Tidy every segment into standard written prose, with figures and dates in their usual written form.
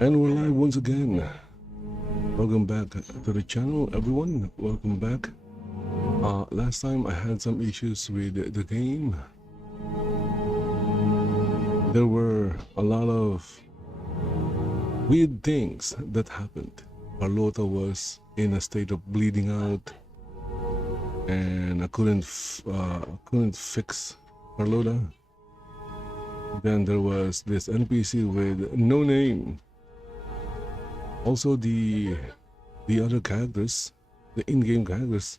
And we're live once again. Welcome back to the channel, everyone. Welcome back. Last time I had some issues with the game. There were a lot of weird things that happened. Carlota was in a state of bleeding out, and I couldn't fix Carlota. Then there was this NPC with no name. Also, the other characters, the in-game characters,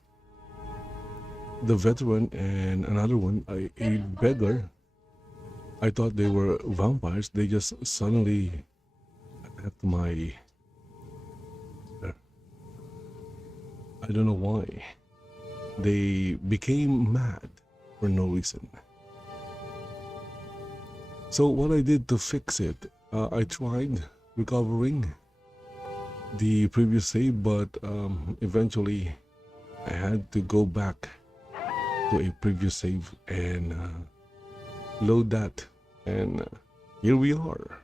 the veteran and another one, a beggar. I thought they were vampires. They just suddenly attacked my. I don't know why. They became mad for no reason. So what I did to fix it, I tried recovering the previous save, but eventually I had to go back to a previous save and load that, and here we are.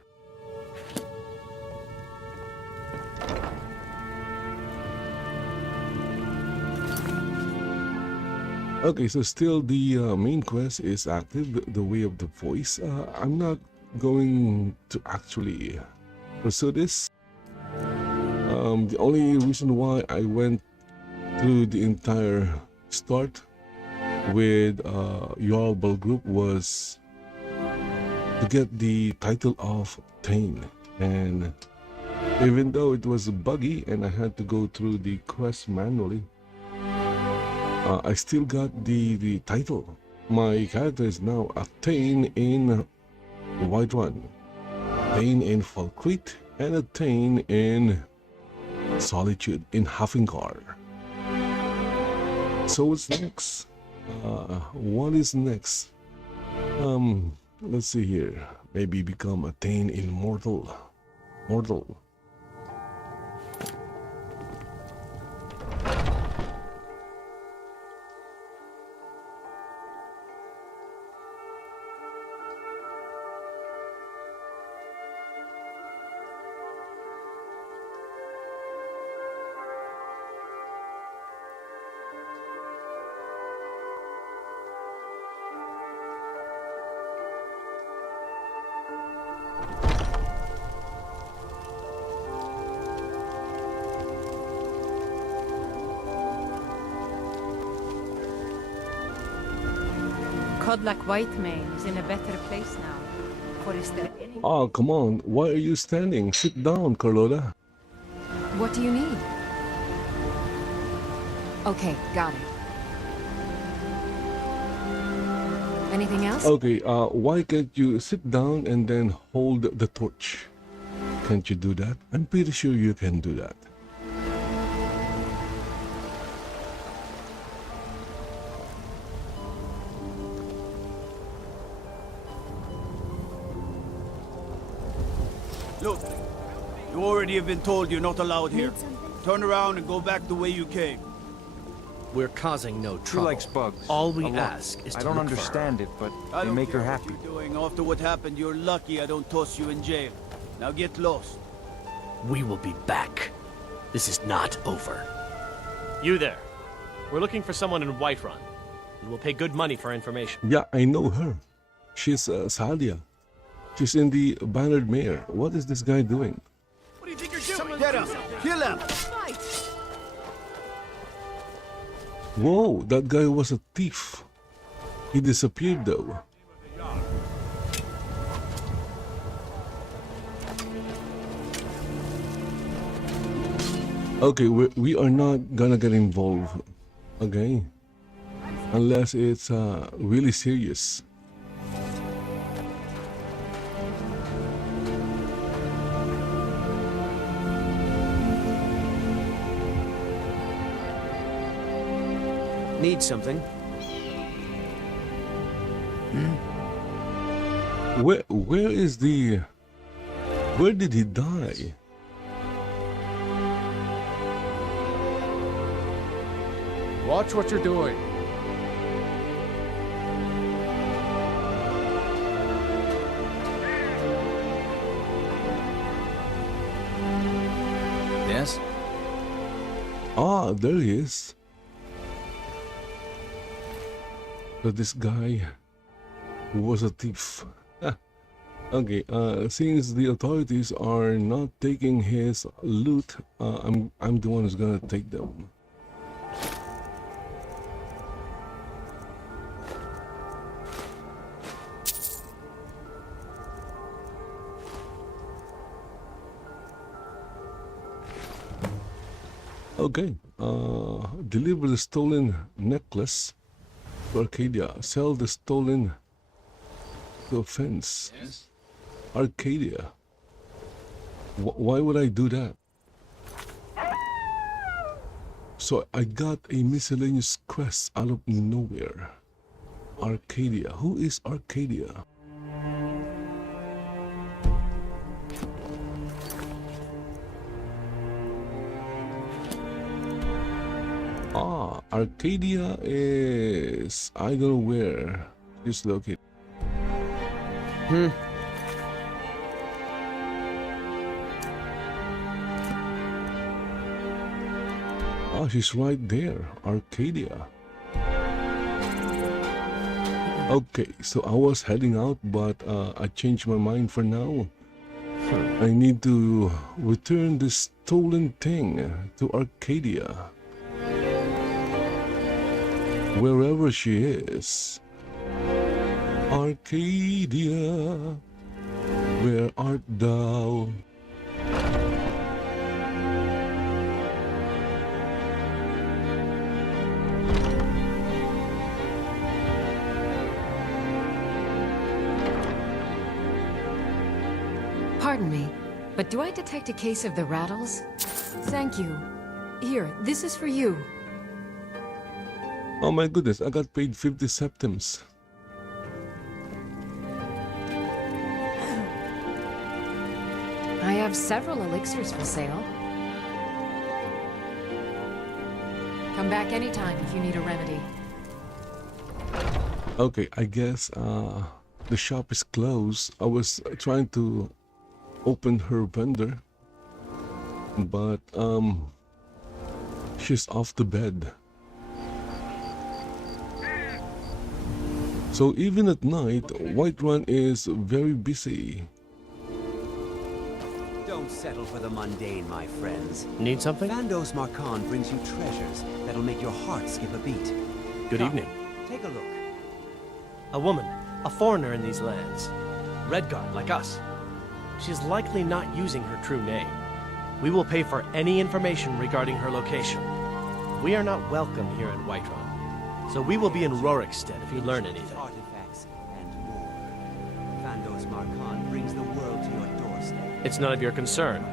Okay, so still the main quest is active, the Way of the Voice. I'm not going to actually pursue this. The only reason why I went through the entire start with your group was to get the title of Thane, and even though it was buggy and I had to go through the quest manually, I still got the title. My character is now a Thane in Whiterun, Thane in Falkreath, and a Thane in Solitude in Huffingcar. So what's next? What is next? Let's see here. Maybe become a Thane in Mortal. Codlack Whitemane is in a better place now. For is there any... Oh, come on. Why are you standing? Sit down, Carlota. What do you need? Okay, got it. Anything else? Okay, why can't you sit down and then hold the torch? Can't you do that? I'm pretty sure you can do that. Look, you already have been told you're not allowed here. Turn around and go back the way you came. We're causing no She trouble. likes bugs. All we a lot. ask is to I don't look for understand it, but I they don't make her care what happy. you're doing. After what happened, you're lucky I don't toss you in jail. Now get lost. We will be back. This is not over. You there. We're looking for someone in Whiterun. And we'll pay good money for information. Yeah, I know her. She's Sadia. She's in the Bannered Mare. What is this guy doing? What do you think you're doing? Get him! Kill him! Whoa, that guy was a thief. He disappeared though. Okay, we are not gonna get involved. Okay? unless it's really serious. Need something? Where is the... Where did he die? Watch what you're doing. Yes? Ah, there he is. So this guy was a thief. Ah, okay, since the authorities are not taking his loot, I'm the one who's gonna take them. Okay, deliver the stolen necklace to Arcadia. Sell the stolen to a fence. Yes? Arcadia. Why would I do that? So I got a miscellaneous quest out of nowhere. Arcadia. Who is Arcadia? Ah, Arcadia is... I don't know where she's located. Ah, she's right there. Arcadia. Okay, so I was heading out, but I changed my mind for now. I need to return this stolen thing to Arcadia. Wherever she is. Arcadia, where art thou? Pardon me, but do I detect a case of the rattles? Thank you. Here, this is for you. Oh my goodness, I got paid 50 septims. I have several elixirs for sale. Come back anytime if you need a remedy. Okay, I guess the shop is closed. I was trying to open her vendor, but she's off the bed. So even at night, Whiterun is very busy. Don't settle for the mundane, my friends. Need something? Fandos Marcan brings you treasures that'll make your heart skip a beat. Good Come, evening. Take a look. A woman, a foreigner in these lands. Redguard, like us. She's likely not using her true name. We will pay for any information regarding her location. We are not welcome here in Whiterun, so we will be in Rorikstead if you learn anything. Artifacts and more. Fandos Marcan brings the world to your doorstep. It's none of your concern.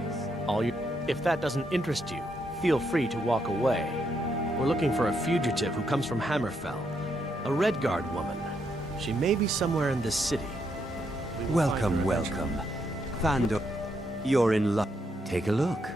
If that doesn't interest you, feel free to walk away. We're looking for a fugitive who comes from Hammerfell. A Redguard woman. She may be somewhere in this city. We will find Welcome, her eventually. welcome. Fando, you're in luck. Take a look.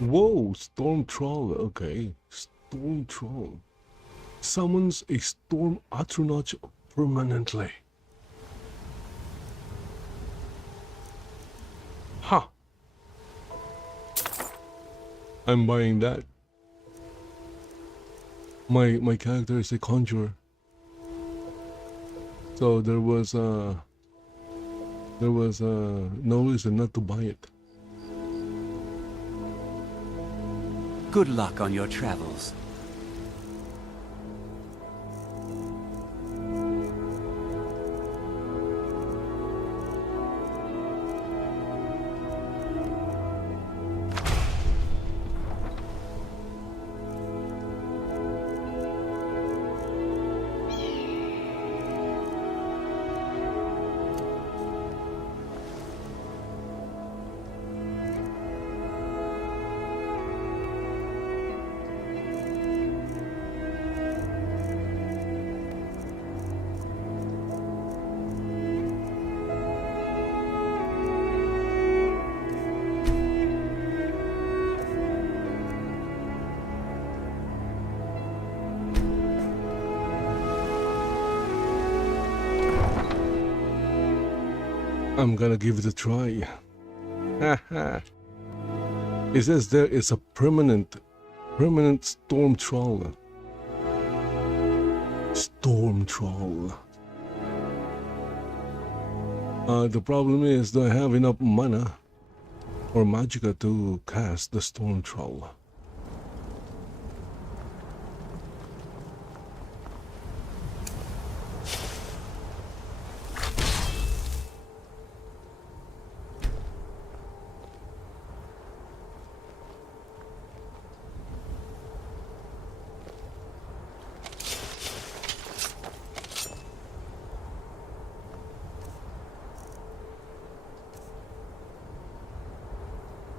Whoa, storm troll. Okay, storm troll summons a storm atronach permanently. Ha! I'm buying that. My character is a conjurer, so there was no reason not to buy it. Good luck on your travels. I'm gonna give it a try. Haha. It says there is a permanent storm troll. Storm troll. The problem is, do I have enough mana or magicka to cast the storm troll?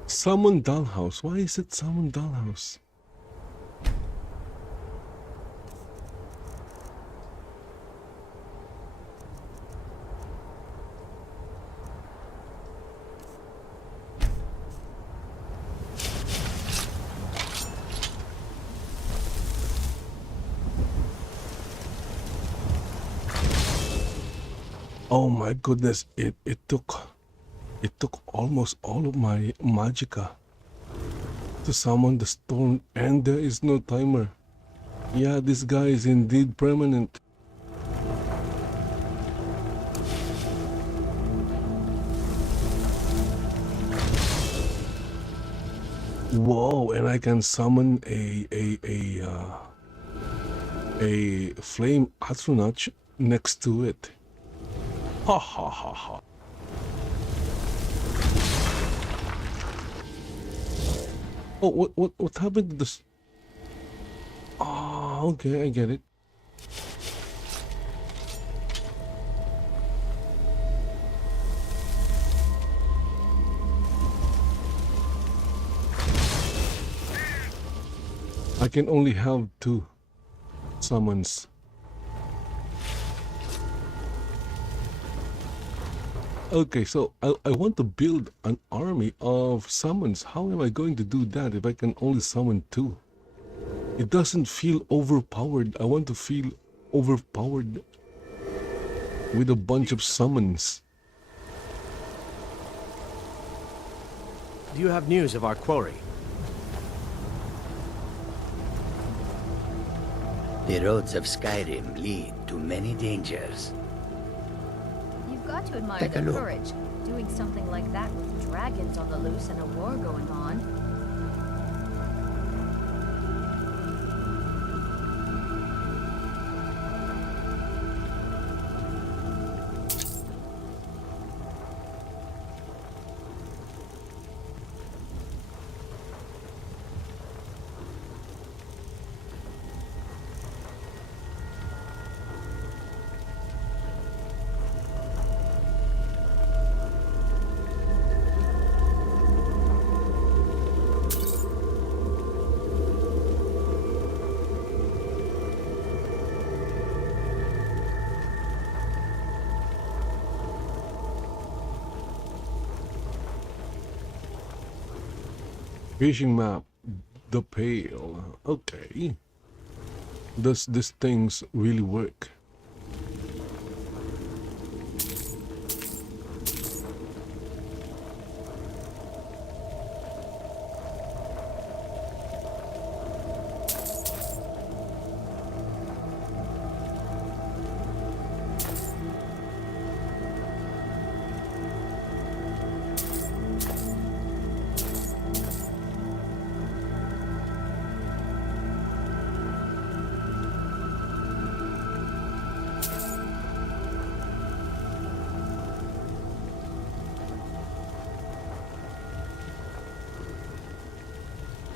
Summon Dollhouse. Why is it Summon Dollhouse? Oh my goodness, it took almost all of my magicka to summon the storm, and there is no timer. Yeah, this guy is indeed permanent. Whoa, and I can summon a flame atronach next to it. Ha ha ha ha. Oh, what happened to this? Oh, okay, I get it. I can only have 2 summons. Okay, so I want to build an army of summons. How am I going to do that if I can only summon 2? It doesn't feel overpowered. I want to feel overpowered with a bunch of summons. Do you have news of our quarry? The roads of Skyrim lead to many dangers. You've got to admire Take a their look. courage, doing something like that with dragons on the loose and a war going on. Fishing map, the Pale. Okay. Does these things really work?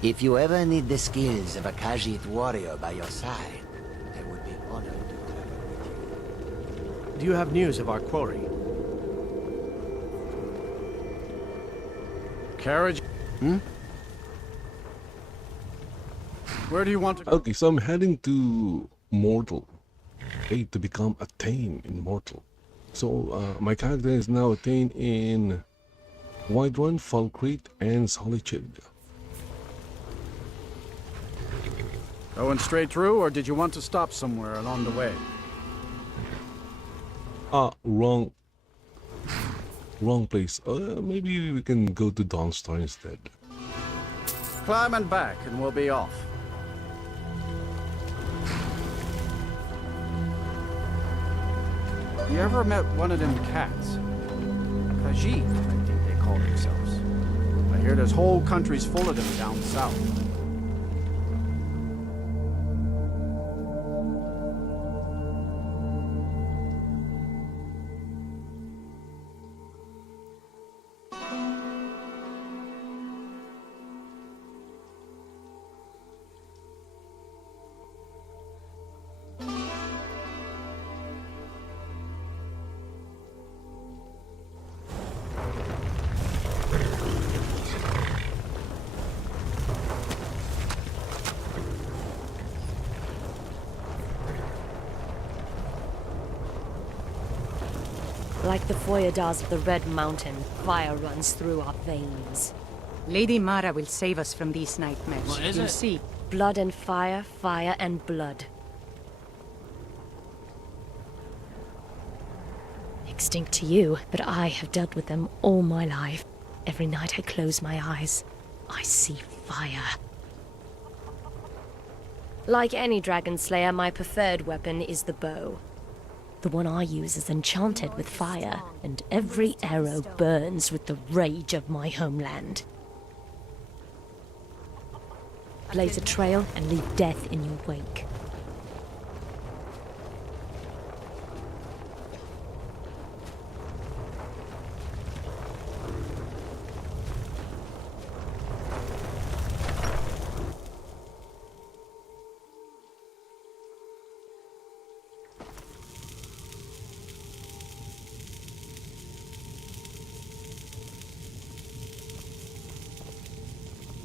If you ever need the skills of a Khajiit warrior by your side, I would be honored to travel with you. Do you have news of our quarry? Carriage? Where do you want to go? Okay, so I'm heading to Mortal. Okay, to become attained in Mortal. So my character is now attained in Whiterun, Falkreath, and Solitude. Going straight through, or did you want to stop somewhere along the way? Wrong place. Maybe we can go to Dawnstar instead. Climb and back, and we'll be off. You ever met one of them cats? Khajiit, I think they call themselves. I hear there's whole countries full of them down south. Like the Foyadars of the Red Mountain, fire runs through our veins. Lady Mara will save us from these nightmares. What is You'll it? see. Blood and fire, fire and blood. Extinct to you, but I have dealt with them all my life. Every night I close my eyes, I see fire. Like any dragon slayer, my preferred weapon is the bow. The one I use is enchanted with fire, and every arrow burns with the rage of my homeland. Blaze a trail and leave death in your wake.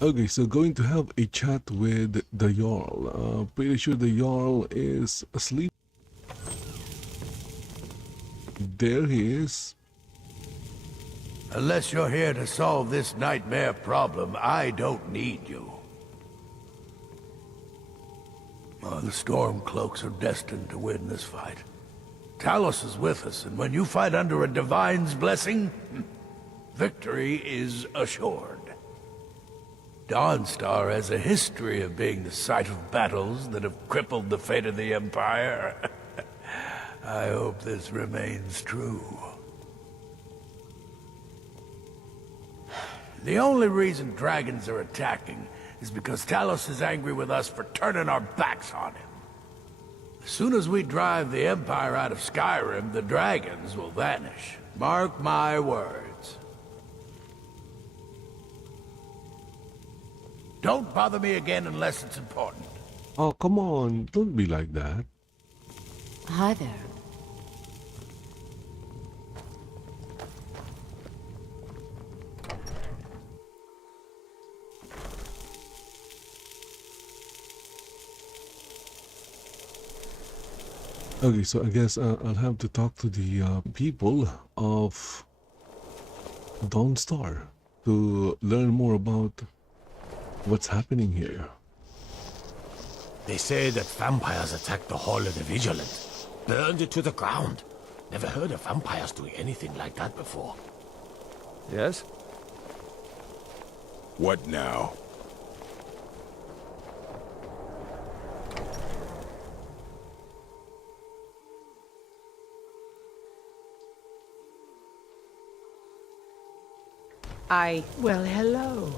Okay, so going to have a chat with the Jarl. Pretty sure the Jarl is asleep. There he is. Unless you're here to solve this nightmare problem, I don't need you. Oh, the Stormcloaks are destined to win this fight. Talos is with us, and when you fight under a divine's blessing, victory is assured. Dawnstar has a history of being the site of battles that have crippled the fate of the Empire. I hope this remains true. The only reason dragons are attacking is because Talos is angry with us for turning our backs on him. As soon as we drive the Empire out of Skyrim, the dragons will vanish. Mark my words. Don't bother me again unless it's important. Oh, come on. Don't be like that. Hi there. Okay, so I guess I'll have to talk to the people of Dawnstar to learn more about What's happening here? They say that vampires attacked the Hall of the Vigilant, burned it to the ground. Never heard of vampires doing anything like that before. Yes? What now? Well, hello.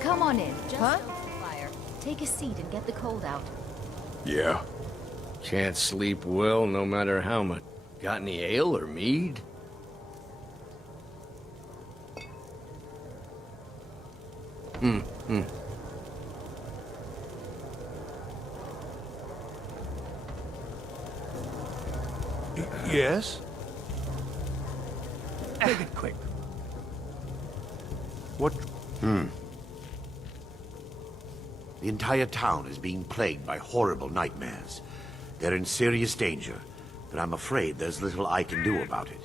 Come on in. Just huh? Fire. Take a seat and get the cold out. Yeah. Can't sleep well no matter how much. Got any ale or mead? Yes? Make it quick. What? The entire town is being plagued by horrible nightmares. They're in serious danger, but I'm afraid there's little I can do about it.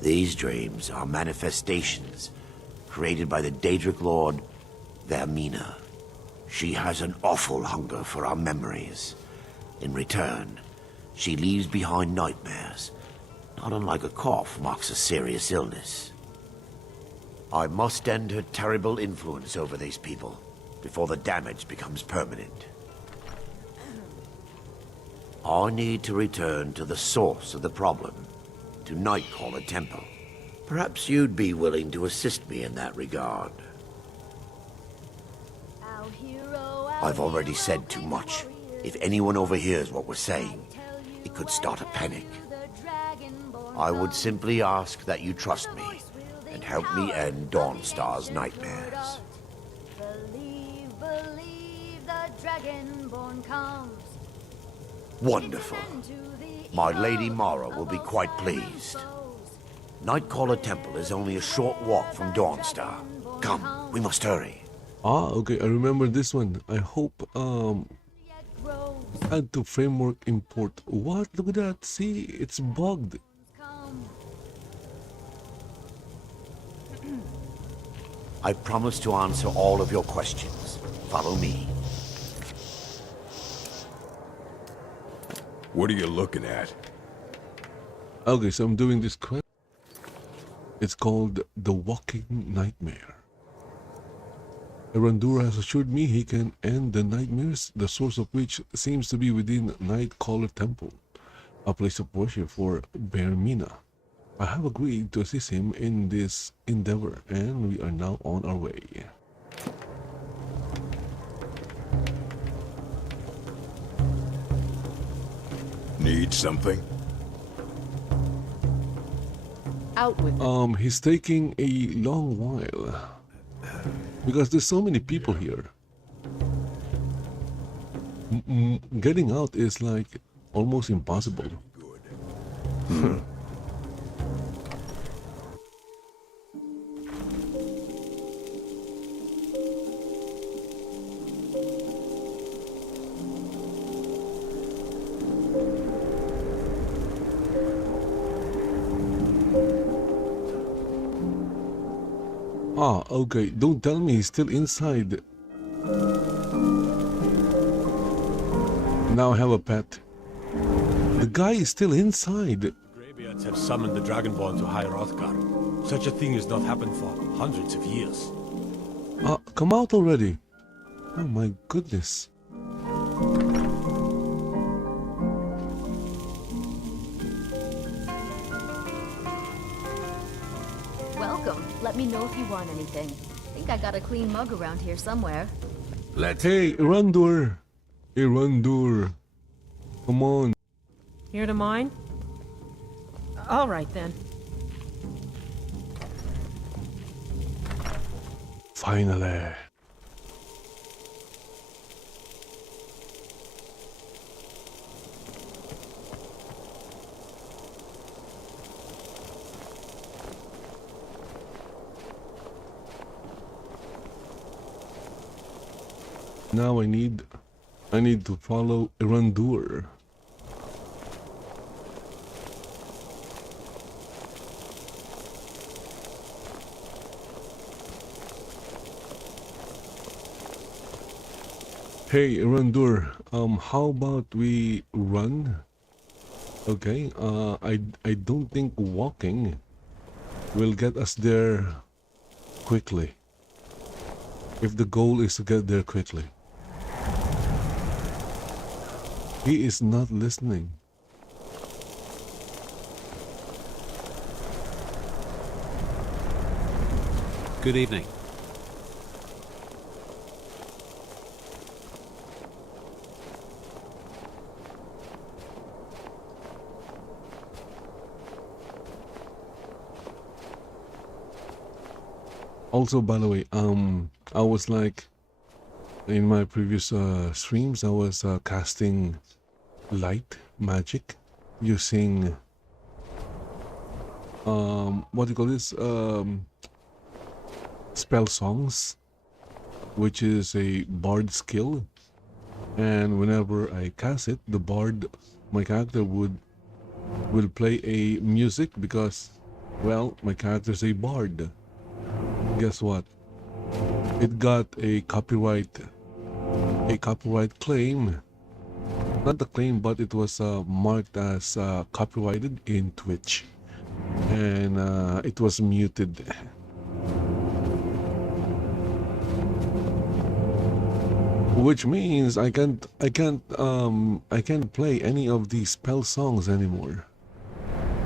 These dreams are manifestations created by the Daedric Lord, Vermina. She has an awful hunger for our memories. In return, she leaves behind nightmares. Not unlike a cough marks a serious illness. I must end her terrible influence over these people before the damage becomes permanent. I need to return to the source of the problem, to Nightcaller Temple. Perhaps you'd be willing to assist me in that regard. I've already said too much. If anyone overhears what we're saying, it could start a panic. I would simply ask that you trust me and help me end Dawnstar's nightmares. Believe the Dragonborn comes. Wonderful. My Lady Mara will be quite pleased. Nightcaller Temple is only a short walk from Dawnstar. Come, we must hurry. Ah, okay, I remember this one. I hope, add to framework import. What? Look at that. See, it's bugged. I promise to answer all of your questions. Follow me. What are you looking at? Okay, so I'm doing this quest. It's called The Walking Nightmare. Erandura has assured me he can end the nightmares, the source of which seems to be within Nightcaller Temple, a place of worship for Vermina. I have agreed to assist him in this endeavor, and we are now on our way. Need something? Out with it. He's taking a long while because there's so many people here. Getting out is like almost impossible. Ah, okay. Don't tell me he's still inside. Now I have a pet. The guy is still inside. Greybeards have summoned the Dragonborn to High Hrothgar. Such a thing has not happened for hundreds of years. Come out already. Oh my goodness. Welcome. Let me know if you want anything. Think I got a clean mug around here somewhere. Hey, Irandur. Irandur. Come on. Here to mine? All right then. Finally. Now I need I need to follow Erandur. Hey, Erandur, how about we run? Okay, I don't think walking will get us there quickly. If the goal is to get there quickly. He is not listening. Good evening. Also, by the way, I was like, in my previous streams, I was casting light magic using what do you call this? Spell songs, which is a bard skill, and whenever I cast it, the bard, my character will play a music because, well, my character is a bard. Guess what? It got a copyright claim. Not the claim, but it was marked as copyrighted in Twitch, and it was muted. Which means I can't play any of these spell songs anymore,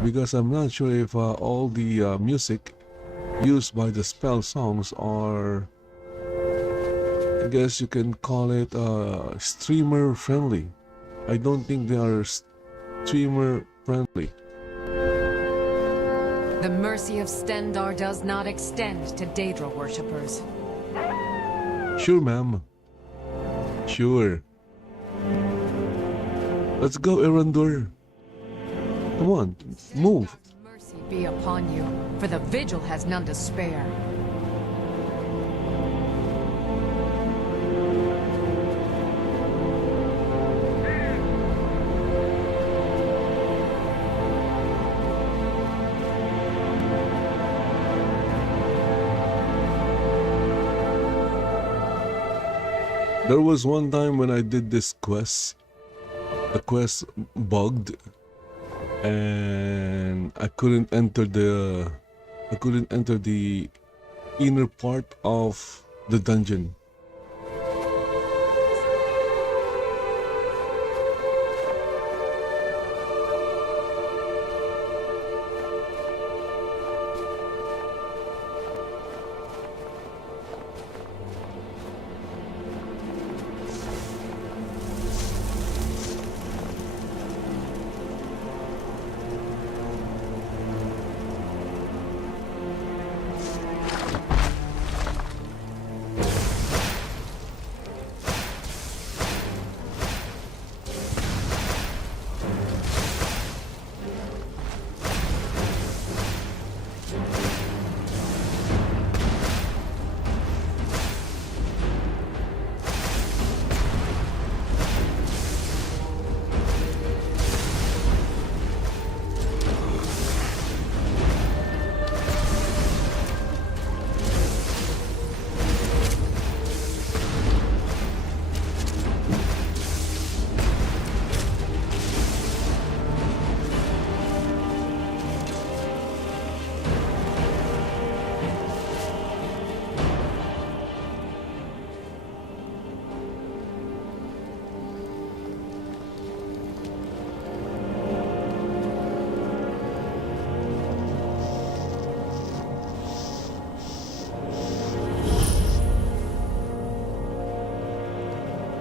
because I'm not sure if all the music used by the spell songs are, I guess you can call it streamer friendly. I don't think they are streamer friendly. The mercy of Stendarr does not extend to Daedra worshippers. Sure, ma'am. Sure. Let's go, Erandur. Come on, move. Mercy be upon you, for the vigil has none to spare. There was one time when I did this quest. The quest bugged, and I couldn't enter the inner part of the dungeon.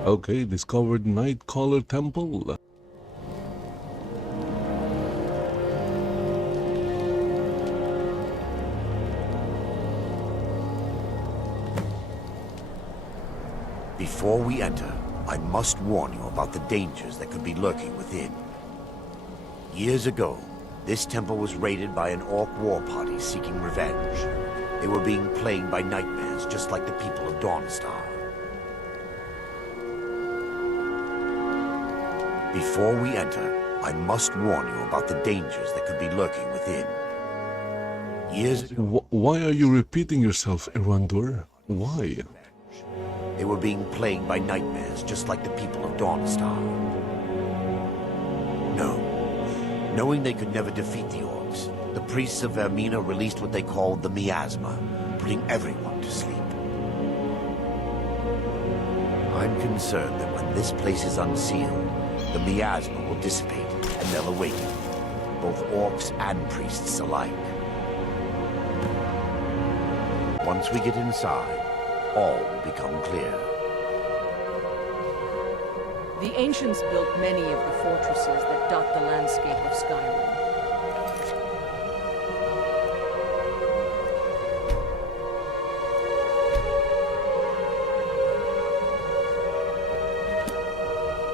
Okay, discovered Nightcaller Temple. Before we enter, I must warn you about the dangers that could be lurking within. Years ago, this temple was raided by an orc war party seeking revenge. They were being plagued by nightmares just like the people of Dawnstar. Before we enter, I must warn you about the dangers that could be lurking within. Years ago, Why are you repeating yourself, Erandur? Why? they were being plagued by nightmares just like the people of Dawnstar. No. Knowing they could never defeat the orcs, the priests of Vermina released what they called the miasma, putting everyone to sleep. I'm concerned that when this place is unsealed, the miasma will dissipate and they'll awaken, both orcs and priests alike. Once we get inside, all will become clear. The ancients built many of the fortresses that dot the landscape of Skyrim.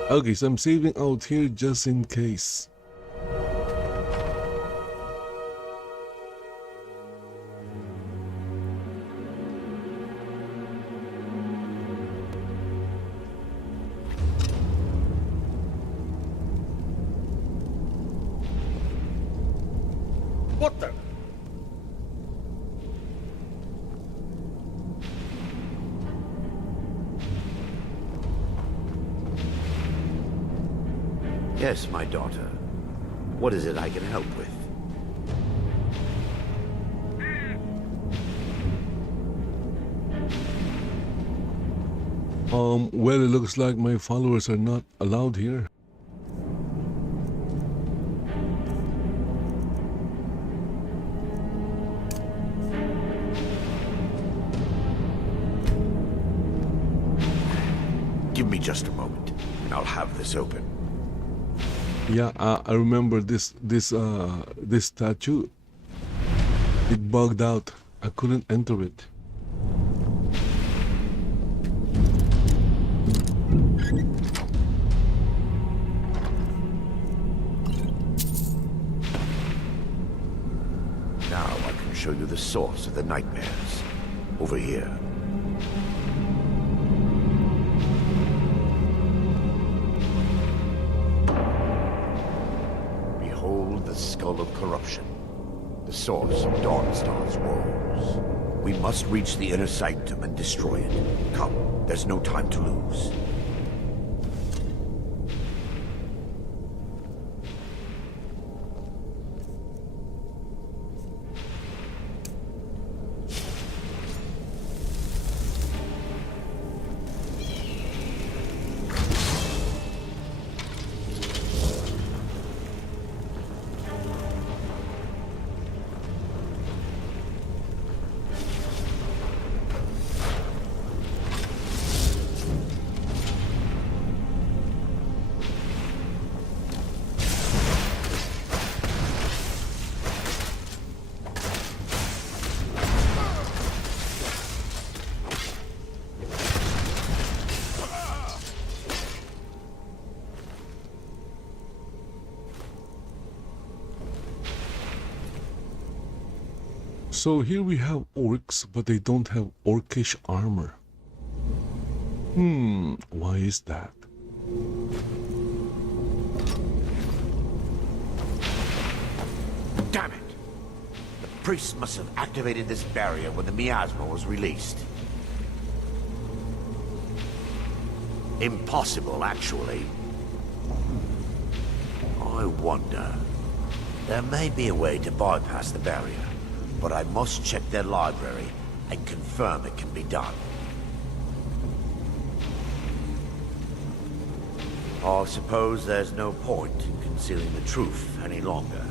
Okay, so I'm saving out here just in case. What the? Yes, my daughter. What is it I can help with? Well, it looks like my followers are not allowed here. Give me just a moment, and I'll have this open. Yeah, I remember this statue. It bugged out. I couldn't enter it. Now I can show you the source of the nightmares. Over here. Behold the skull of corruption. The source of Dawnstar's woes. We must reach the inner sanctum and destroy it. Come, there's no time to lose. So here we have orcs, but they don't have orcish armor. Why is that? Damn it! The priests must have activated this barrier when the miasma was released. Impossible, actually. I wonder. There may be a way to bypass the barrier, but I must check their library and confirm it can be done. I suppose there's no point in concealing the truth any longer.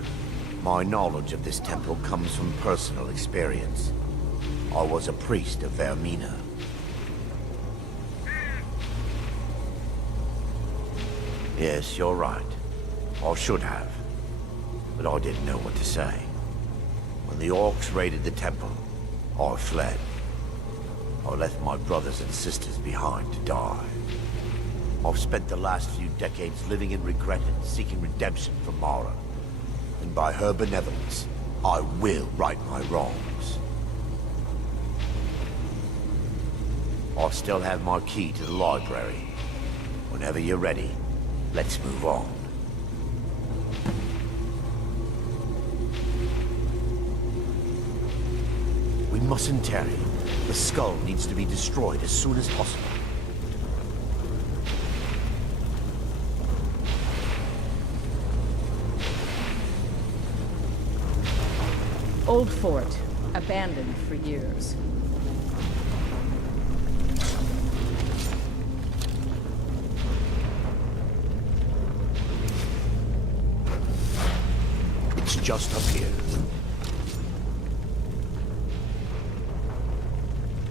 My knowledge of this temple comes from personal experience. I was a priest of Vermina. Yes, you're right. I should have. But I didn't know what to say. When the orcs raided the temple, I fled. I left my brothers and sisters behind to die. I've spent the last few decades living in regret and seeking redemption from Mara. And by her benevolence, I will right my wrongs. I still have my key to the library. Whenever you're ready, Let's move on. We mustn't tarry. The skull needs to be destroyed as soon as possible. Old fort, abandoned for years. It's just up here.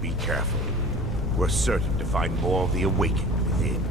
Be careful. We're certain to find more of the Awakened within.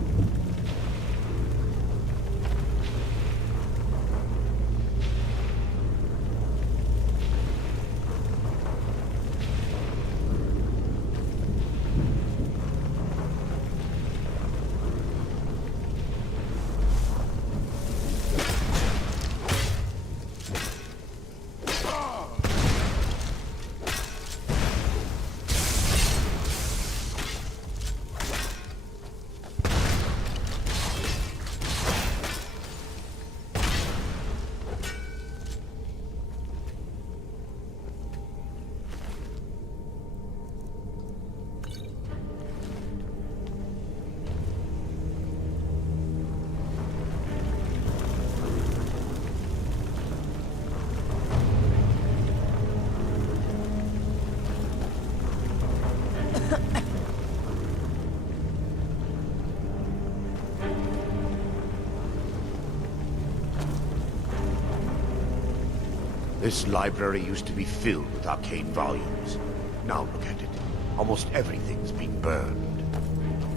This library used to be filled with arcane volumes. Now look at it. Almost everything's been burned.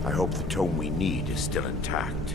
I hope the tome we need is still intact.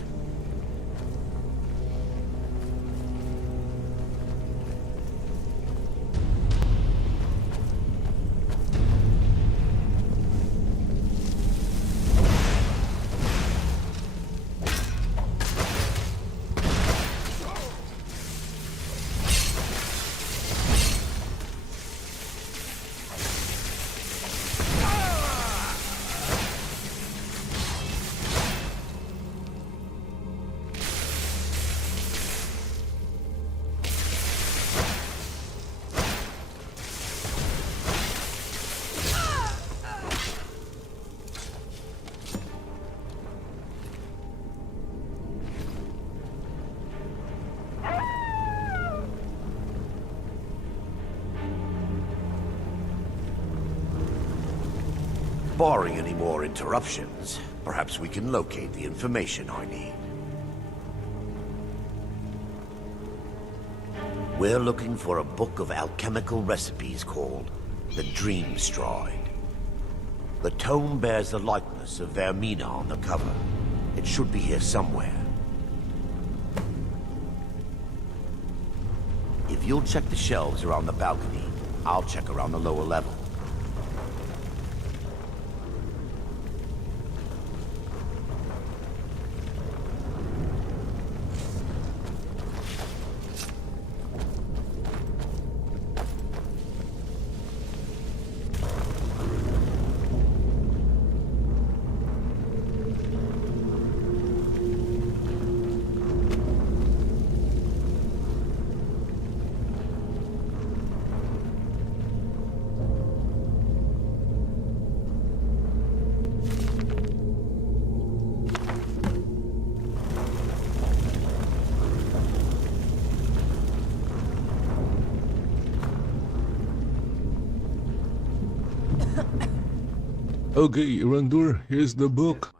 Barring any more interruptions, perhaps we can locate the information I need. We're looking for a book of alchemical recipes called the Dream Stride. The tome bears the likeness of Vermina on the cover. It should be here somewhere. If you'll check the shelves around the balcony, I'll check around the lower level. Okay, Randur, here's the book.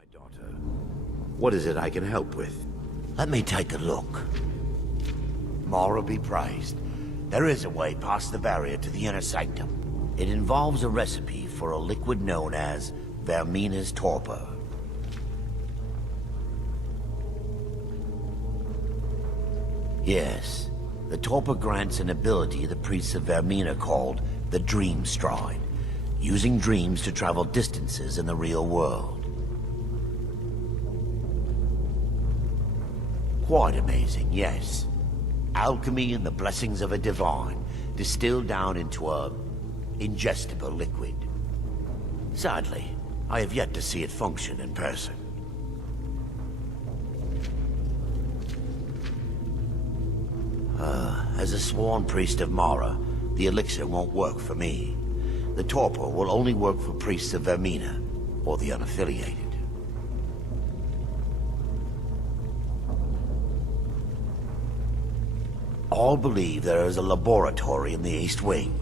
What is it I can help with? Let me take a look. Mara be praised. There is a way past the barrier to the inner sanctum. It involves a recipe for a liquid known as Vermina's torpor. Yes, the torpor grants an ability the priests of Vermina called the Dream Stride, using dreams to travel distances in the real world. Quite amazing, yes. Alchemy and the blessings of a divine, distilled down into a ingestible liquid. Sadly, I have yet to see it function in person. As a sworn priest of Mara, the elixir won't work for me. The torpor will only work for priests of Vermina, or the unaffiliated. All believe there is a laboratory in the East Wing.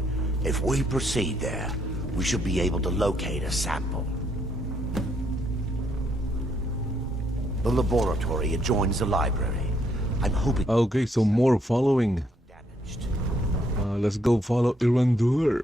If we proceed there, we should be able to locate a sample. The laboratory adjoins the library. I'm hoping... Okay, so more following. Let's go follow Irandur.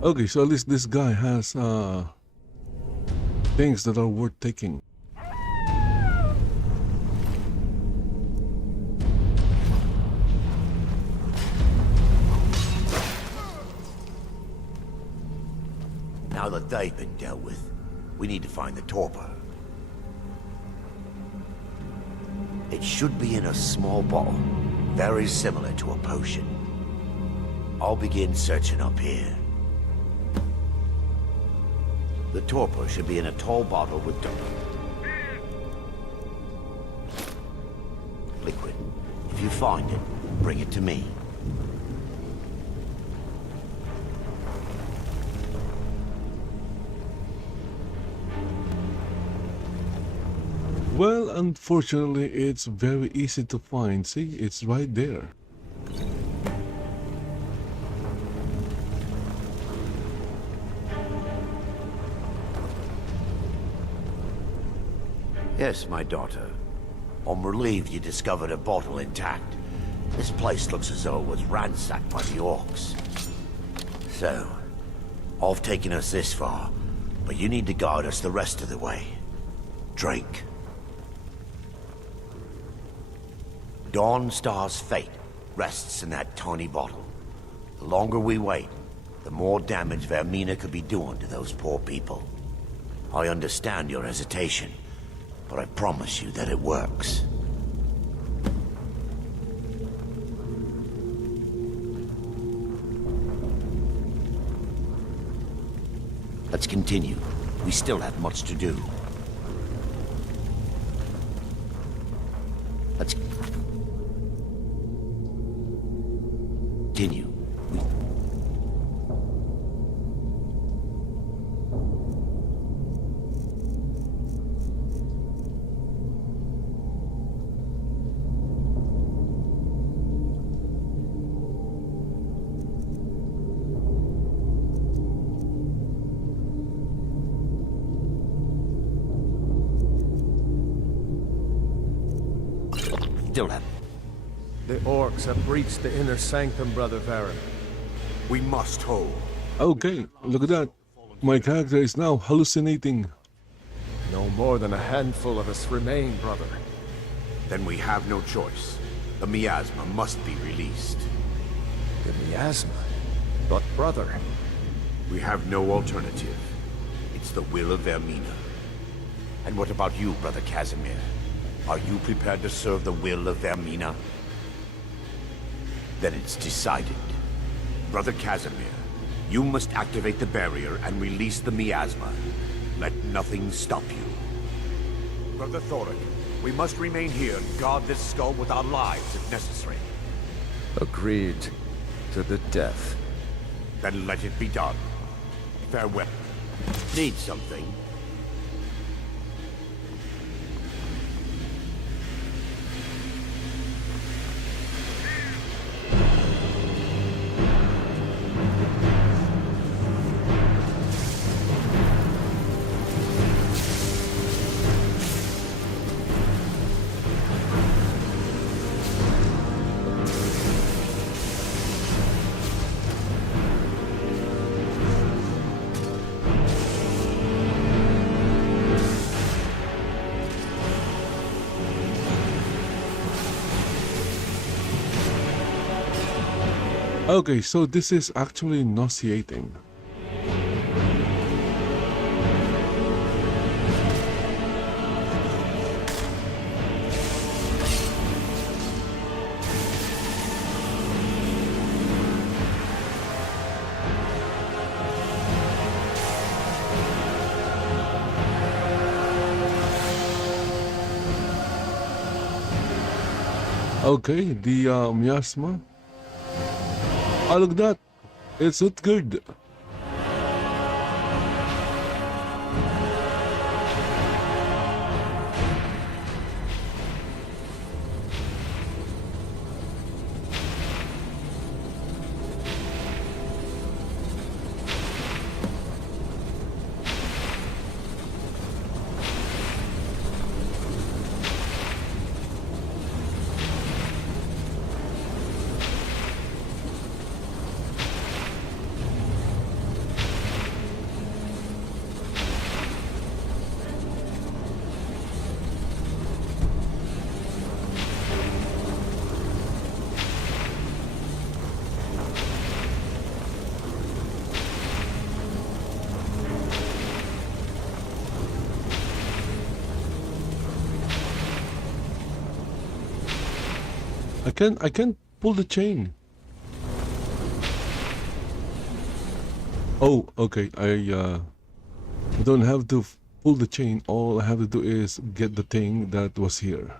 Okay, so at least this guy has things that are worth taking. Now that they've been dealt with, we need to find the torpor. It should be in a small bottle, very similar to a potion. I'll begin searching up here. The torpor should be in a tall bottle with liquid. If you find it, bring it to me. Well, unfortunately, it's very easy to find. See, it's right there. Yes, my daughter. I'm relieved you discovered a bottle intact. This place looks as though it was ransacked by the orcs. So, I've taken us this far, but you need to guide us the rest of the way. Drink. Dawnstar's fate rests in that tiny bottle. The longer we wait, the more damage Vermina could be doing to those poor people. I understand your hesitation, but I promise you that it works. Let's continue. We still have much to do. Let's continue. The orcs have breached the inner sanctum, Brother Varen. We must hold. Okay, look at that. My character is now hallucinating. No more than a handful of us remain, brother. Then we have no choice. The miasma must be released. The miasma? But brother... We have no alternative. It's the will of Vermina. And what about you, Brother Casimir? Are you prepared to serve the will of Vermina? Then it's decided. Brother Casimir, You must activate the barrier and release the miasma. Let nothing stop you. Brother Thoric, we must remain here and guard this skull with our lives if necessary. Agreed. To the death. Then let it be done. Farewell. Need something? Okay, so this is actually nauseating. Okay, the miasma. Oh, look at that. It's not good. I can't pull the chain. Oh, okay. I don't have to pull the chain. All I have to do is get the thing that was here.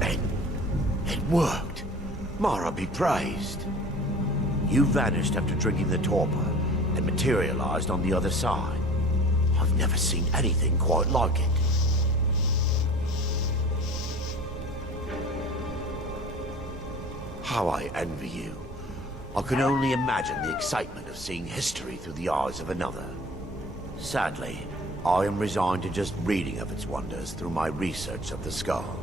It worked. Mara be praised. You vanished after drinking the torpor and materialized on the other side. I've never seen anything quite like it. How I envy you. I can only imagine the excitement of seeing history through the eyes of another. Sadly, I am resigned to just reading of its wonders through my research of the skull.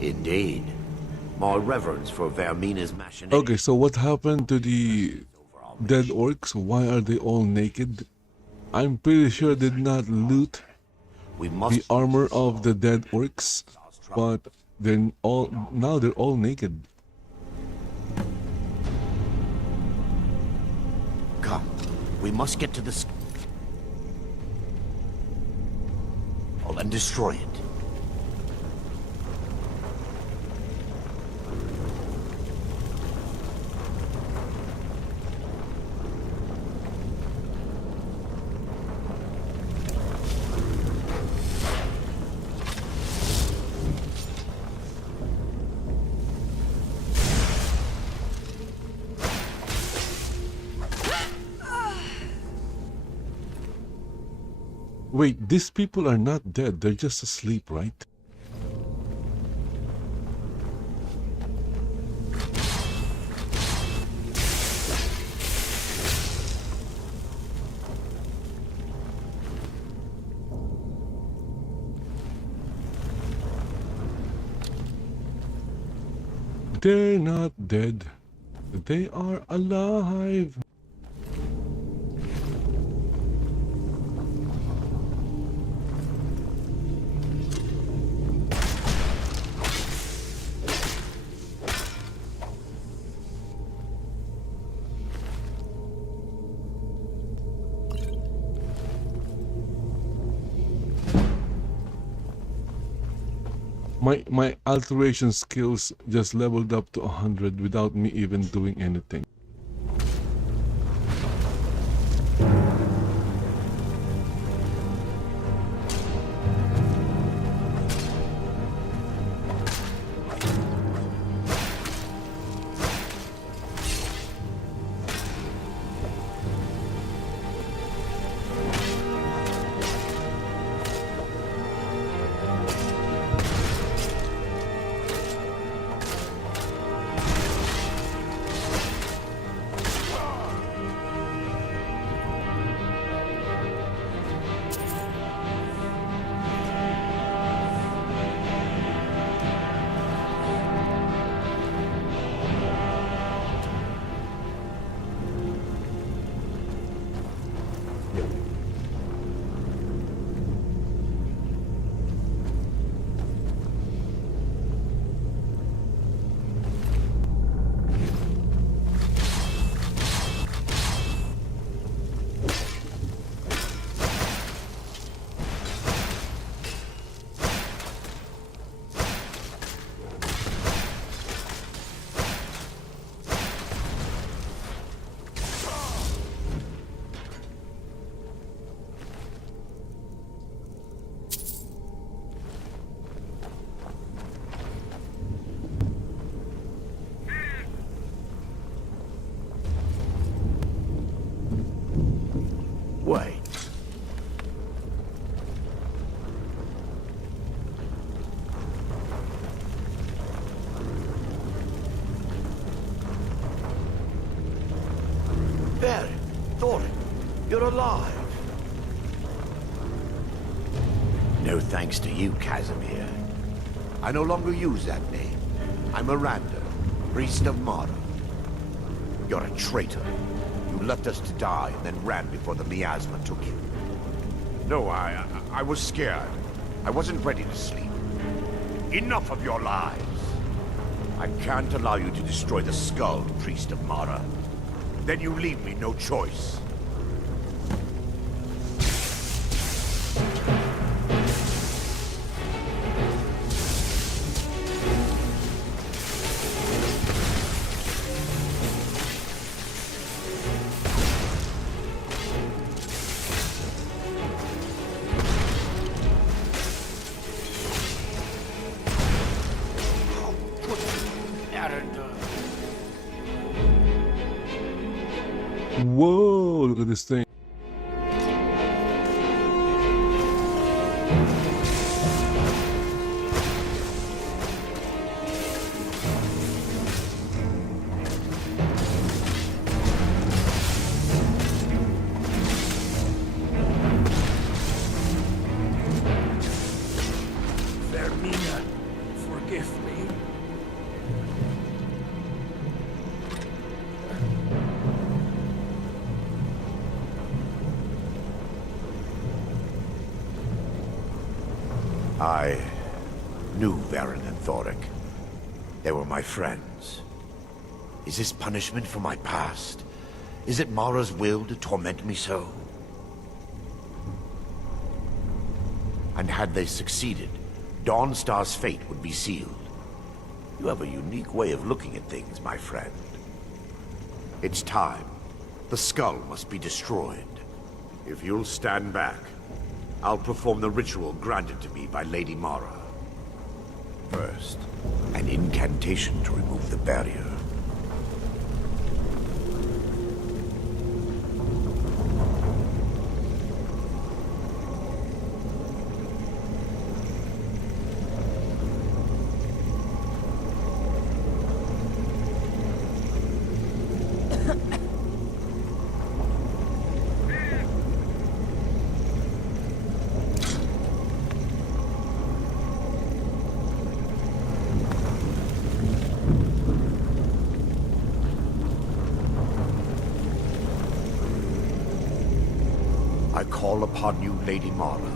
Indeed. My reverence for Vermina's machinations. Okay, so what happened to the dead orcs? Why are they all naked? I'm pretty sure they did not loot the armor of the dead orcs, but they're all naked. Come, we must get to the skull and destroy it. Wait, these people are not dead. They're just asleep, right? They're not dead. They are alive. My alteration skills just leveled up to 100 without me even doing anything. Wait. Barry, Thorin, you're alive. No thanks to you, Casimir. I no longer use that name. I'm Miranda, priest of Mara. You're a traitor. You left us to die and then ran before the miasma took you. No, I was scared. I wasn't ready to sleep. Enough of your lies. I can't allow you to destroy the skull, priest of Mara. Then you leave me no choice. Whoa, look at this thing. Vermina, forgive me. I knew Varen and Thoric. They were my friends. Is this punishment for my past? Is it Mara's will to torment me so? And had they succeeded, Dawnstar's fate would be sealed. You have a unique way of looking at things, my friend. It's time. The skull must be destroyed. If you'll stand back, I'll perform the ritual granted to me by Lady Mara. First, an incantation to remove the barrier. I call upon you, Lady Mara.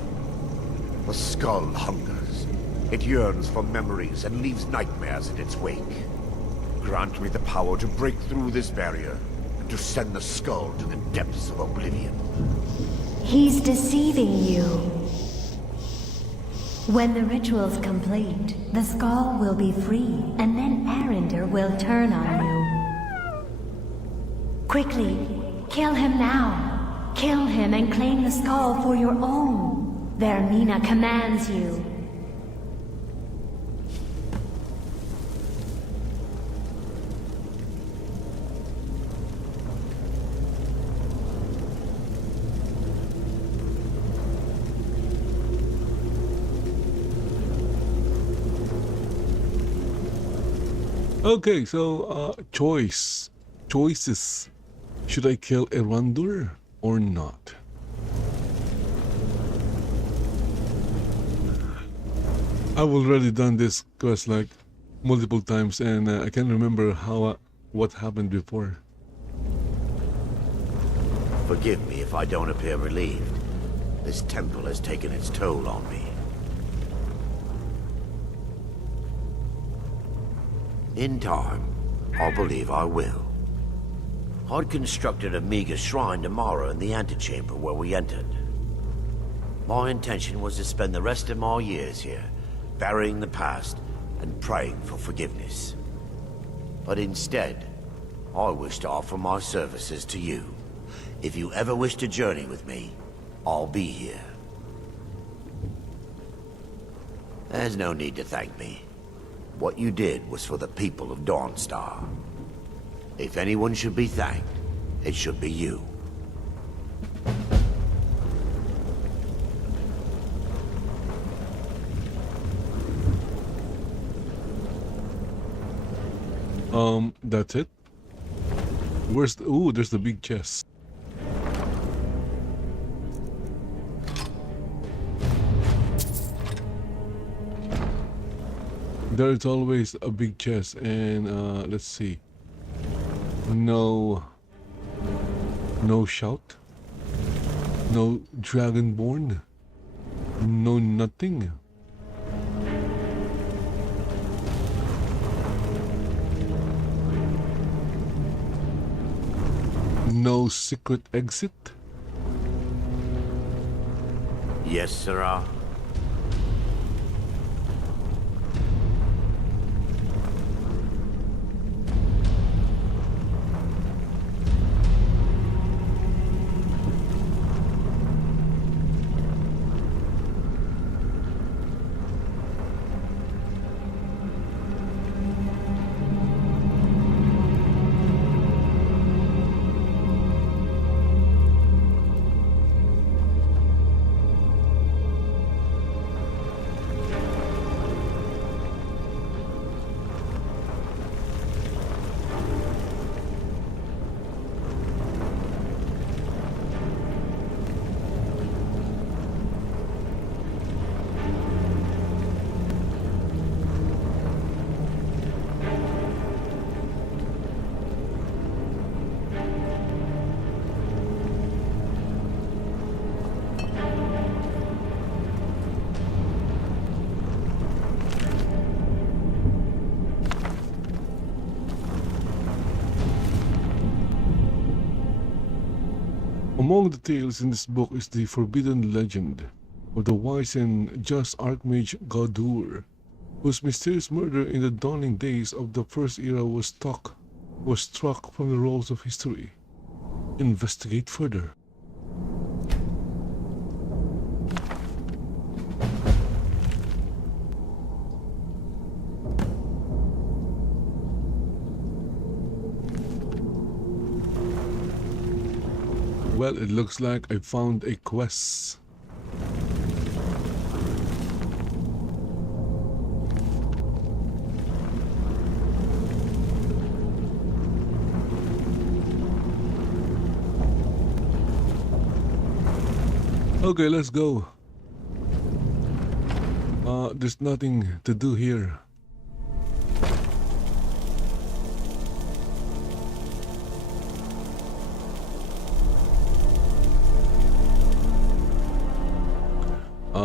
The skull hungers. It yearns for memories and leaves nightmares in its wake. Grant me the power to break through this barrier and to send the skull to the depths of Oblivion. He's deceiving you. When the ritual's complete, the skull will be free, and then Arender will turn on you. Quickly, kill him now. Kill him and claim the skull for your own. Vermina commands you. Okay, so choices. Should I kill Erandur or not? I've already done this quest like multiple times, and I can't remember what happened before. Forgive me if I don't appear relieved. This temple has taken its toll on me. In time, I believe I will. I'd constructed a meager shrine tomorrow in the antechamber where we entered. My intention was to spend the rest of my years here, burying the past and praying for forgiveness. But instead, I wish to offer my services to you. If you ever wish to journey with me, I'll be here. There's no need to thank me. What you did was for the people of Dawnstar. If anyone should be thanked, it should be you. That's it? Where's the... Ooh, there's the big chest. There's always a big chest, and let's see. No shout. No dragonborn. No nothing. No secret exit. Yes, sirrah. Among the tales in this book is the forbidden legend of the wise and just Archmage Gaudur, whose mysterious murder in the dawning days of the First Era was struck from the rolls of history. Investigate further. Well, it looks like I found a quest. Okay, let's go. There's nothing to do here.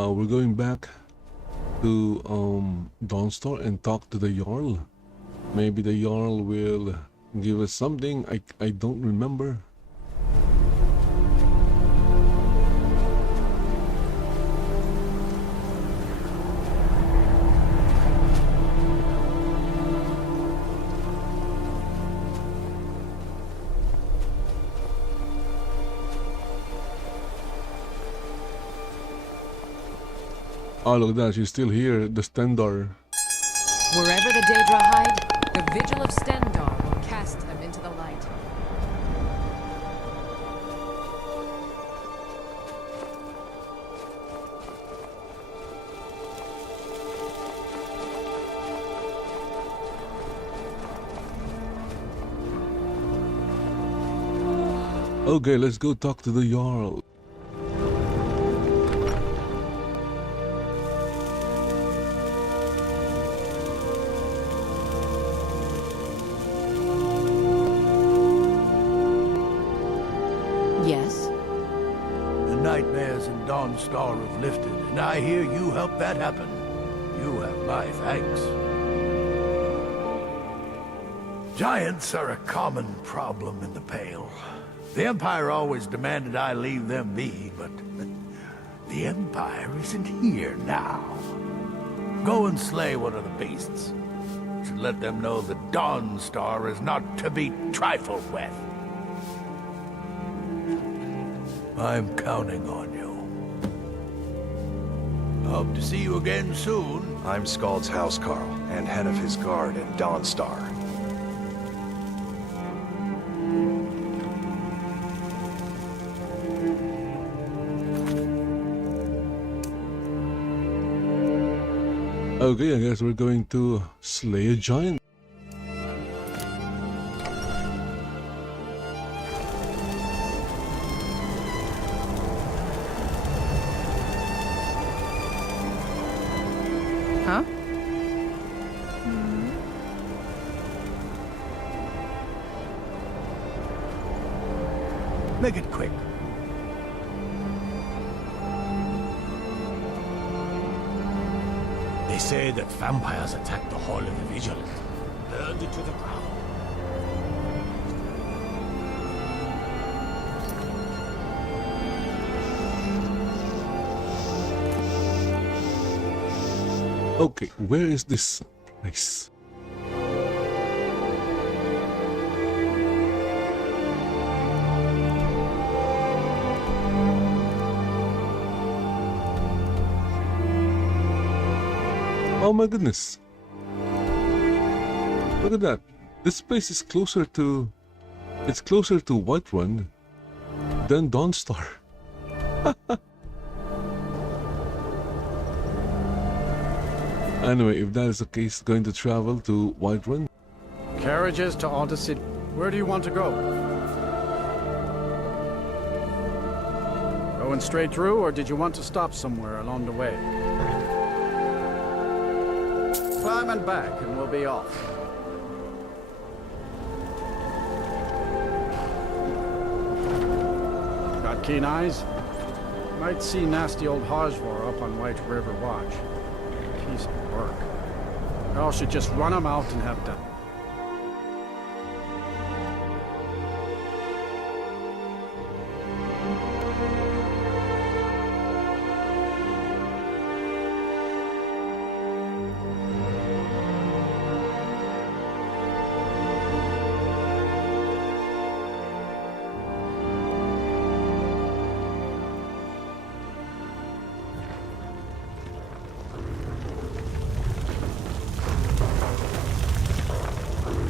We're going back to Dawnstar and talk to the Jarl. Maybe the Jarl will give us something I don't remember. Oh, look at that. She's still here. The Stendar. Wherever the Daedra hide, the Vigil of Stendar will cast them into the light. Okay, let's go talk to the Jarl. Yes? The nightmares in Dawnstar have lifted, and I hear you helped that happen. You have my thanks. Giants are a common problem in the Pale. The Empire always demanded I leave them be, but the Empire isn't here now. Go and slay one of the beasts. Should let them know the Dawnstar is not to be trifled with. I'm counting on you. Hope to see you again soon. I'm Skald's housecarl, and head of his guard in Dawnstar. Okay, I guess we're going to slay a giant. Huh? Make it quick. They say that vampires attacked the Hall of the Vigilant, burned it to the ground. Okay, where is this place? Oh my goodness. Look at that. This place is closer to... It's closer to Whiterun than Dawnstar. Anyway, if that is the case, going to travel to Whiterun. Carriages to Alta City. Where do you want to go? Going straight through, or did you want to stop somewhere along the way? Climb and back, and we'll be off. Got keen eyes? Might see nasty old Hajvar up on White River Watch. Piece of work. Y'all should just run him out and have done.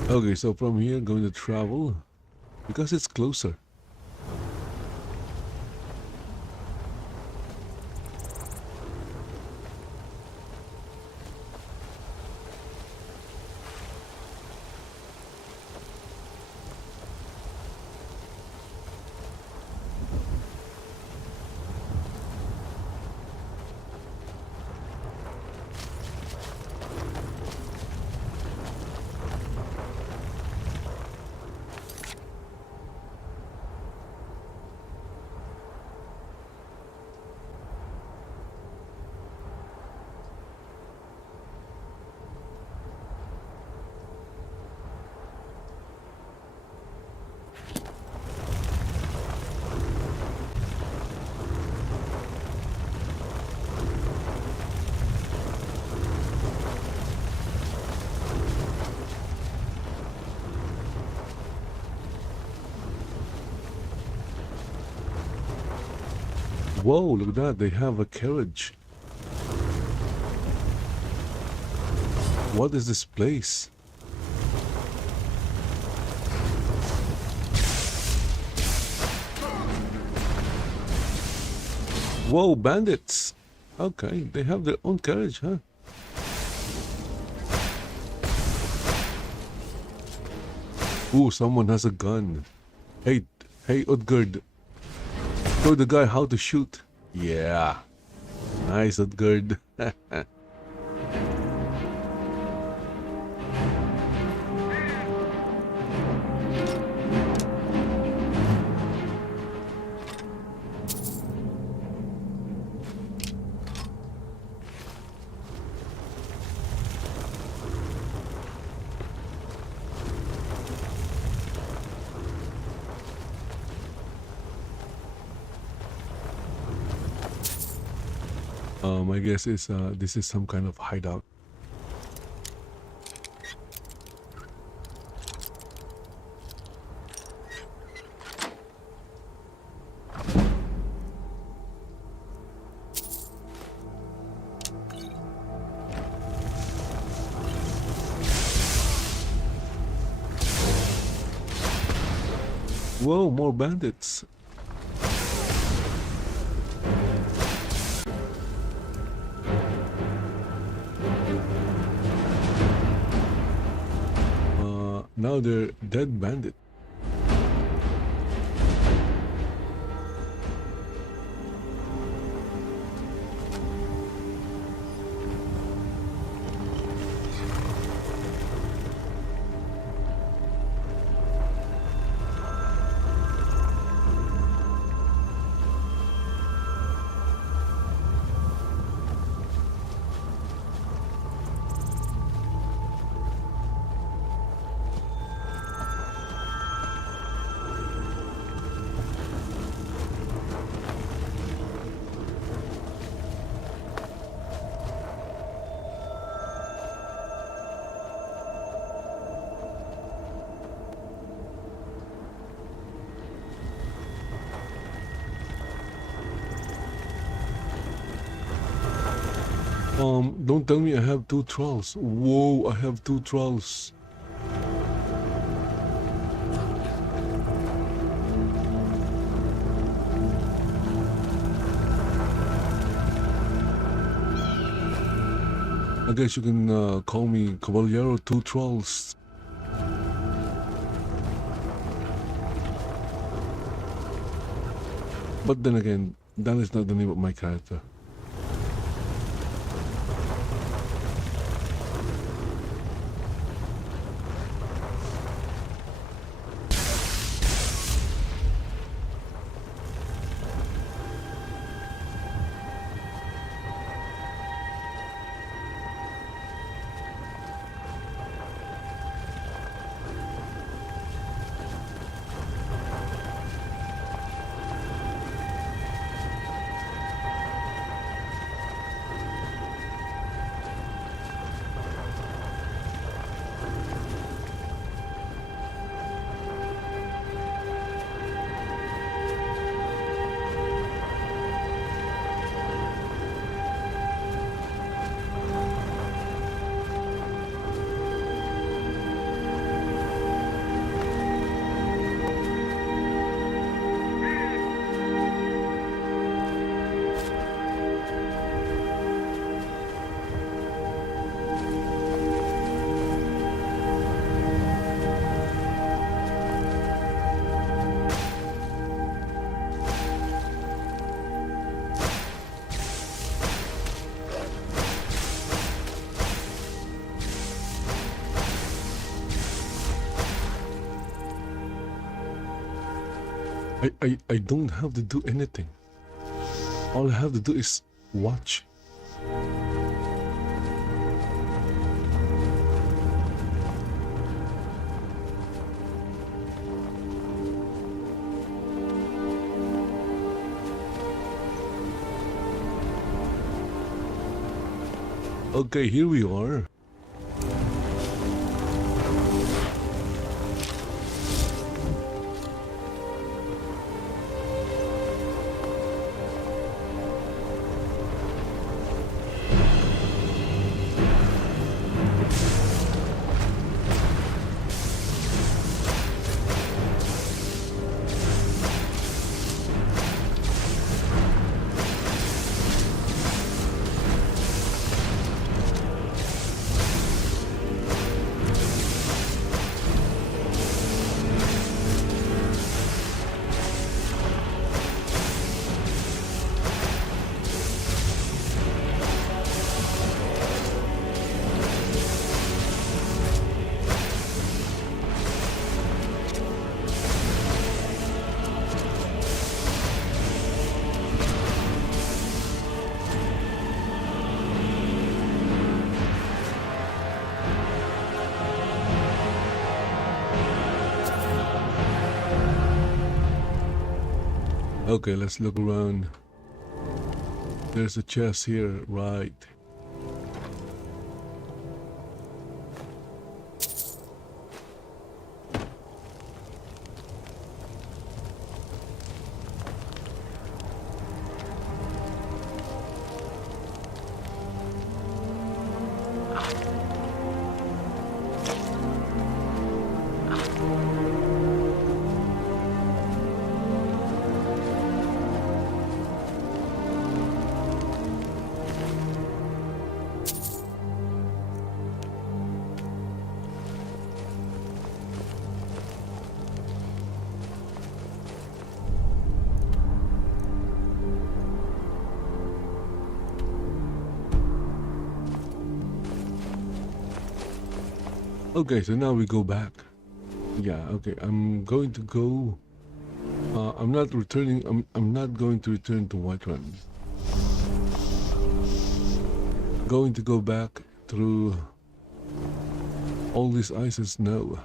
Okay, so from here, going to travel because it's closer. Whoa, look at that, they have a carriage. What is this place? Whoa, bandits! Okay, they have their own carriage, huh? Ooh, someone has a gun. Hey, Utgard. Show the guy how to shoot. Yeah. Nice, Utgard. My guess is this is some kind of hideout. Whoa, more bandits. Now they're dead bandit. Don't tell me I have two trolls. Whoa, I have two trolls. I guess you can call me Caballero Two Trolls. But then again, that is not the name of my character. I don't have to do anything. All I have to do is watch. Okay, here we are. Okay, let's look around. There's a chest here, right? Okay, so now we go back. Yeah, okay, I'm going to go. I'm not returning. I'm not going to return to Whiterun. Going to go back through all this ice and snow.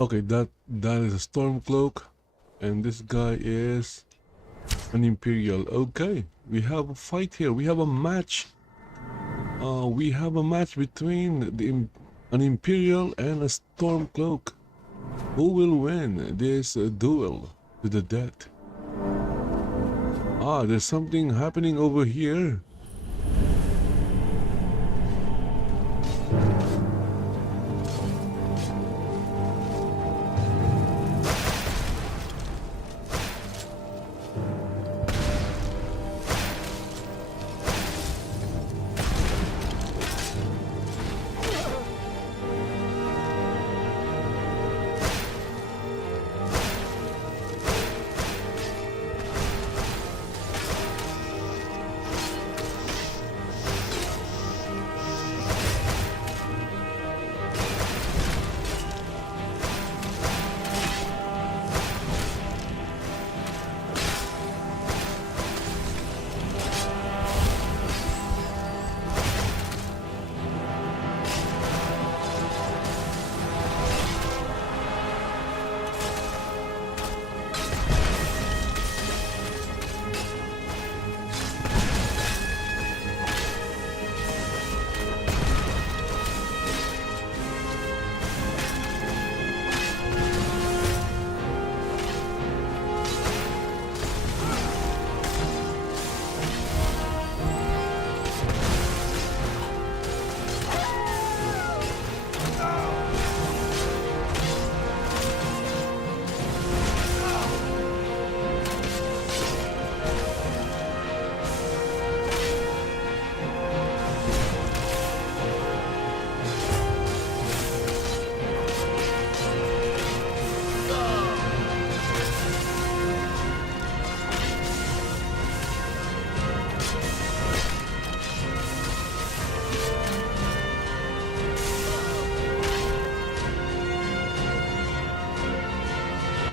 Okay, that is a storm cloak, and this guy is an Imperial. Okay, we have a fight here. We have a match. We have a match between an Imperial and a storm cloak. Who will win this duel to the death? Ah, there's something happening over here.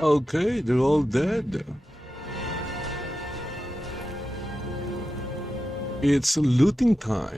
Okay, they're all dead. It's looting time.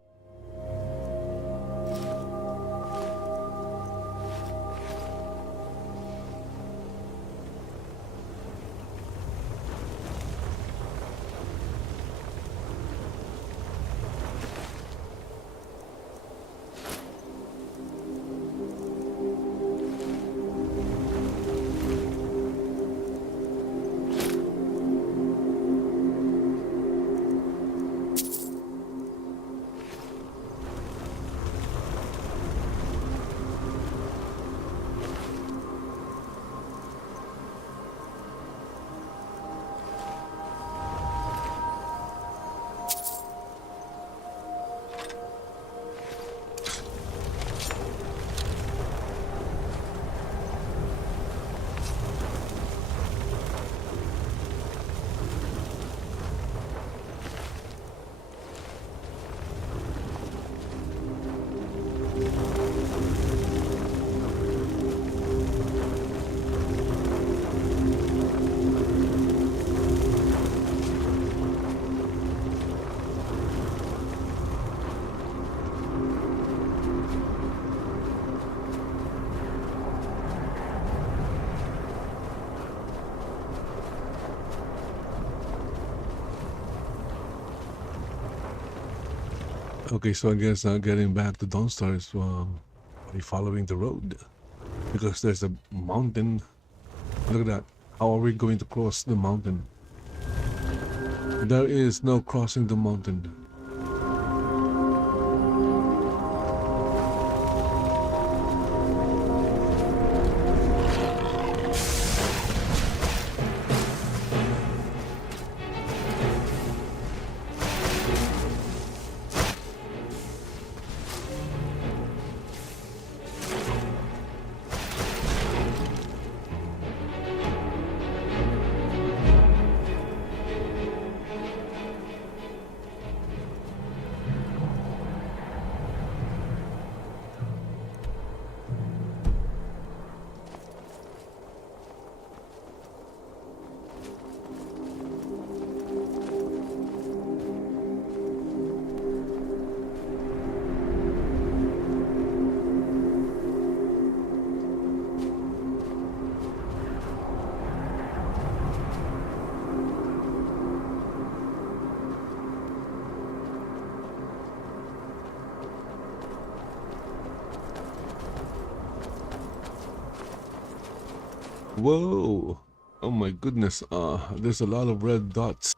Okay, so I guess getting back to Dawnstar is by following the road. Because there's a mountain. Look at that. How are we going to cross the mountain? There is no crossing the mountain. Whoa! Oh my goodness, there's a lot of red dots.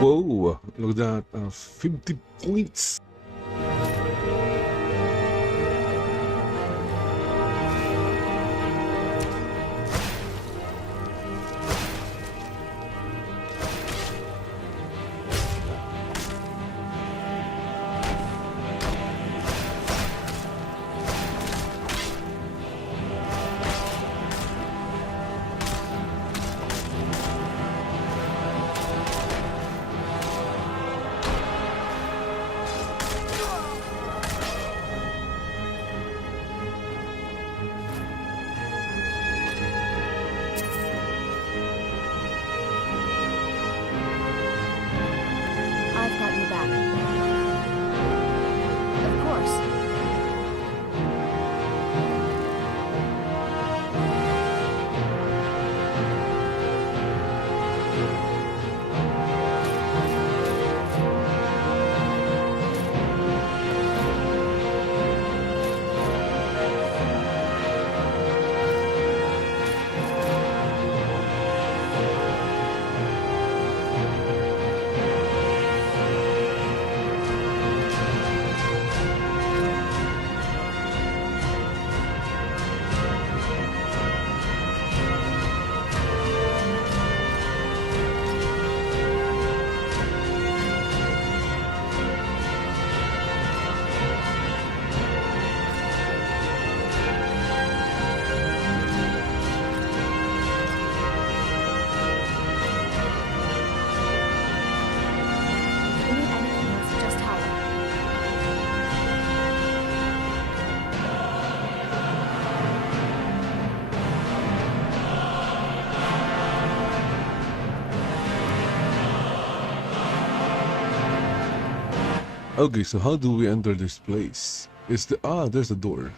Whoa, look at that, 50 points. I've got your back. Of course. If you need anything else, just holler. Okay, so how do we enter this place? Is there's the door.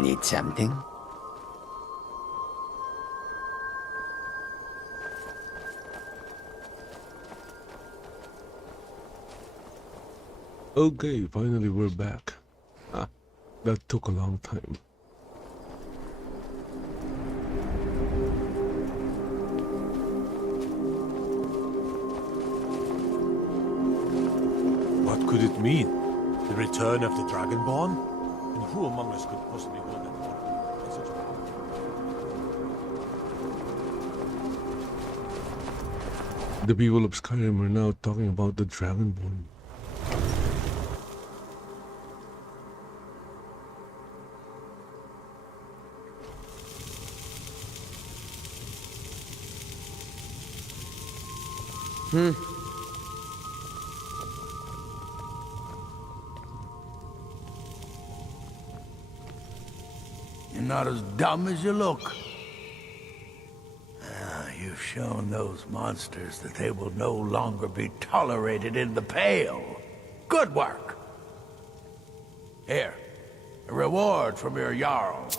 Need something? Okay, finally we're back. Ah, that took a long time. What could it mean? The return of the Dragonborn? And who among us could possibly hold that power in such a... The people of Skyrim are now talking about the Dragonborn. You're not as dumb as you look. You've shown those monsters that they will no longer be tolerated in the Pale. Good work. Here, a reward from your Jarl.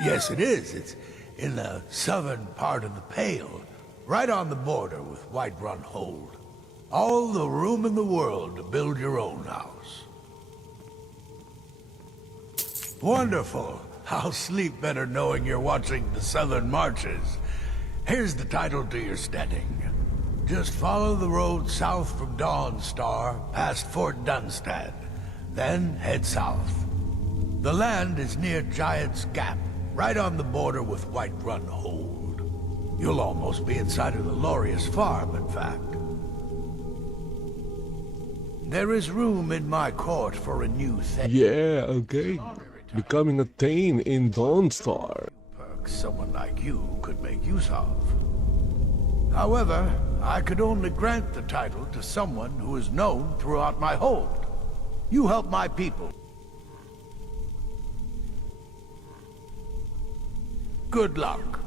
Yes, it is. It's in the southern part of the Pale, right on the border with Whiterun Hold. All the room in the world to build your own house. Wonderful. I'll sleep better knowing you're watching the Southern Marches. Here's the title to your steading. Just follow the road south from Dawnstar, past Fort Dunstad. Then head south. The land is near Giant's Gap, right on the border with Whiterun Hold. You'll almost be inside of the Laureus farm, in fact. There is room in my court for a new thing. Yeah, okay. Becoming a Thane in Dawnstar. Perks someone like you could make use of. However, I could only grant the title to someone who is known throughout my hold. You help my people. Good luck.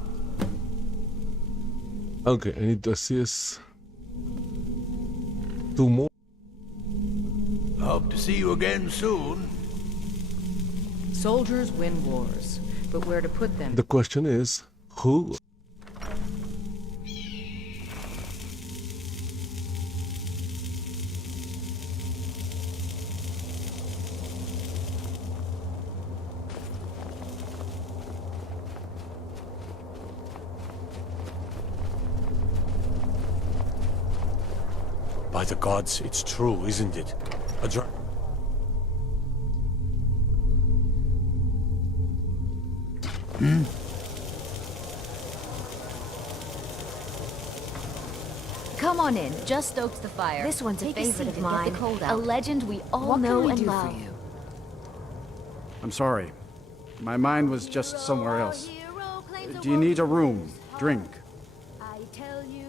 Okay, I need to assist 2 more. Hope to see you again soon. Soldiers win wars, but where to put them? The question is, who? By the gods, it's true, isn't it? A Come on in. Just stokes the fire. This one's a favorite of mine. A legend we all know and love. I'm sorry. My mind was just somewhere else. Do you need a room? Drink? I tell you,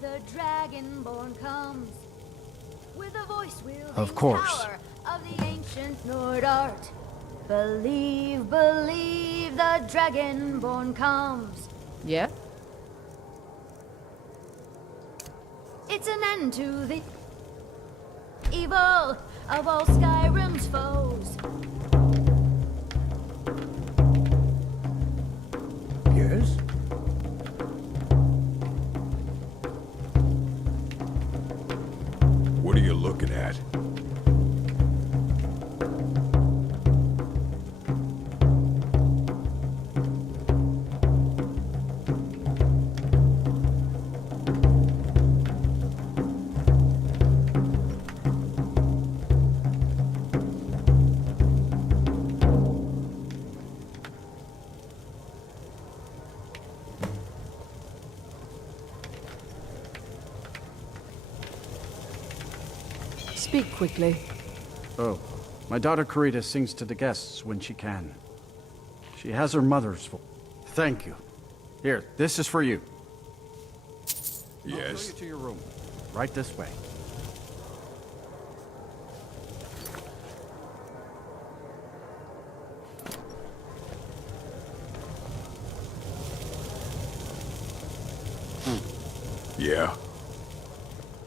the Dragonborn comes. With a voice wielding Of course. power of the ancient Nord art. Believe, believe, the Dragonborn comes. Yeah? It's an end to the evil of all Skyrim's foes. Yes? What are you looking at? Speak quickly. Oh, my daughter Karita sings to the guests when she can. She has her mother's voice. Thank you. Here, this is for you. I'll show you to your room. Right this way. Yeah.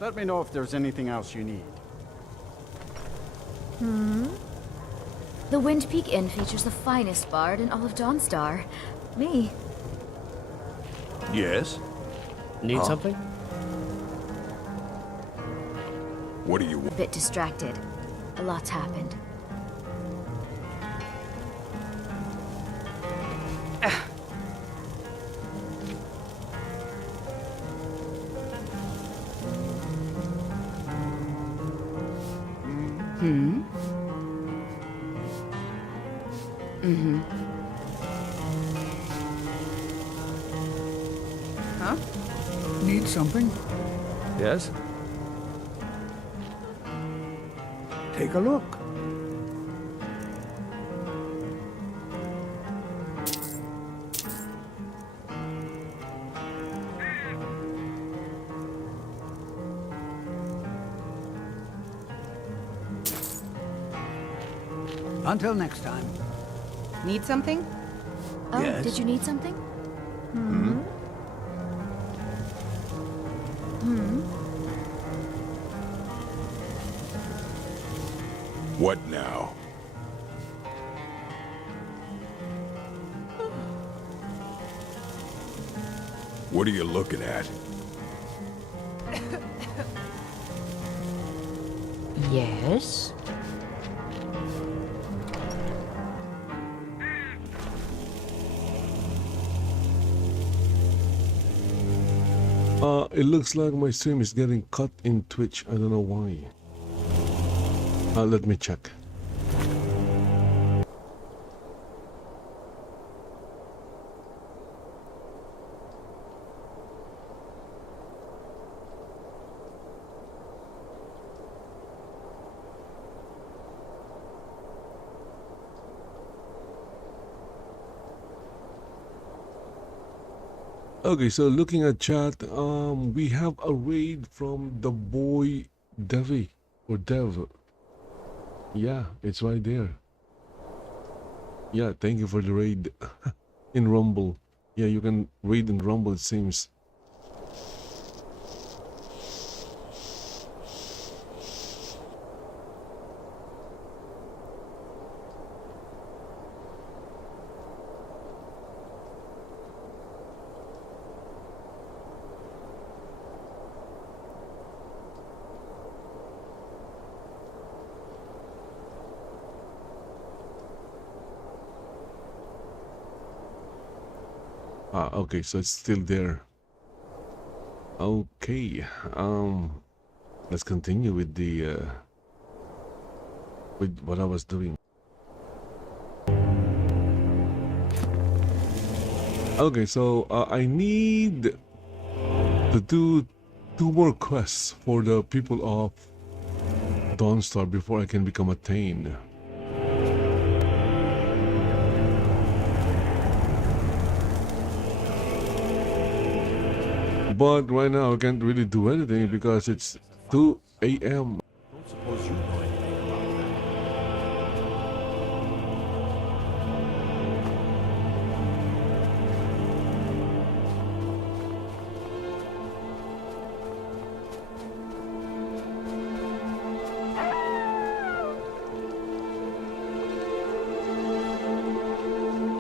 Let me know if there's anything else you need. The Wind Peak Inn features the finest bard in all of Dawnstar. Me. Yes? Need something? What do you A want? bit distracted. A lot's happened. Huh? Need something? Yes? Take a look. Until next time. Need something? Oh, Yes. did you need something? What now? What are you looking at? Yes? It looks like my stream is getting cut in Twitch. I don't know why. Let me check. Okay, so looking at chat, we have a raid from the boy Devi or Dev. Yeah, it's right there. Yeah, thank you for the raid in Rumble. Yeah, you can raid in Rumble, it seems. Okay, so it's still there. Okay, let's continue with the with what I was doing. Okay, so I need to do 2 more quests for the people of Dawnstar before I can become a Thane. But right now I can't really do anything because it's 2 a.m. Don't suppose you know anything about that.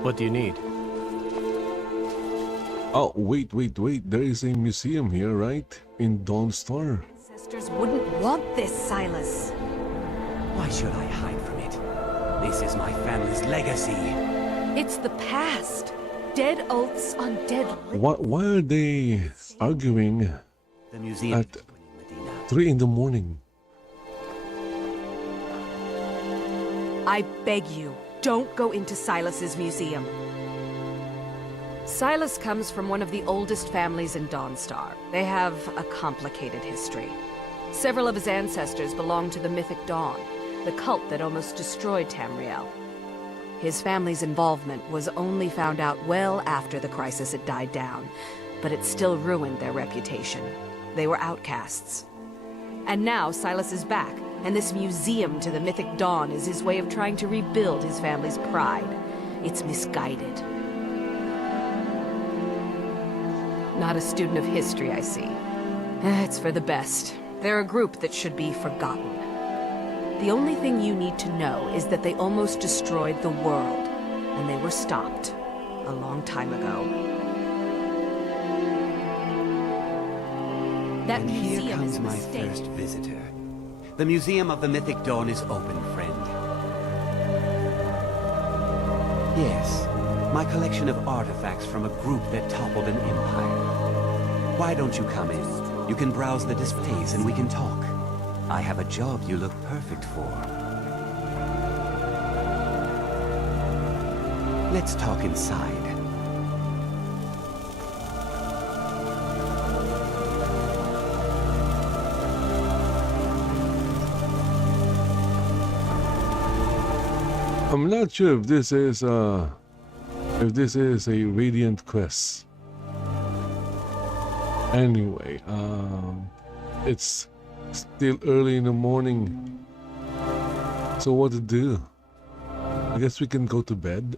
What do you need? Oh, wait. There is a museum here, right? In Dawnstar. Ancestors wouldn't want this, Silas. Why should I hide from it? This is my family's legacy. It's the past. Dead oaths on dead lips. Why are they arguing The museum at 3 in the morning? I beg you, don't go into Silas's museum. Silas comes from one of the oldest families in Dawnstar. They have a complicated history. Several of his ancestors belong to the mythic Dawn, the cult that almost destroyed Tamriel. His family's involvement was only found out well after the crisis had died down, but it still ruined their reputation. They were outcasts. And now Silas is back, and this museum to the mythic Dawn is his way of trying to rebuild his family's pride. It's misguided. Not a student of history, I see. It's for the best. They're a group that should be forgotten. The only thing you need to know is that they almost destroyed the world, and they were stopped a long time ago. That And here museum comes is a my mistake. first visitor. The Museum of the Mythic Dawn is open, friend. Yes, my collection of artifacts from a group that toppled an empire. Why don't you come in? You can browse the displays and we can talk. I have a job you look perfect for. Let's talk inside. I'm not sure if this is a Radiant quest. Anyway, it's still early in the morning. So what to do? I guess we can go to bed.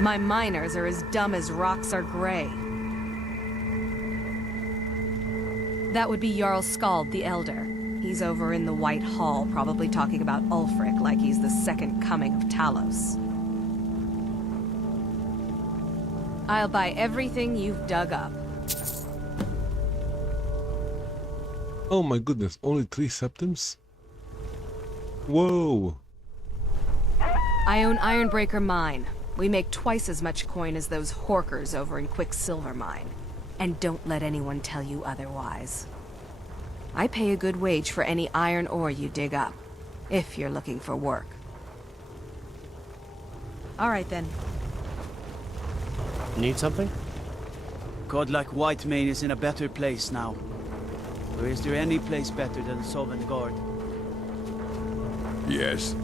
My miners are as dumb as rocks are gray. That would be Jarl Skald the Elder. He's over in the White Hall, probably talking about Ulfric like he's the second coming of Talos. I'll buy everything you've dug up. Oh my goodness, only 3 septims? Whoa! I own Ironbreaker Mine. We make twice as much coin as those horkers over in Quicksilver Mine. And don't let anyone tell you otherwise. I pay a good wage for any iron ore you dig up, if you're looking for work. All right then. Need something? Godlike Whitemane is in a better place now. Or is there any place better than Sovngarde? Yes.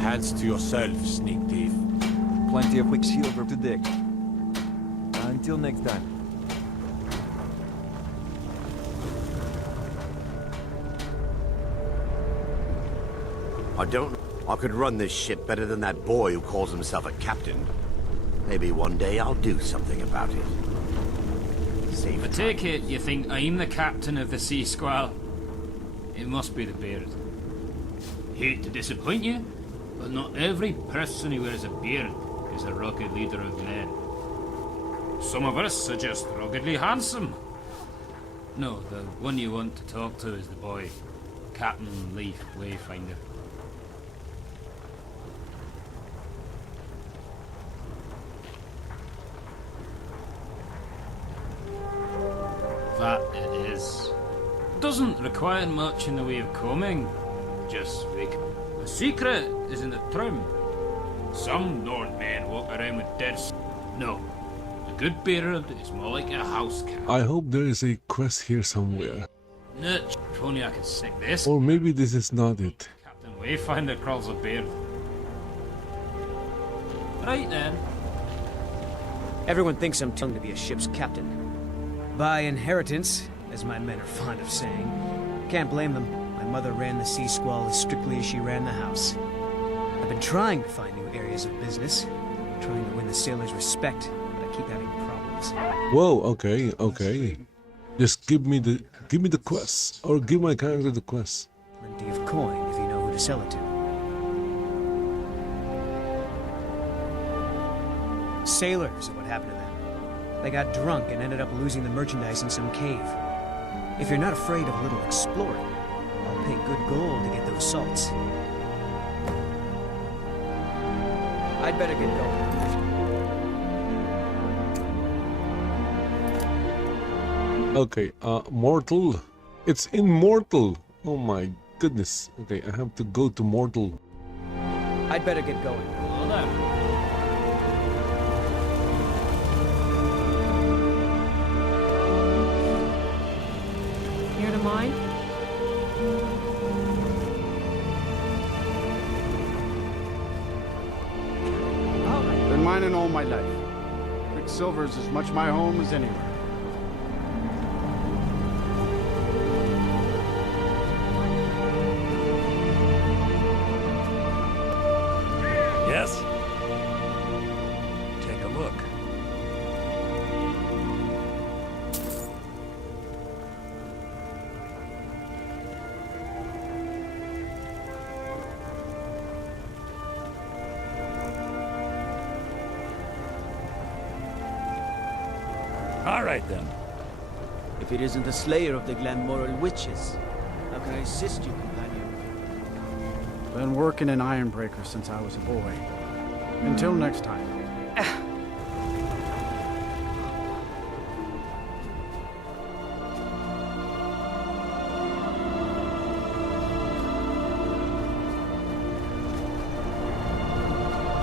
Hands to yourself, sneak thief. Plenty of quicksilver to dig. Until next time. I could run this ship better than that boy who calls himself a captain. Maybe one day I'll do something about it. I take it you think I'm the captain of the Sea Squall? It must be the beard. Hate to disappoint you, but not every person who wears a beard is a rugged leader of men. Some of us are just ruggedly handsome. No, the one you want to talk to is the boy, Captain Leaf Wayfinder. That it is. Doesn't require much in the way of combing. Just wake. The secret is in the trim. Some Norn men walk around with dead. No, a good beard is more like a house cat. I hope there is a quest here somewhere. Nutch, if only I could stick this. Or maybe this is not it. Captain Wayfinder crawls a beard. Right then. Everyone thinks I'm tongue to be a ship's captain. By inheritance, as my men are fond of saying. Can't blame them. My mother ran the Sea Squall as strictly as she ran the house. I've been trying to find new areas of business, trying to win the sailors' respect, but I keep having problems. Whoa, okay, okay. Just give me the quest, or give my character the quest. Plenty of coin if you know who to sell it to. Sailors are what happened to them. They got drunk and ended up losing the merchandise in some cave. If you're not afraid of a little exploring, I'll pay good gold to get those salts. I'd better get going. Okay, mortal. It's in mortal. Oh my goodness. Okay, I have to go to mortal. I'd better get going. Hold on. Here to mine? Been mining all my life. Quicksilver's as much my home as anywhere. Yes? Take a look. All right, then. If it isn't the slayer of the Glenmoral witches, how can I assist you, companion? Been working in Ironbreaker since I was a boy. Until next time.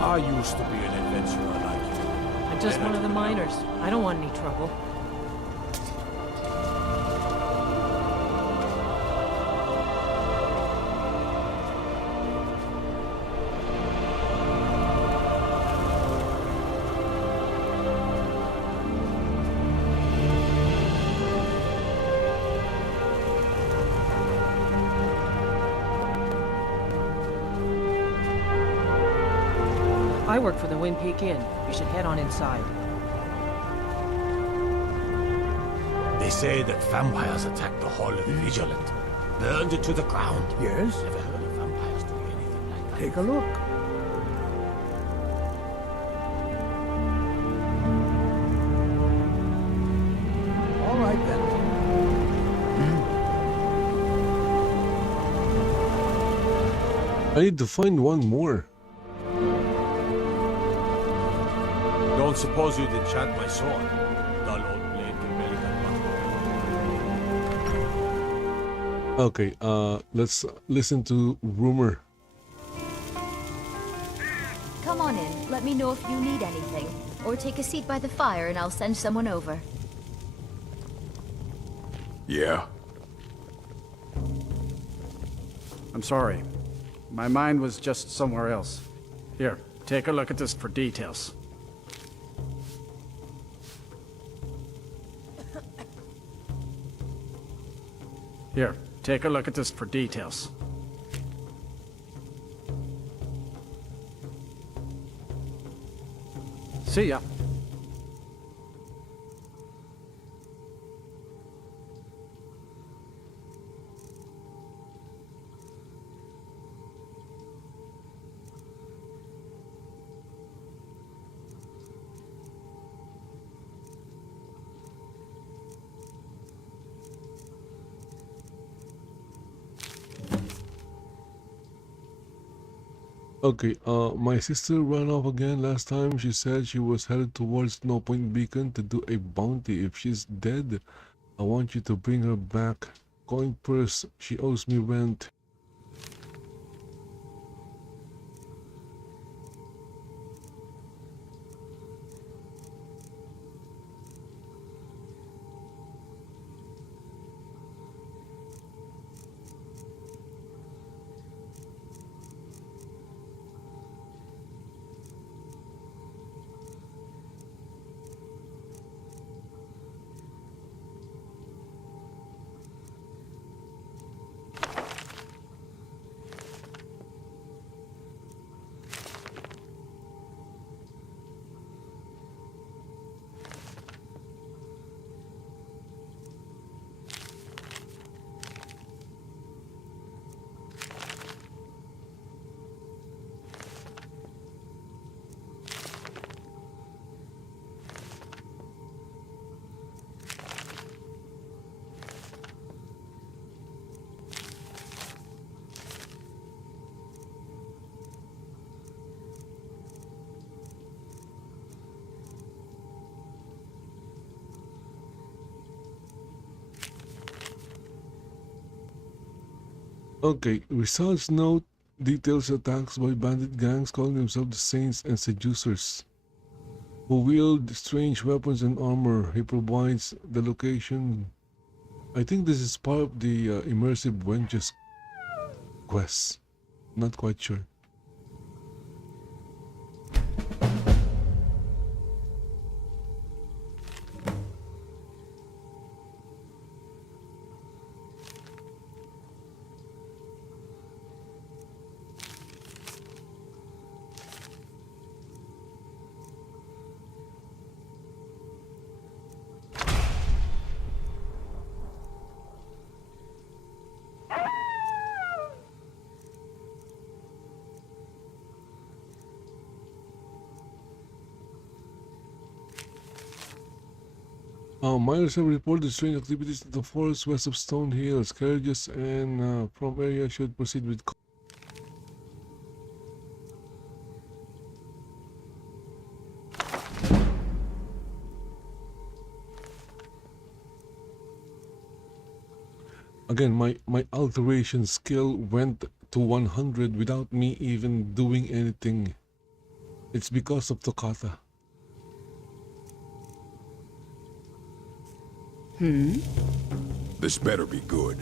I used to be an adventurer like you. I'm just one of the miners. I don't want any trouble. I work for the Wind Peak Inn. You should head on inside. They say that vampires attacked the Hall of the Vigilant, burned it to the ground. Yes? Never heard of vampires doing anything like that. Take a look. All right, then. I need to find one more. Don't suppose you'd enchant my sword? Dull old blade can barely cut butter. Okay, let's listen to rumor. Come on in. Let me know if you need anything. Or take a seat by the fire and I'll send someone over. Yeah? I'm sorry. My mind was just somewhere else. Here, take a look at this for details. Here, take a look at this for details. See ya. Okay, my sister ran off again last time. She said she was headed towards No Point Beacon to do a bounty. If she's dead, I want you to bring her back. Coin purse, she owes me rent. Okay, results note details attacks by bandit gangs calling themselves the Saints and Seducers, who wield strange weapons and armor. He provides the location. I think this is part of the immersive Wenches quest. Not quite sure. Miners have reported strange activities in the forest west of Stone Hills. Carriages and from area should proceed with Again, my alteration skill went to 100 without me even doing anything. It's because of Toccata. This better be good.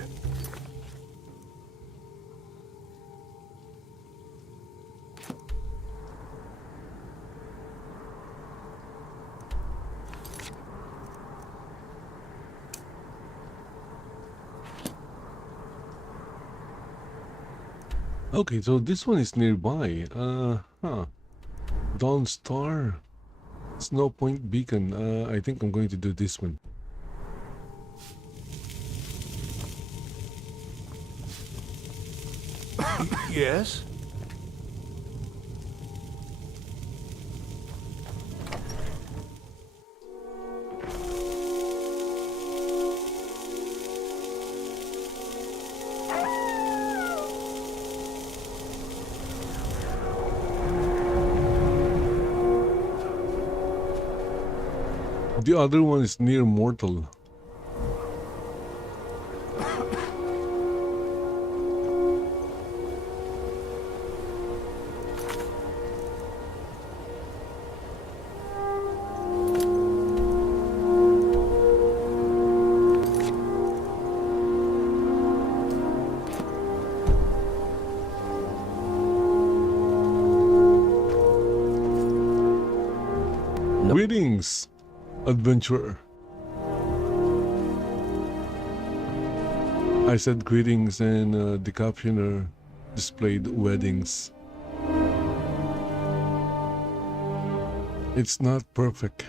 Okay, so this one is nearby. Dawn Star, Snow Point Beacon. I think I'm going to do this one. Yes? The other one is near mortal. Greetings, adventurer. I said greetings and the captioner displayed weddings. It's not perfect.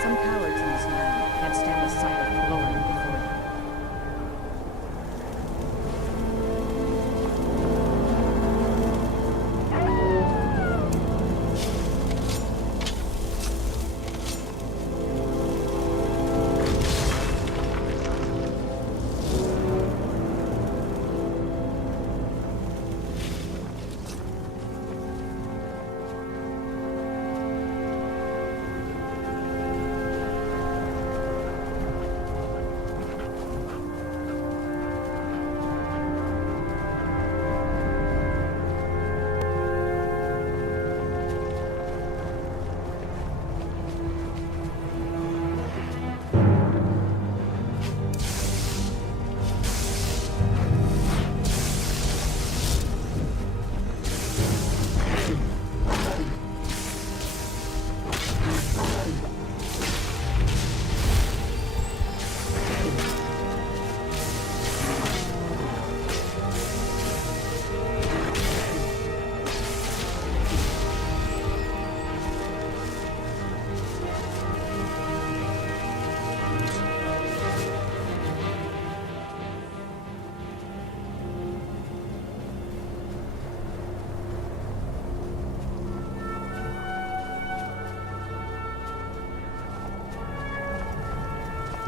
Some cowards in this land can't stand the sight of glory before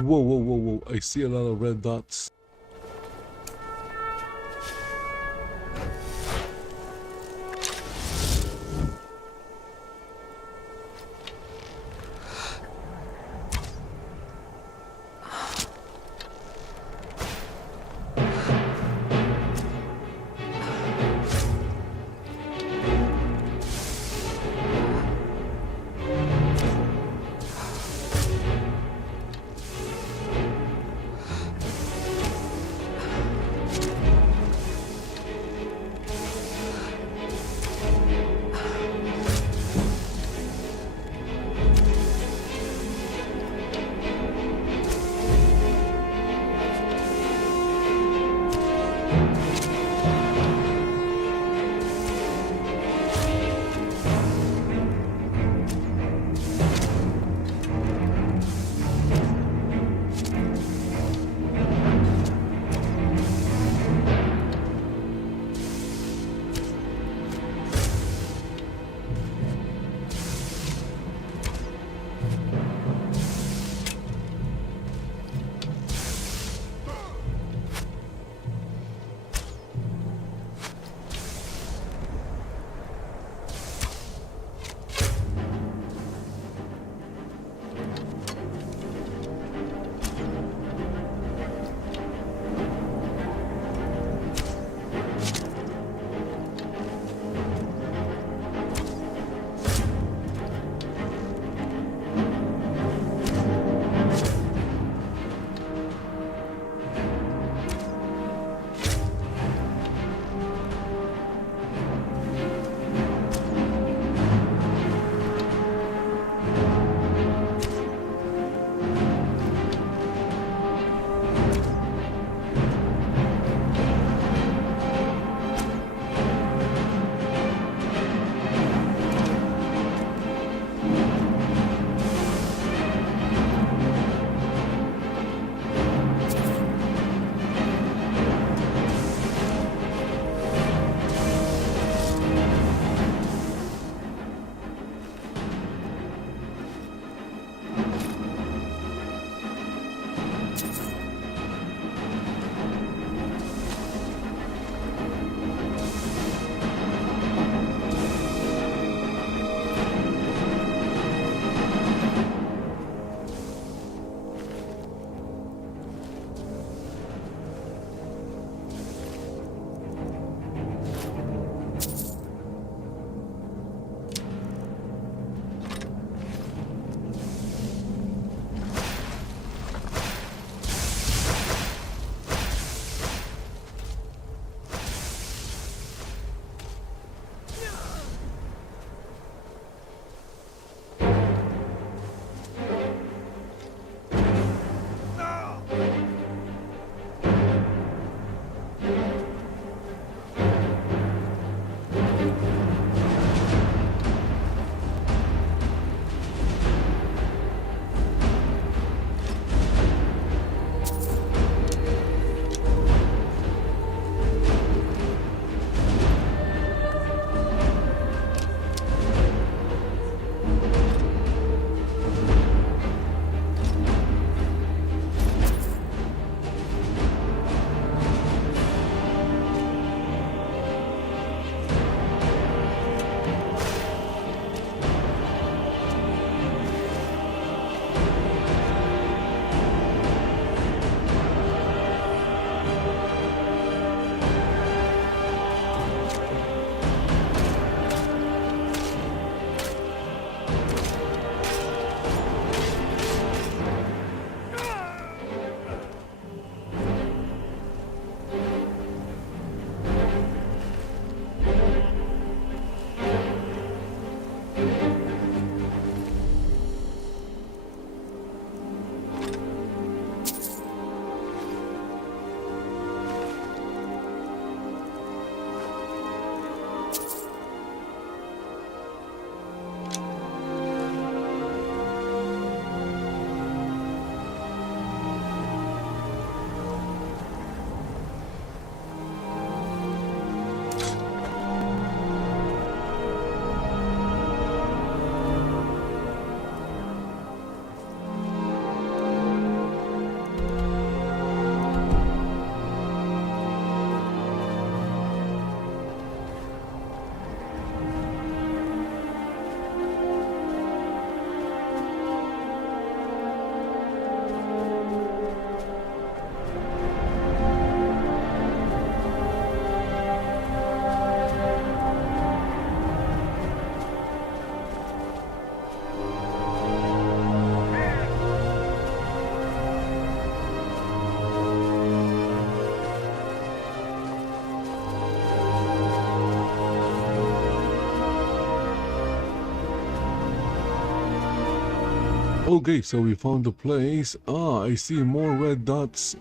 Whoa, whoa, whoa, whoa. I see a lot of red dots. Okay, so we found the place. Ah, I see more red dots.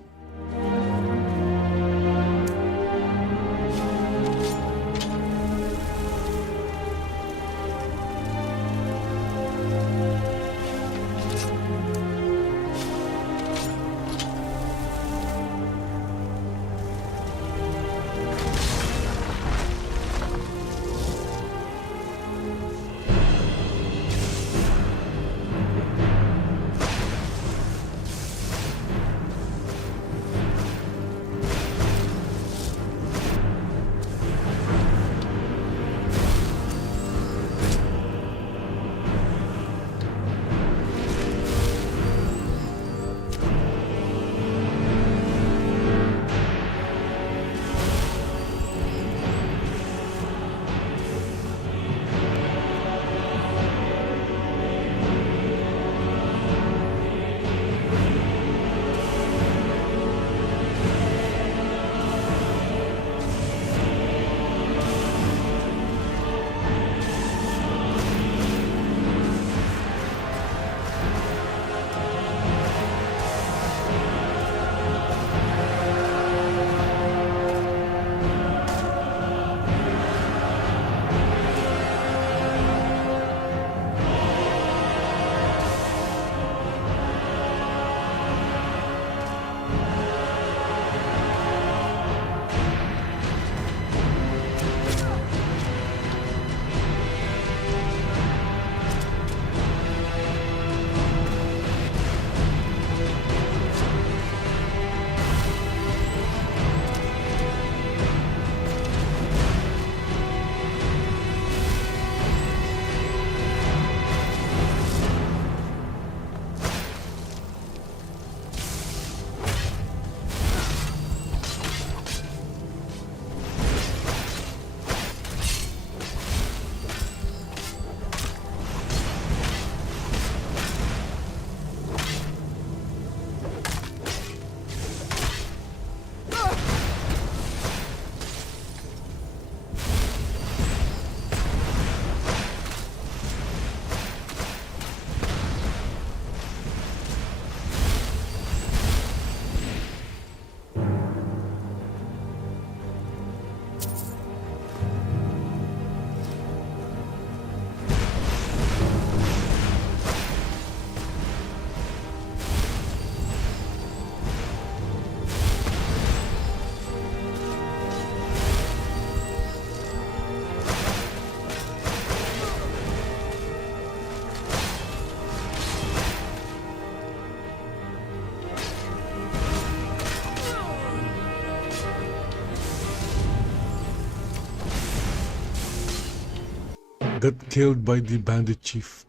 Got killed by the bandit chief.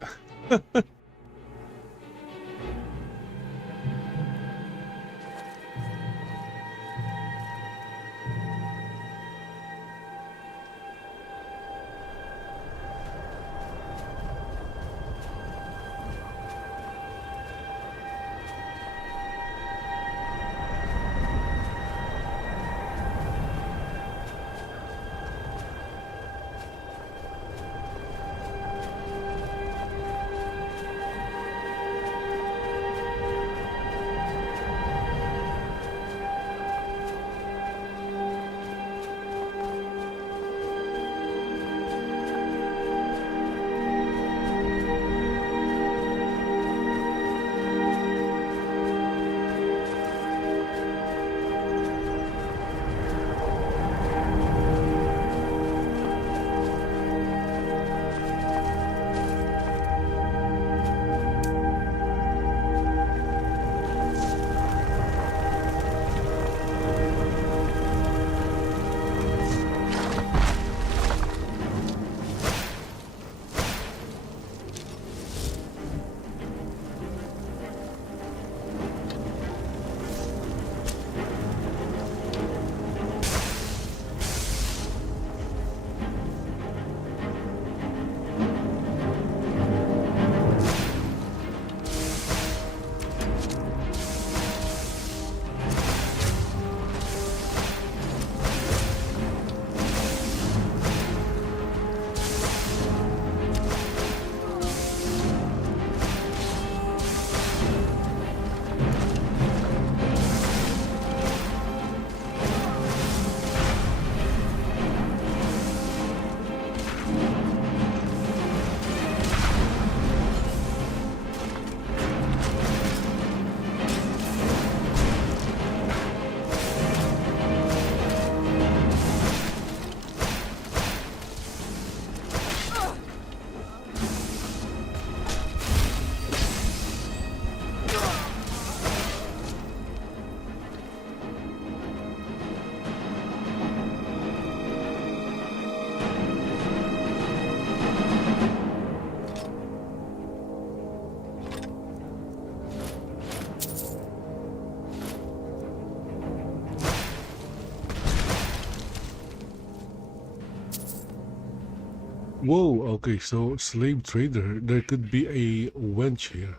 Whoa, okay, so slave trader. There could be a wench here.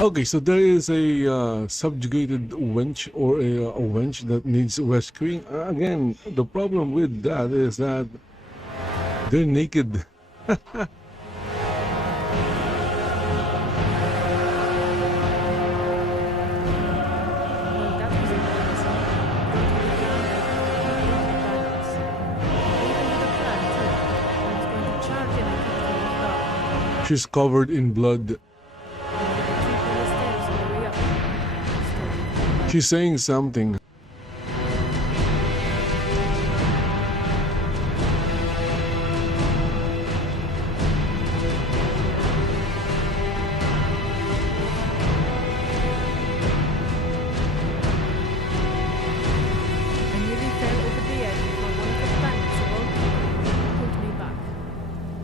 Okay, so there is a subjugated wench or a wench that needs rescuing. Again, the problem with that is that they're naked. She's covered in blood. She's saying something.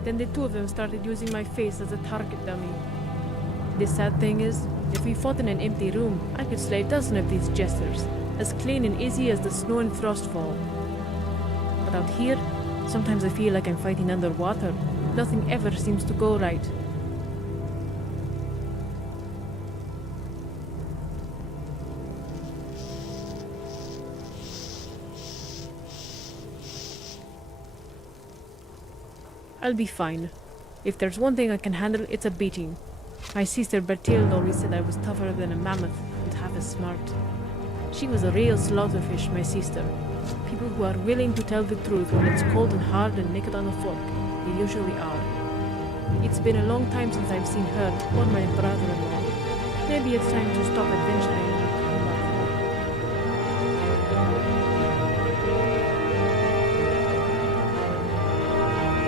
Then the two of them started using my face as a target dummy. The sad thing is, if we fought in an empty room, I could slay a dozen of these jesters, as clean and easy as the snow and frost fall. But out here, sometimes I feel like I'm fighting underwater. Nothing ever seems to go right. I'll be fine. If there's one thing I can handle, it's a beating. My sister Bertilde always said I was tougher than a mammoth and half as smart. She was a real slaughterfish, my sister. People who are willing to tell the truth when it's cold and hard and naked on a fork. They usually are. It's been a long time since I've seen her or my brother-in-law. Maybe it's time to stop adventuring and come back home.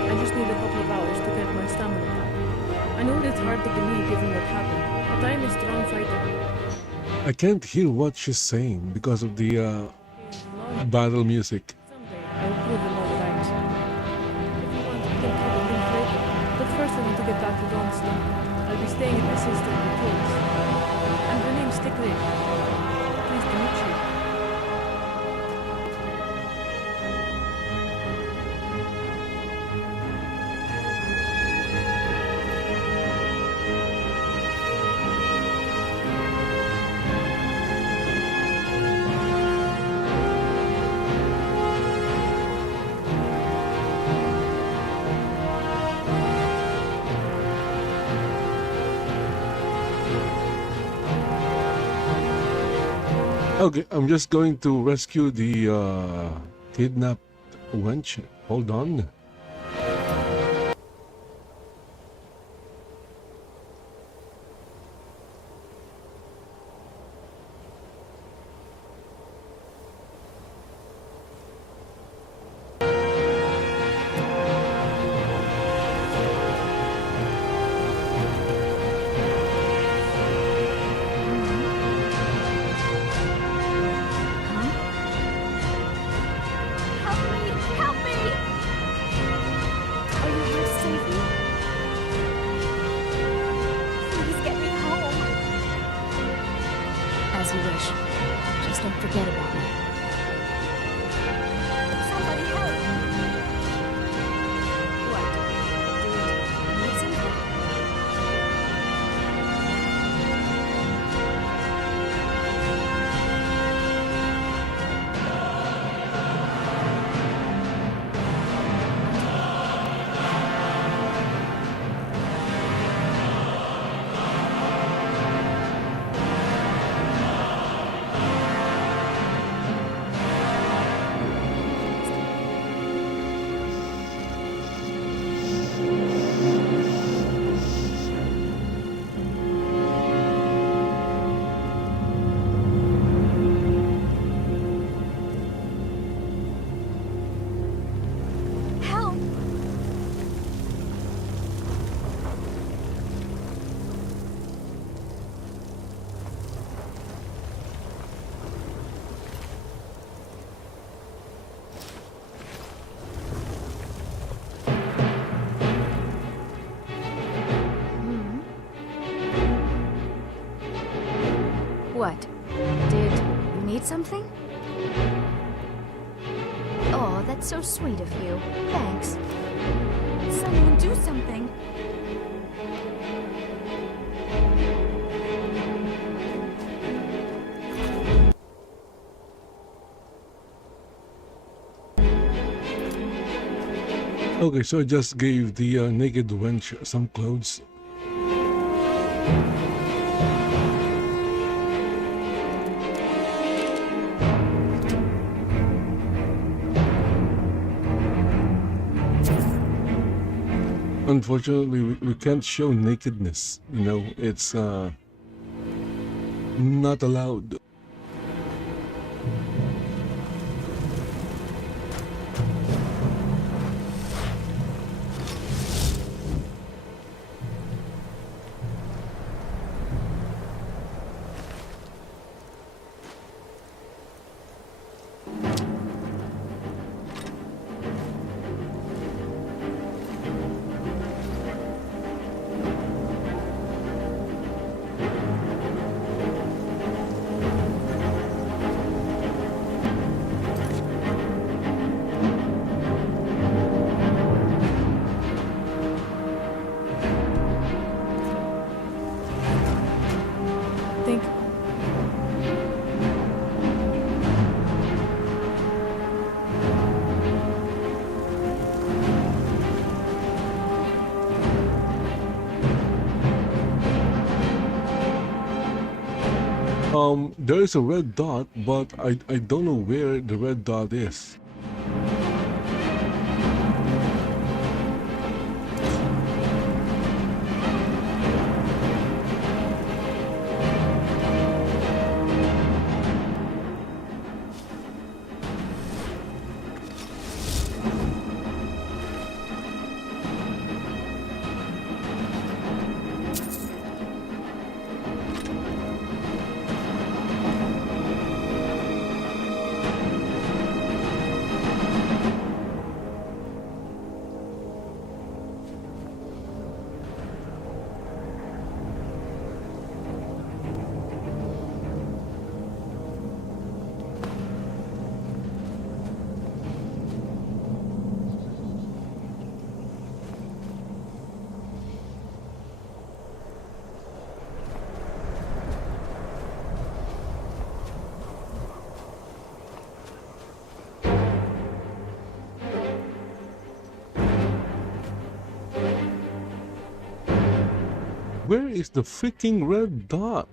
I just need a couple of hours to get my stamina back. I know it's hard to believe given what happened, but I'm a strong fighter. I can't hear what she's saying because of the battle music. I'll prove them all right. If you want, we can talk a bit later. But first I want to get back to Dawnstar. I'll be staying at my sister Bertilde's. And her name's Stickling. Pleased to meet you. Okay, I'm just going to rescue the kidnapped wench. Hold on. Help me! Are you here to save me? Please get me home. As you wish. Just don't forget about me. Somebody help! What? Need something? Help! What? Did you need something? Oh, that's so sweet of you. Thanks. Someone do something. Okay, so I just gave the naked wench some clothes. Unfortunately, we can't show nakedness. You know, it's not allowed. Think. There is a red dot, but I don't know where the red dot is. Where is the freaking red dot?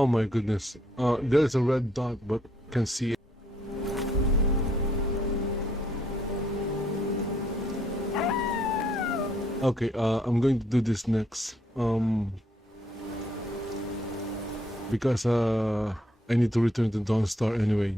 Oh my goodness. There's a red dot, but can see it. Okay, I'm going to do this next. Because I need to return to Dawnstar anyway.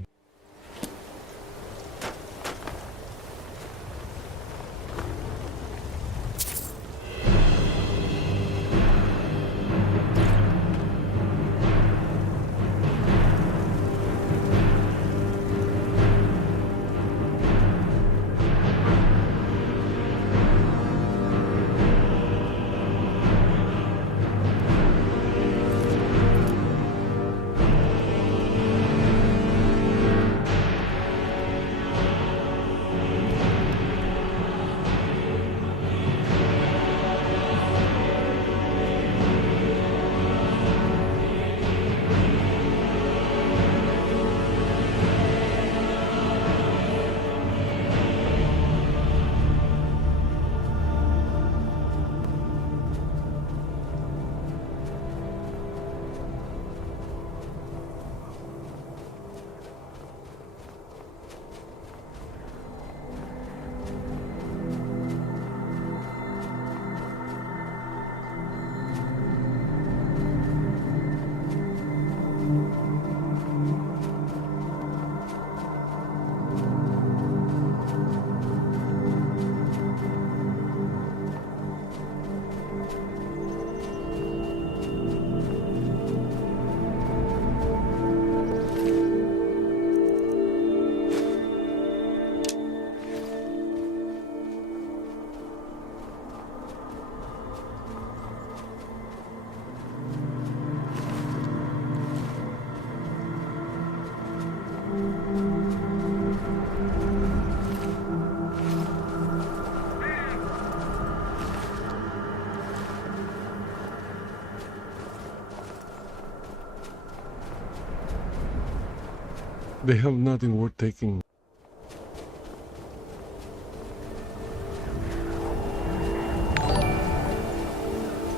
They have nothing worth taking.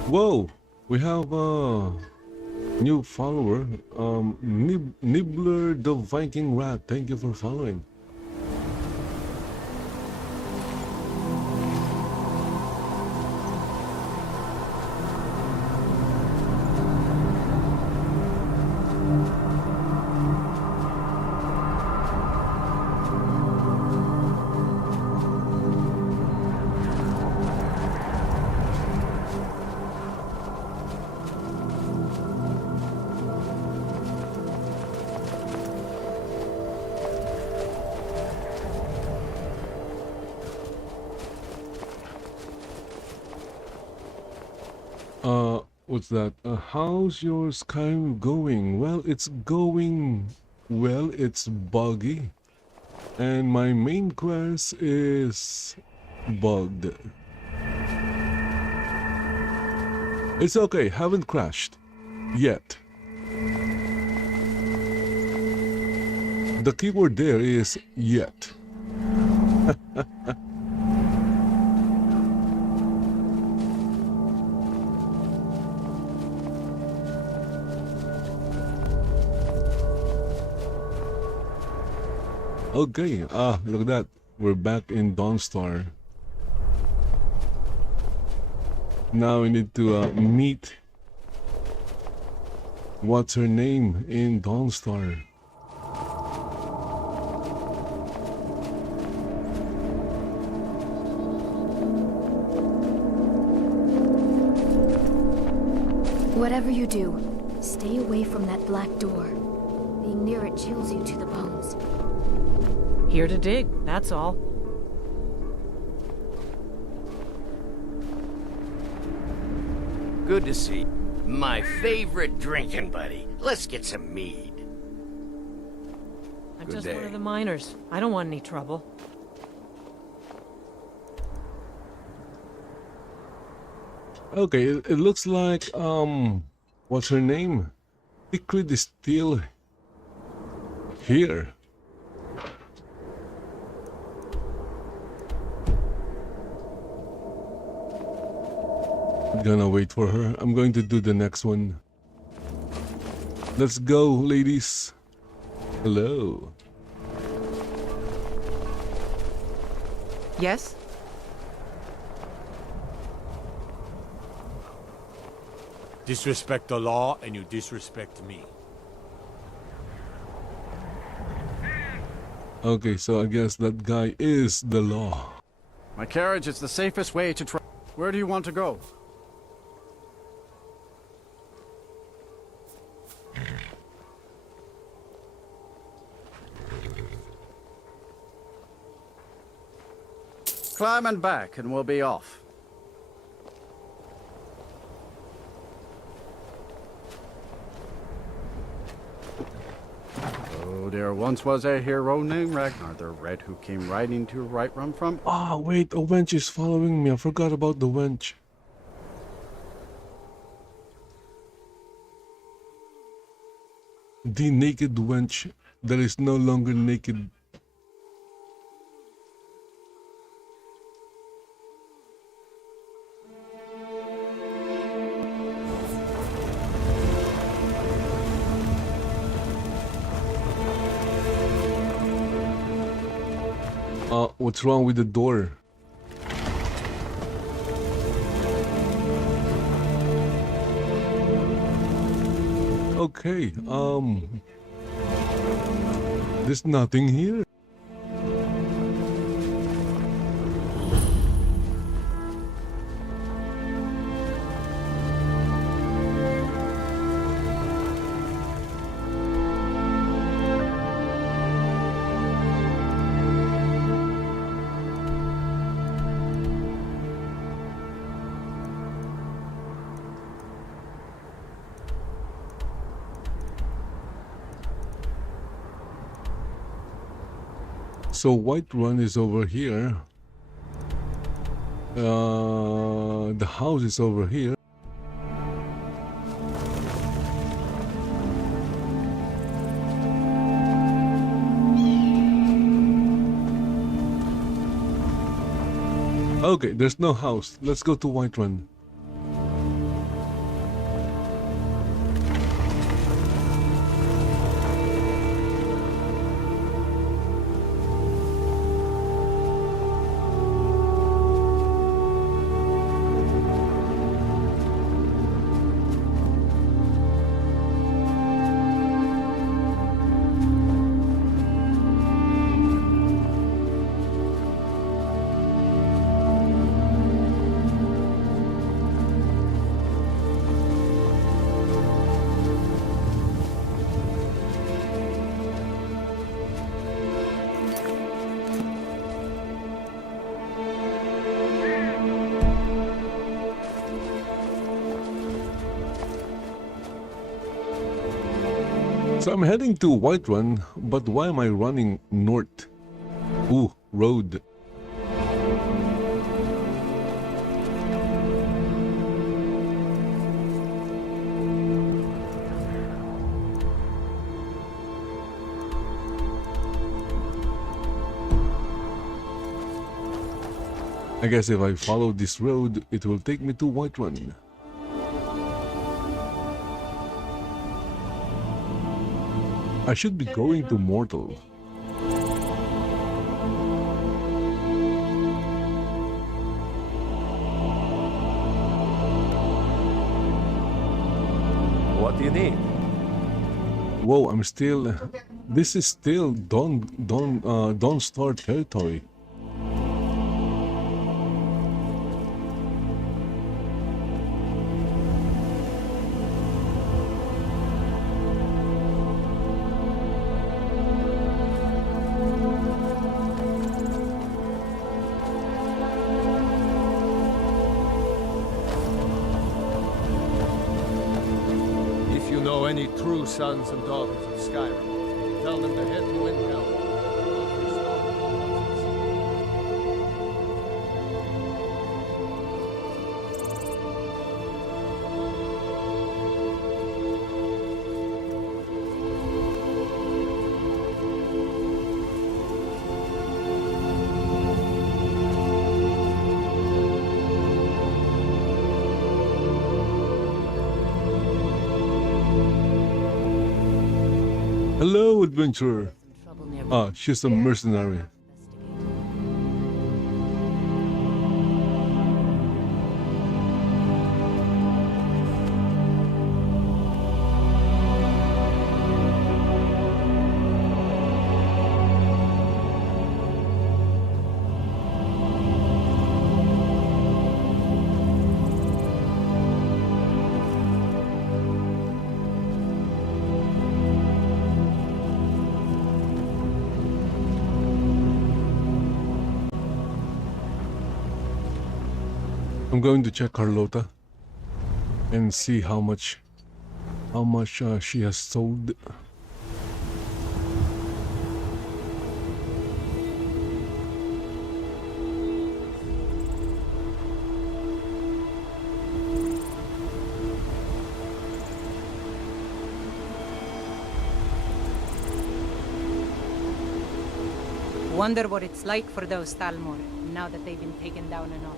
Whoa! We have a new follower. Nibbler the Viking Rat. Thank you for following. What's that? How's your Skyrim going? Well, it's going well. It's buggy. And my main quest is bugged. It's okay. Haven't crashed. Yet. The keyword there is yet. Okay, look at that. We're back in Dawnstar. Now we need to meet what's her name in Dawnstar. Whatever you do, stay away from that black door. Being near it chills you to the bones. Here to dig, that's all. Good to see you. My favorite drinking buddy. Let's get some mead. I'm Good just day. one of the miners. I don't want any trouble. Okay, it looks like what's her name? Liquid is still here. Gonna wait for her. I'm going to do the next one. Let's go, ladies. Hello. Yes? Disrespect the law, and you disrespect me. Okay, so I guess that guy is the law. My carriage is the safest way to travel. Where do you want to go? Climb and back, and we'll be off. Oh, there once was a hero named Ragnar the Red who came riding to Whiterun from... Ah, wait, a wench is following me. I forgot about the wench. The naked wench that is no longer naked. What's wrong with the door? Okay, there's nothing here. So Whiterun is over here. The house is over here. Okay, there's no house. Let's go to Whiterun. So I'm heading to Whiterun, but why am I running north? Ooh, road. I guess if I follow this road, it will take me to Whiterun. I should be going to Mortal. What do you need? Whoa, I'm still... This is still Dawnstar territory. Any true sons and daughters of Skyrim, tell them to head to Windhelm. Hello, adventurer. Trouble near Ah, she's a mercenary. I'm going to check Carlota and see how much she has sold. Wonder what it's like for those Thalmor, now that they've been taken down a notch.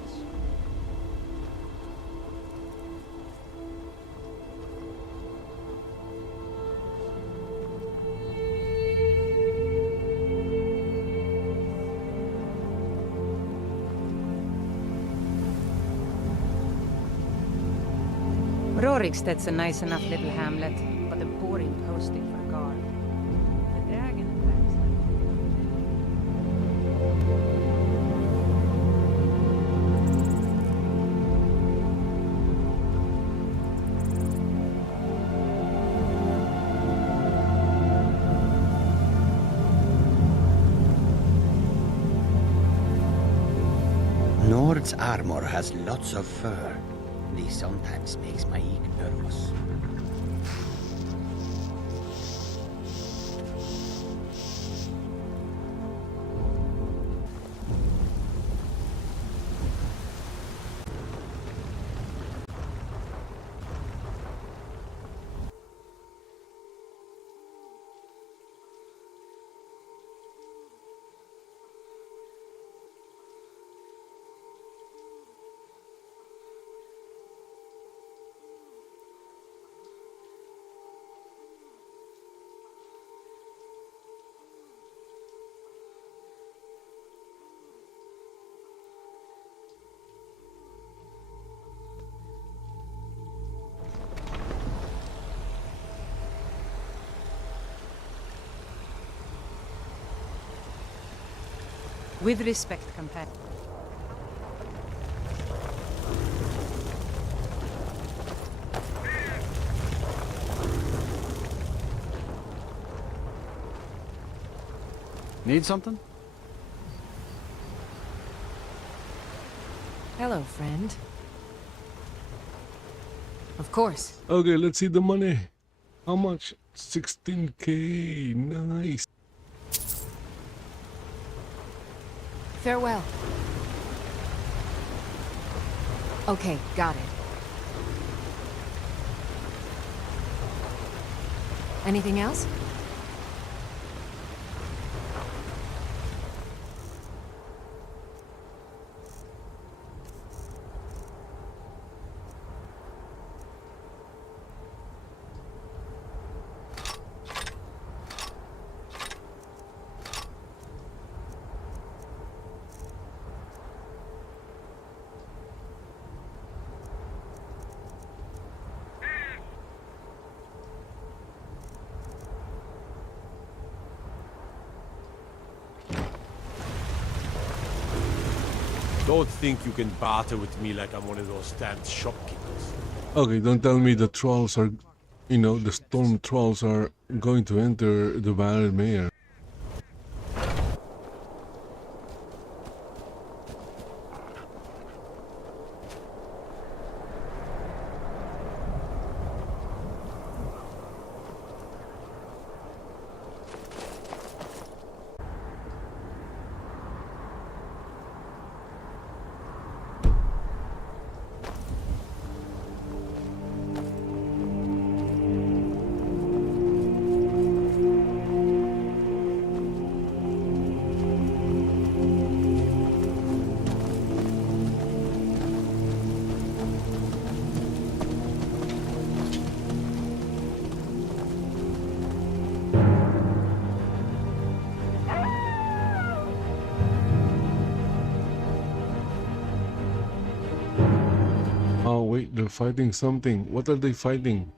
Roriksted's a nice enough little hamlet, but a boring posting for guard. The dragon attacks. Nord's armor has lots of fur. This sometimes makes my eek nervous. With respect, companion. Need something? Hello, friend. Of course. Okay, let's see the money. How much? 16K. Nice. Farewell. Okay, got it. Anything else? Don't think you can barter with me like I'm one of those stamped shopkeepers. Okay, don't tell me the trolls are, the storm trolls are going to enter the Valley Mayor. They're fighting something. What are they fighting?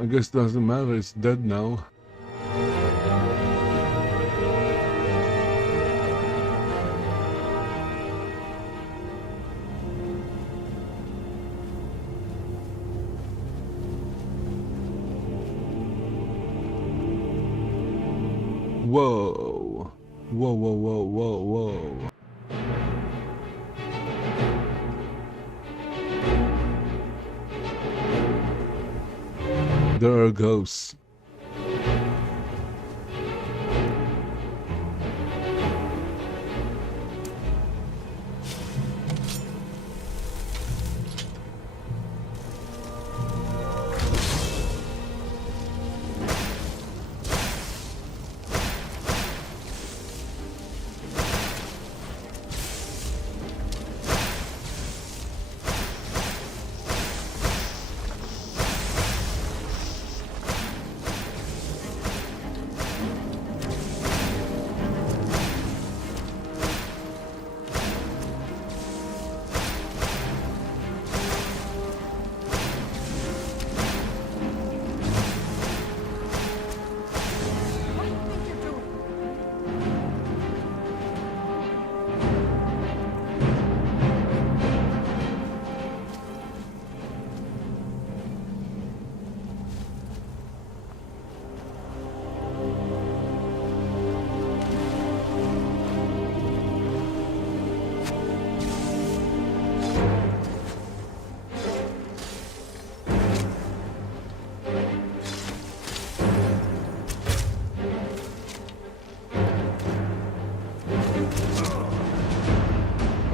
I guess doesn't matter. It's dead now. Whoa. Whoa, whoa, whoa, whoa, whoa. There are ghosts.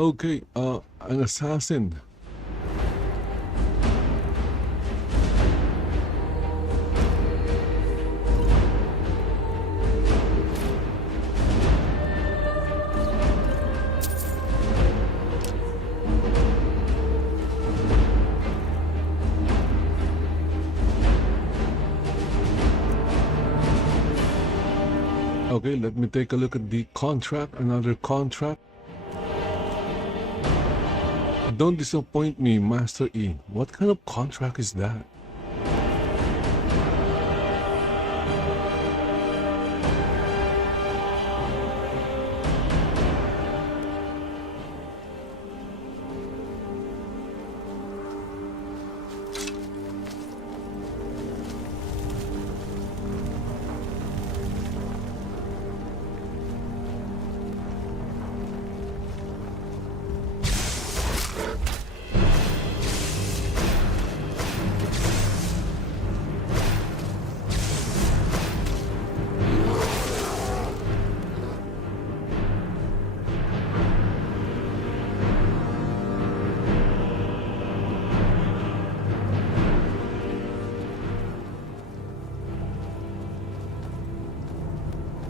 Okay, an assassin. Okay, let me take a look at the contract, another contract. Don't disappoint me, Master E. What kind of contract is that?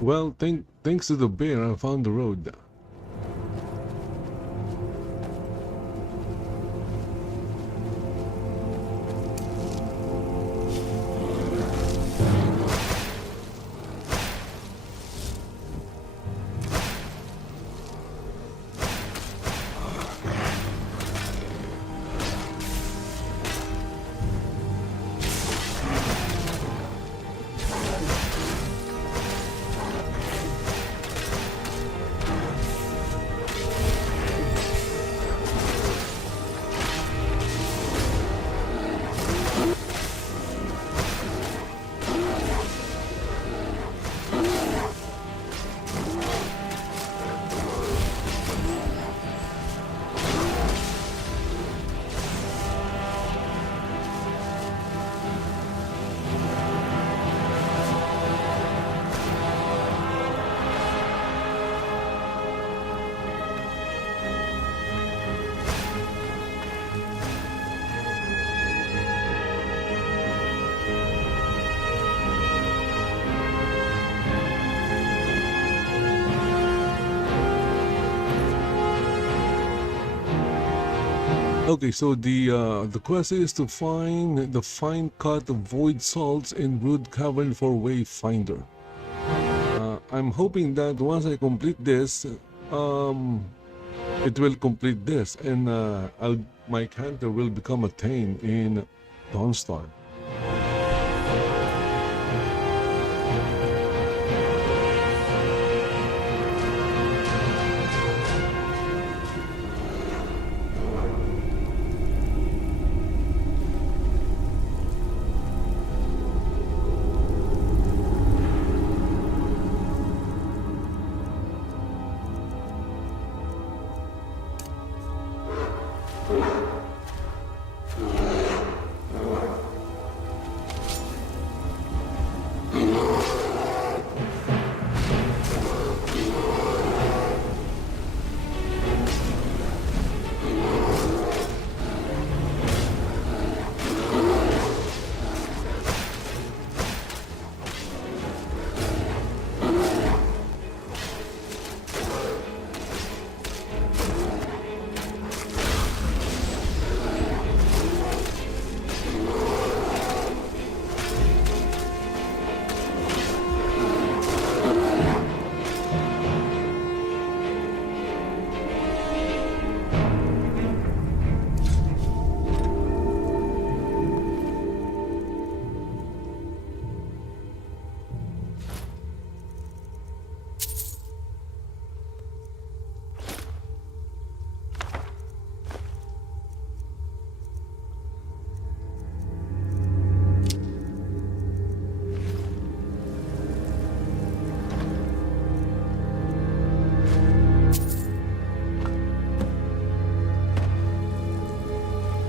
Well, thanks to the bear, I found the road. Okay, so the quest is to find the fine cut of void salts in Brood Cavern for Wayfinder. I'm hoping that once I complete this, it will complete this, and my character will become a Thane in Dawnstar.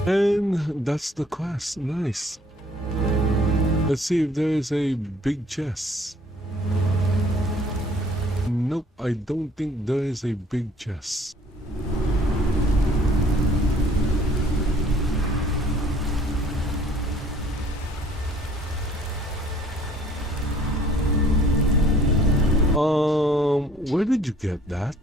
And that's the quest. Nice. Let's see if there is a big chest. Nope, I don't think there is a big chest. Where did you get that?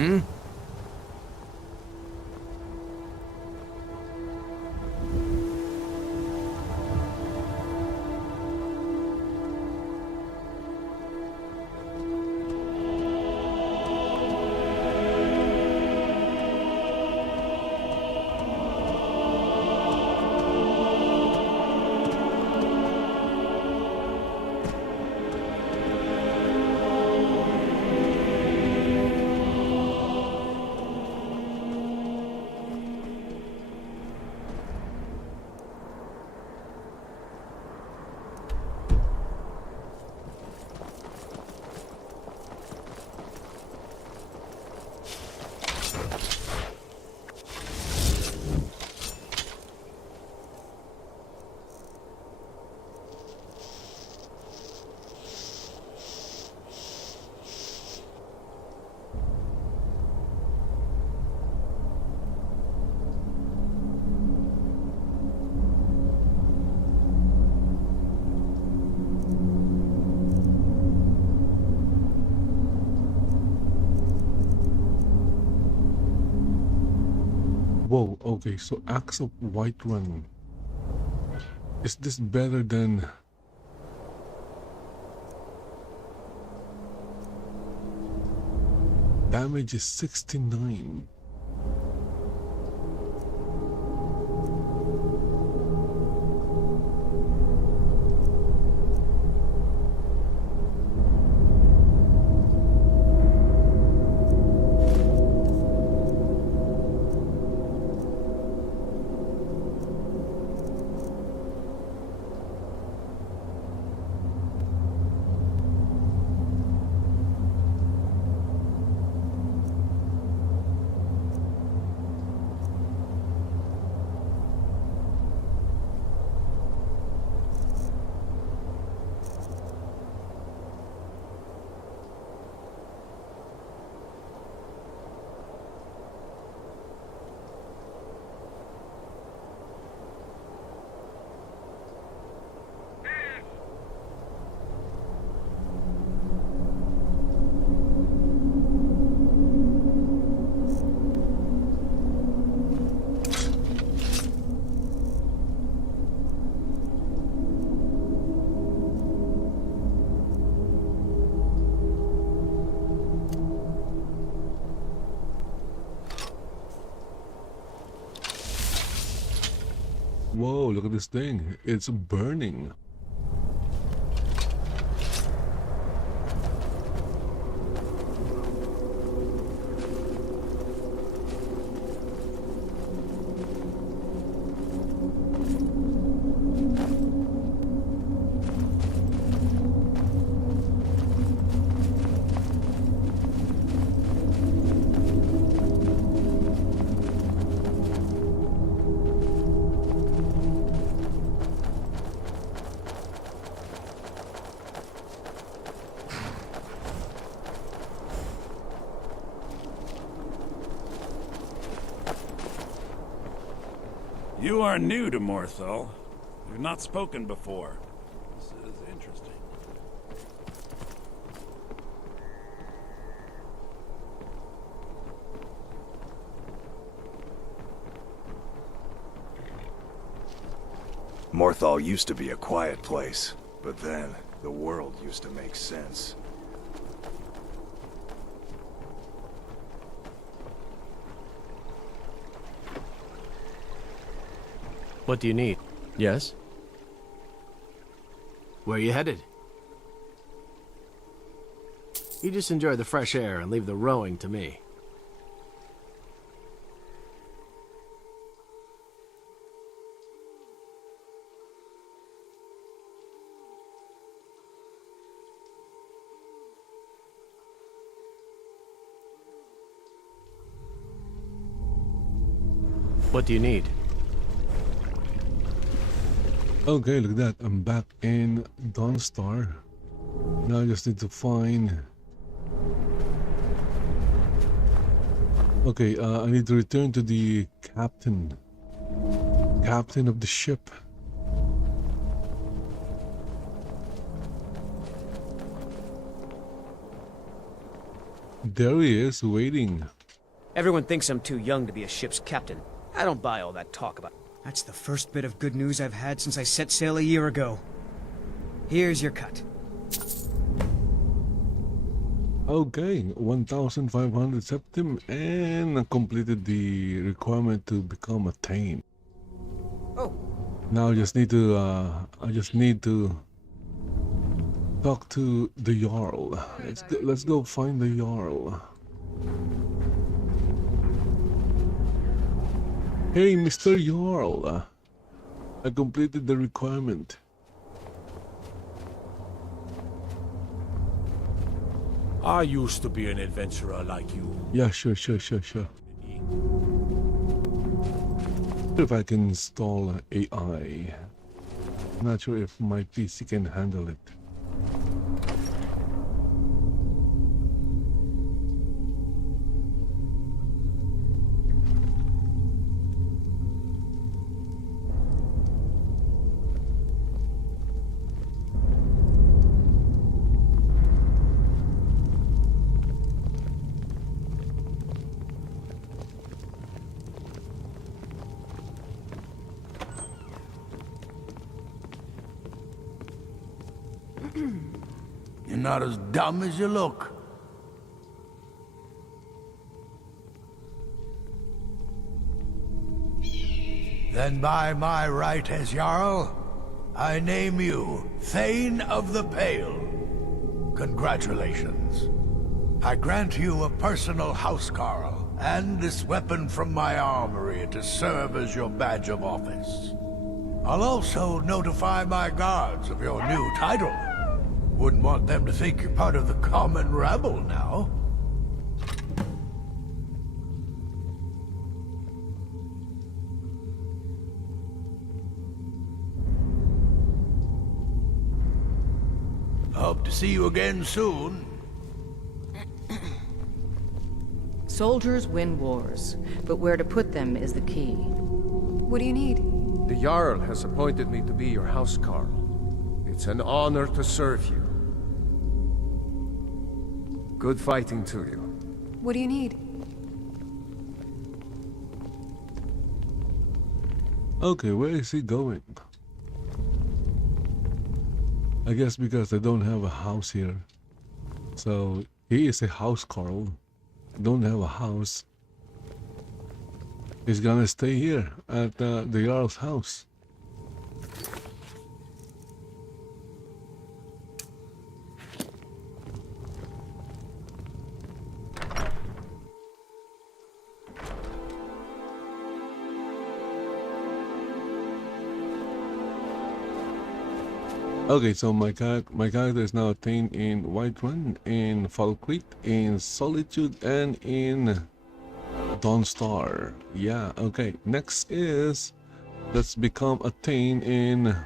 Hmm? Whoa, okay, so Axe of Whiterun. Is this better than... Damage is 69. Whoa, look at this thing. It's burning. You are new to Morthal. We've not spoken before. This is interesting. Morthal used to be a quiet place, but then the world used to make sense. What do you need? Yes? Where are you headed? You just enjoy the fresh air and leave the rowing to me. What do you need? Okay, look at that. I'm back in Dawnstar. Now I just need to find... Okay, I need to return to the captain. Captain of the ship. There he is, waiting. Everyone thinks I'm too young to be a ship's captain. I don't buy all that talk about... That's the first bit of good news I've had since I set sail a year ago. Here's your cut. Okay, 1,500 septim and completed the requirement to become a Thane. Oh. Now I just need to talk to the Jarl. Let's go find the Jarl. Hey, Mr. Jarl. I completed the requirement. I used to be an adventurer like you. Yeah, sure. If I can install AI. Not sure if my PC can handle it. not as dumb as you look. Then by my right as Jarl, I name you Thane of the Pale. Congratulations. I grant you a personal housecarl, and this weapon from my armory to serve as your badge of office. I'll also notify my guards of your new title. Wouldn't want them to think you're part of the common rabble now. Hope to see you again soon. Soldiers win wars, but where to put them is the key. What do you need? The Jarl has appointed me to be your housecarl. It's an honor to serve you. Good fighting to you. What do you need? Okay, where is he going? I guess because they don't have a house here. So he is a housecarl. Don't have a house. He's gonna stay here at the Jarl's house. Okay, so my character is now attained in Whiterun, in Falkreath, in Solitude, and in Dawnstar. Yeah, okay. Next is let's become attained in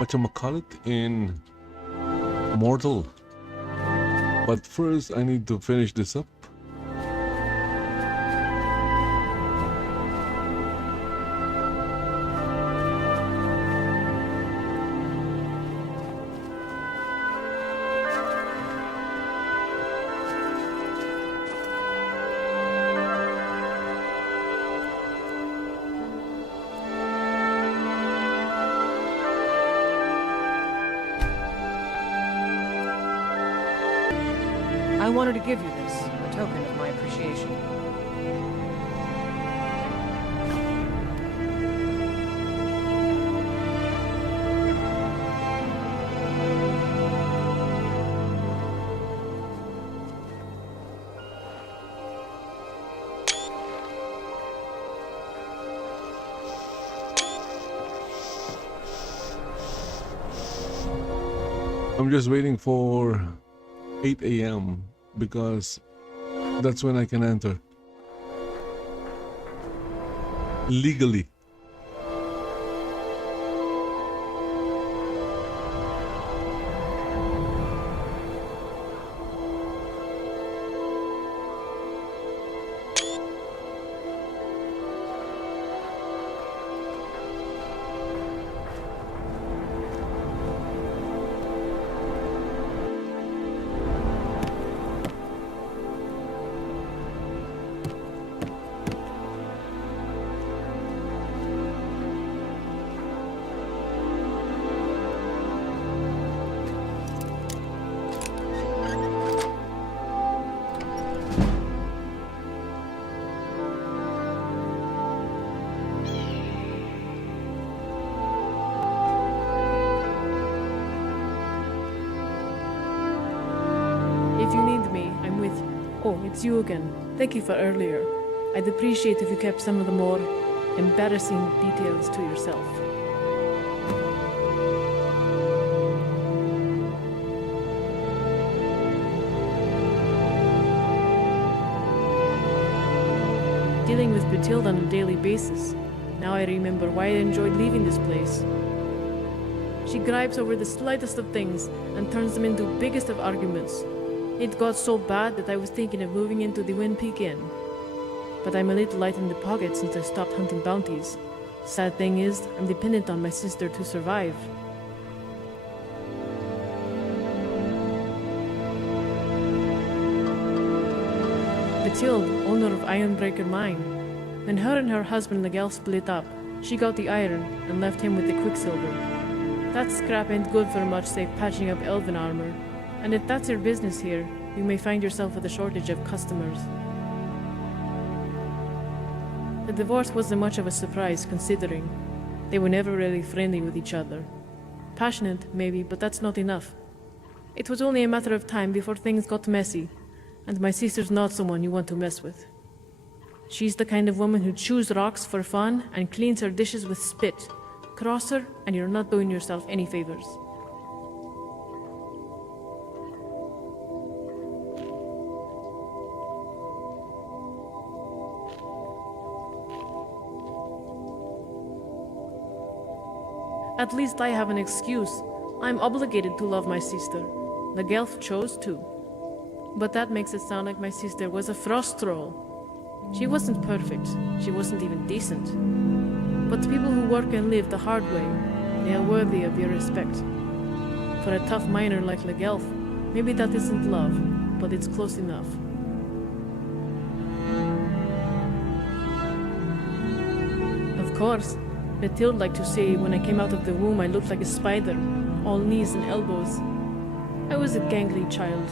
whatchamacallit, in Mortal. But first I need to finish this up. I wanted to give you this, a token of my appreciation. I'm just waiting for 8 a.m. because that's when I can enter legally. If you need me, I'm with you. Oh, it's you again. Thank you for earlier. I'd appreciate if you kept some of the more embarrassing details to yourself. Dealing with Batilde on a daily basis. Now I remember why I enjoyed leaving this place. She gripes over the slightest of things and turns them into biggest of arguments. It got so bad that I was thinking of moving into the Wind Peak Inn. But I'm a little light in the pocket since I stopped hunting bounties. Sad thing is, I'm dependent on my sister to survive. Batilde, owner of Ironbreaker Mine. When her and her husband Nigel split up, she got the iron and left him with the quicksilver. That scrap ain't good for much save patching up elven armor, And if that's your business here, you may find yourself with a shortage of customers. The divorce wasn't much of a surprise, considering they were never really friendly with each other. Passionate, maybe, but that's not enough. It was only a matter of time before things got messy, and my sister's not someone you want to mess with. She's the kind of woman who chews rocks for fun and cleans her dishes with spit. Cross her, and you're not doing yourself any favors. At least I have an excuse. I'm obligated to love my sister. The Gelf chose to. But that makes it sound like my sister was a frost troll. She wasn't perfect. She wasn't even decent. But people who work and live the hard way, they are worthy of your respect. For a tough miner like the Gelf, maybe that isn't love, but it's close enough. Of course, Mathilde liked to say when I came out of the womb I looked like a spider, all knees and elbows. I was a gangly child.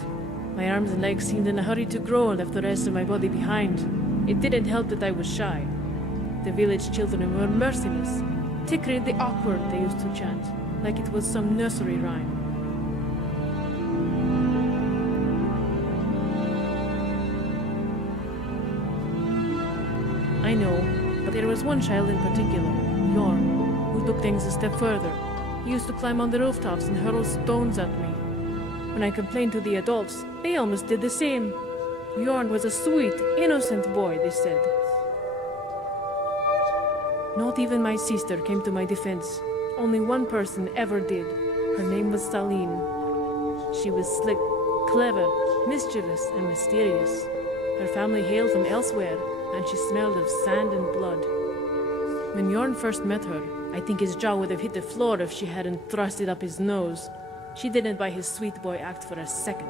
My arms and legs seemed in a hurry to grow and left the rest of my body behind. It didn't help that I was shy. The village children were merciless. Tikri the awkward, they used to chant, like it was some nursery rhyme. I know, but there was one child in particular, Jorn, who took things a step further. He used to climb on the rooftops and hurl stones at me. When I complained to the adults, they almost did the same. Jorn was a sweet, innocent boy, they said. Not even my sister came to my defense. Only one person ever did. Her name was Saline. She was slick, clever, mischievous, and mysterious. Her family hailed from elsewhere, and she smelled of sand and blood. When Jorn first met her, I think his jaw would have hit the floor if she hadn't thrust it up his nose. She didn't buy his sweet boy act for a second.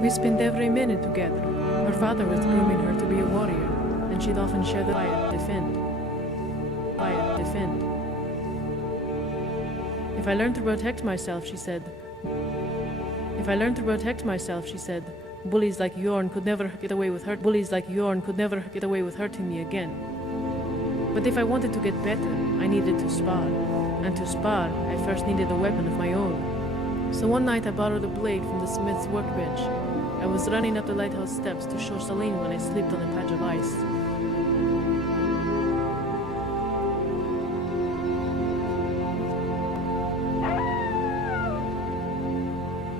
We spent every minute together. Her father was grooming her to be a warrior, and she'd often share the fire, defend. Fire, defend. If I learn to protect myself, she said. If I learn to protect myself, she said, bullies like Jorn could never get away with hurt. Bullies like Jorn could never get away with hurting me again. But if I wanted to get better, I needed to spar. And to spar, I first needed a weapon of my own. So one night I borrowed a blade from the smith's workbench. I was running up the lighthouse steps to show Saline when I slipped on a patch of ice.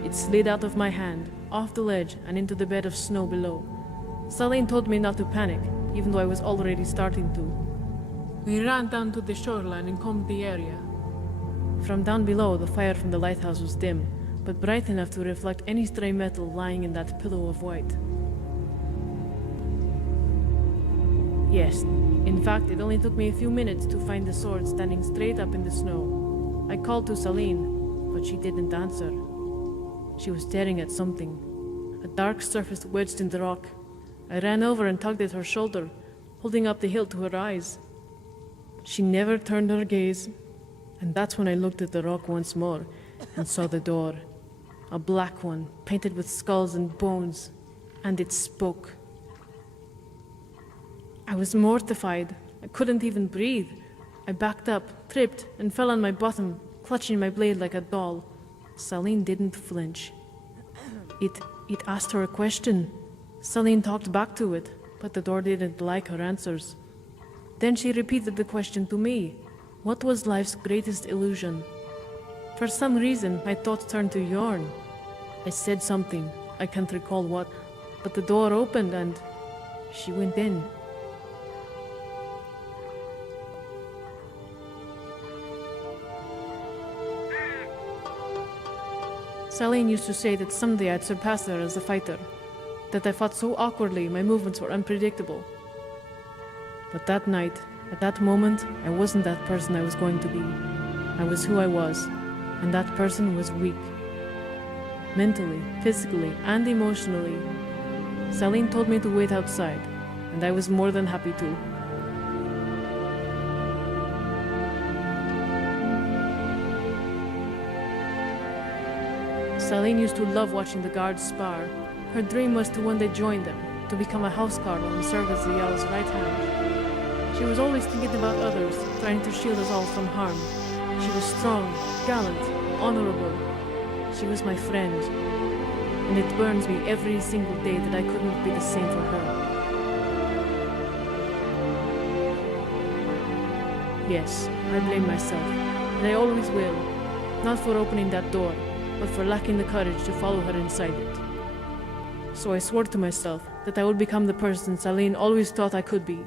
It slid out of my hand, off the ledge, and into the bed of snow below. Saline told me not to panic, even though I was already starting to. We ran down to the shoreline and combed the area. From down below, the fire from the lighthouse was dim, but bright enough to reflect any stray metal lying in that pillow of white. Yes, in fact, it only took me a few minutes to find the sword standing straight up in the snow. I called to Saline, but she didn't answer. She was staring at something, a dark surface wedged in the rock. I ran over and tugged at her shoulder, holding up the hilt to her eyes. She never turned her gaze, and that's when I looked at the rock once more and saw the door. A black one, painted with skulls and bones, and it spoke. I was mortified. I couldn't even breathe. I backed up, tripped, and fell on my bottom, clutching my blade like a doll. Saline didn't flinch. It asked her a question. Saline talked back to it, but the door didn't like her answers. Then she repeated the question to me. What was life's greatest illusion? For some reason, my thoughts turned to Jorn. I said something, I can't recall what, but the door opened and she went in. Saline used to say that someday I'd surpass her as a fighter, that I fought so awkwardly my movements were unpredictable. But that night, at that moment, I wasn't that person I was going to be. I was who I was, and that person was weak. Mentally, physically, and emotionally. Saline told me to wait outside, and I was more than happy to. Celine used to love watching the guards spar. Her dream was to one day join them, to become a housecarl and serve as the Jarl's right hand. She was always thinking about others, trying to shield us all from harm. She was strong, gallant, honorable. She was my friend, and it burns me every single day that I couldn't be the same for her. Yes, I blame myself, and I always will. Not for opening that door, but for lacking the courage to follow her inside it. So I swore to myself that I would become the person Celine always thought I could be,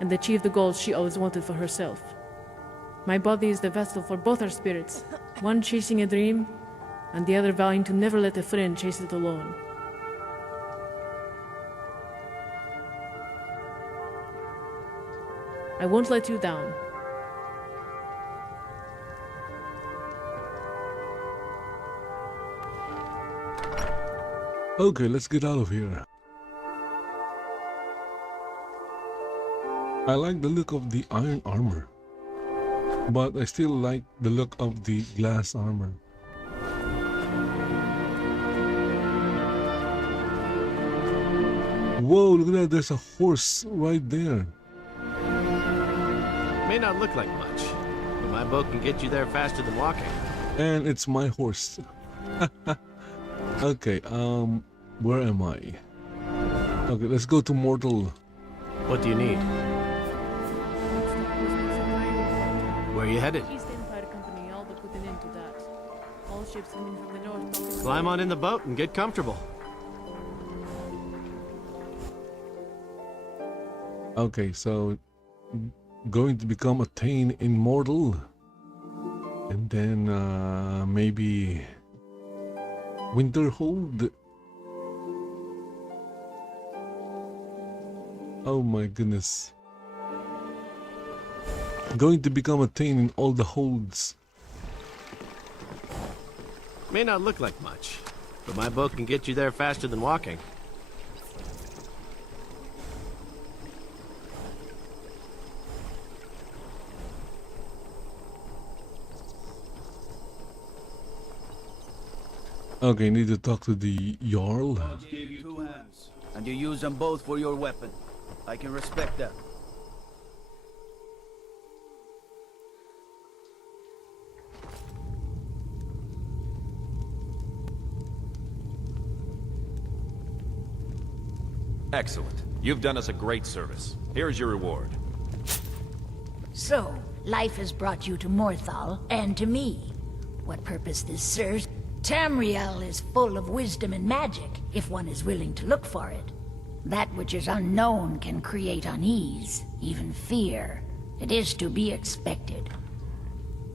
and achieve the goals she always wanted for herself. My body is the vessel for both our spirits, one chasing a dream, and the other vowing to never let a friend chase it alone. I won't let you down. Okay, let's get out of here. I like the look of the iron armor, but I still like the look of the glass armor. Whoa, look at that, there's a horse right there. May not look like much, but my boat can get you there faster than walking. And it's my horse. Okay, where am I? Okay, let's go to Mortal. What do you need? Where are you headed? East Empire Company, all but putting into that. All ships coming from the north. Climb on in the boat and get comfortable. Okay, so going to become a Thane immortal, and then maybe Winterhold. Oh my goodness. Going to become a Thane in all the holds. May not look like much, but my boat can get you there faster than walking. Okay, need to talk to the Jarl. Gave you 2 hands, and you use them both for your weapon. I can respect that. Excellent. You've done us a great service. Here is your reward. So, life has brought you to Morthal, and to me. What purpose this serves? Tamriel is full of wisdom and magic, if one is willing to look for it. That which is unknown can create unease, even fear. It is to be expected.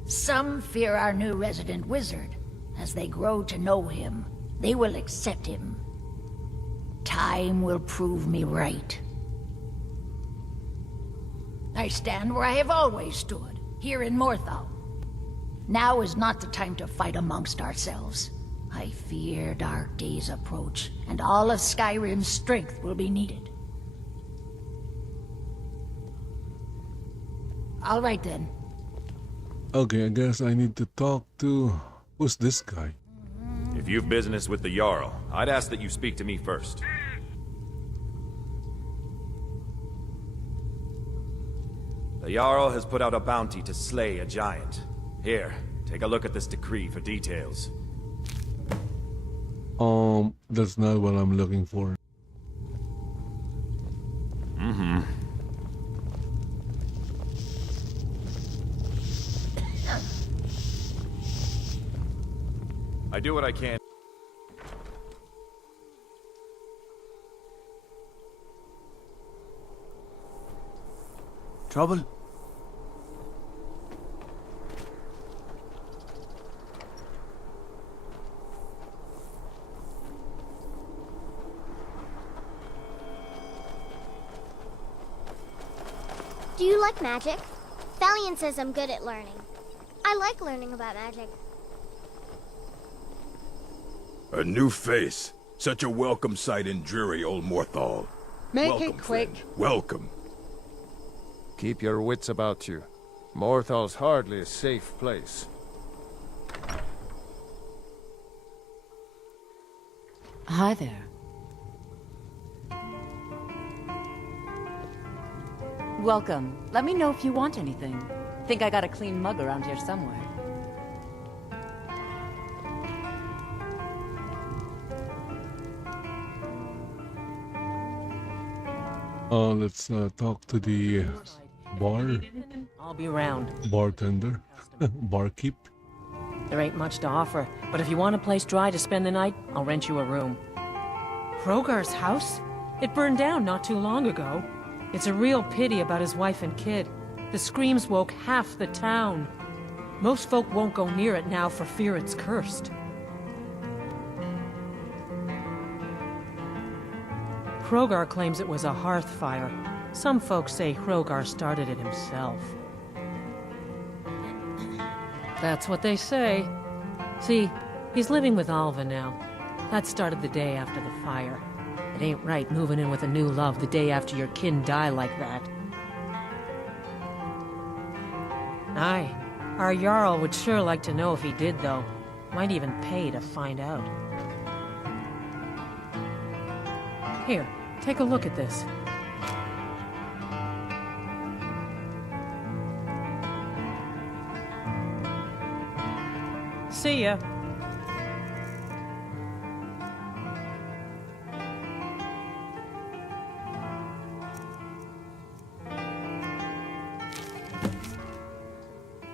Some fear our new resident wizard. As they grow to know him, they will accept him. Time will prove me right. I stand where I have always stood, here in Morthal. Now is not the time to fight amongst ourselves. I fear dark days approach, and all of Skyrim's strength will be needed. All right then. Okay, I guess I need to talk to... Who's this guy? If you've business with the Jarl, I'd ask that you speak to me first. The Jarl has put out a bounty to slay a giant. Here, take a look at this decree for details. That's not what I'm looking for. Mm-hmm. I do what I can. Trouble? Do you like magic? Valiant says I'm good at learning. I like learning about magic. A new face. Such a welcome sight in dreary old Morthal. Make Welcome, it quick. friend. Welcome. Keep your wits about you. Morthal's hardly a safe place. Hi there. Welcome. Let me know if you want anything. Think I got a clean mug around here somewhere. Let's talk to the I'll be round. bartender, barkeep. There ain't much to offer, but if you want a place dry to spend the night, I'll rent you a room. Hrogar's house? It burned down not too long ago. It's a real pity about his wife and kid. The screams woke half the town. Most folk won't go near it now for fear it's cursed. Hrogar claims it was a hearth fire. Some folks say Hrogar started it himself. That's what they say. See, he's living with Alva now. That started the day after the fire. It ain't right moving in with a new love the day after your kin die like that. Aye, our Jarl would sure like to know if he did, though. Might even pay to find out. Here, take a look at this. See ya.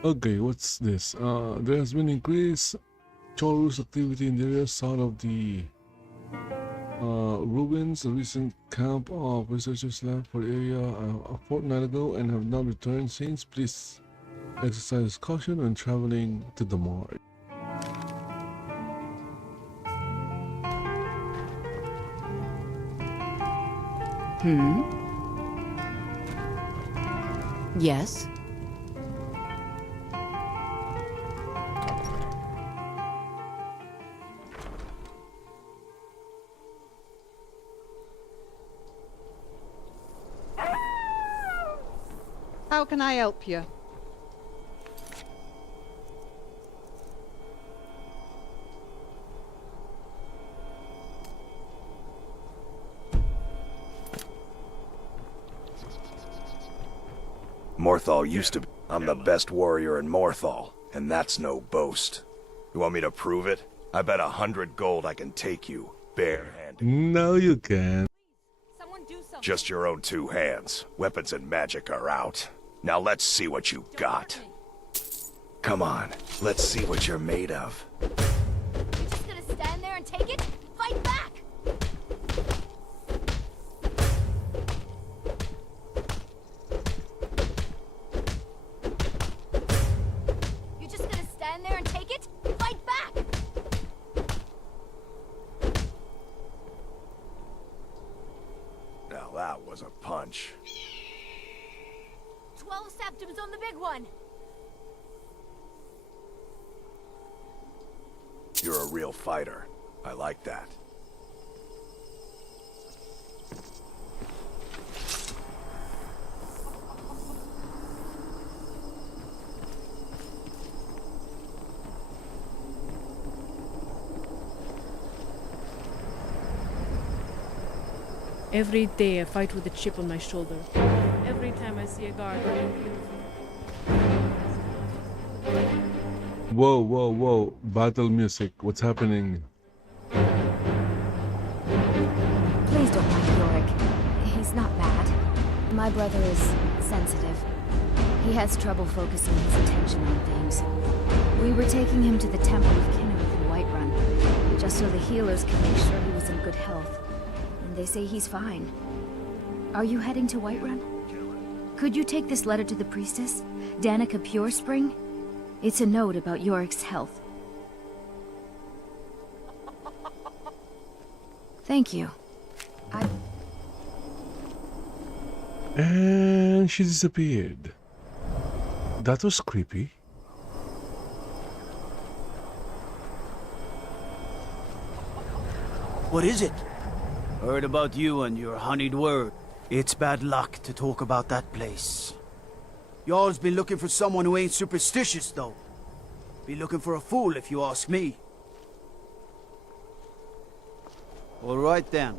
Okay, what's this? There has been increased Chorus activity in the area south of the ruins. A recent camp of researchers left for the area a fortnight ago and have not returned since. Please exercise caution when traveling to the Mart. Yes? How can I help you? Morthal used to be. I'm the best warrior in Morthal, and that's no boast. You want me to prove it? I bet 100 gold I can take you, barehanded. No, you can't. Just your own 2 hands. Weapons and magic are out. Now let's see what you got. Come on, let's see what you're made of. You're just gonna stand there and take it? Fight back! You're just gonna stand there and take it? Fight back! Now that was a punch. 12 septims on the big one! You're a real fighter. I like that. Every day I fight with a chip on my shoulder. Every time I see a guard. Whoa, whoa, whoa. Battle music. What's happening? Please don't mind Yorick. He's not bad. My brother is sensitive. He has trouble focusing his attention on things. We were taking him to the Temple of Kinnereth in Whiterun, just so the healers can make sure he was in good health. And they say he's fine. Are you heading to Whiterun? Could you take this letter to the priestess, Danica Purespring? It's a note about Yorick's health. Thank you. And she disappeared. That was creepy. What is it? Heard about you and your honeyed word. It's bad luck to talk about that place. Y'all's been looking for someone who ain't superstitious, though. Be looking for a fool, if you ask me. All right then.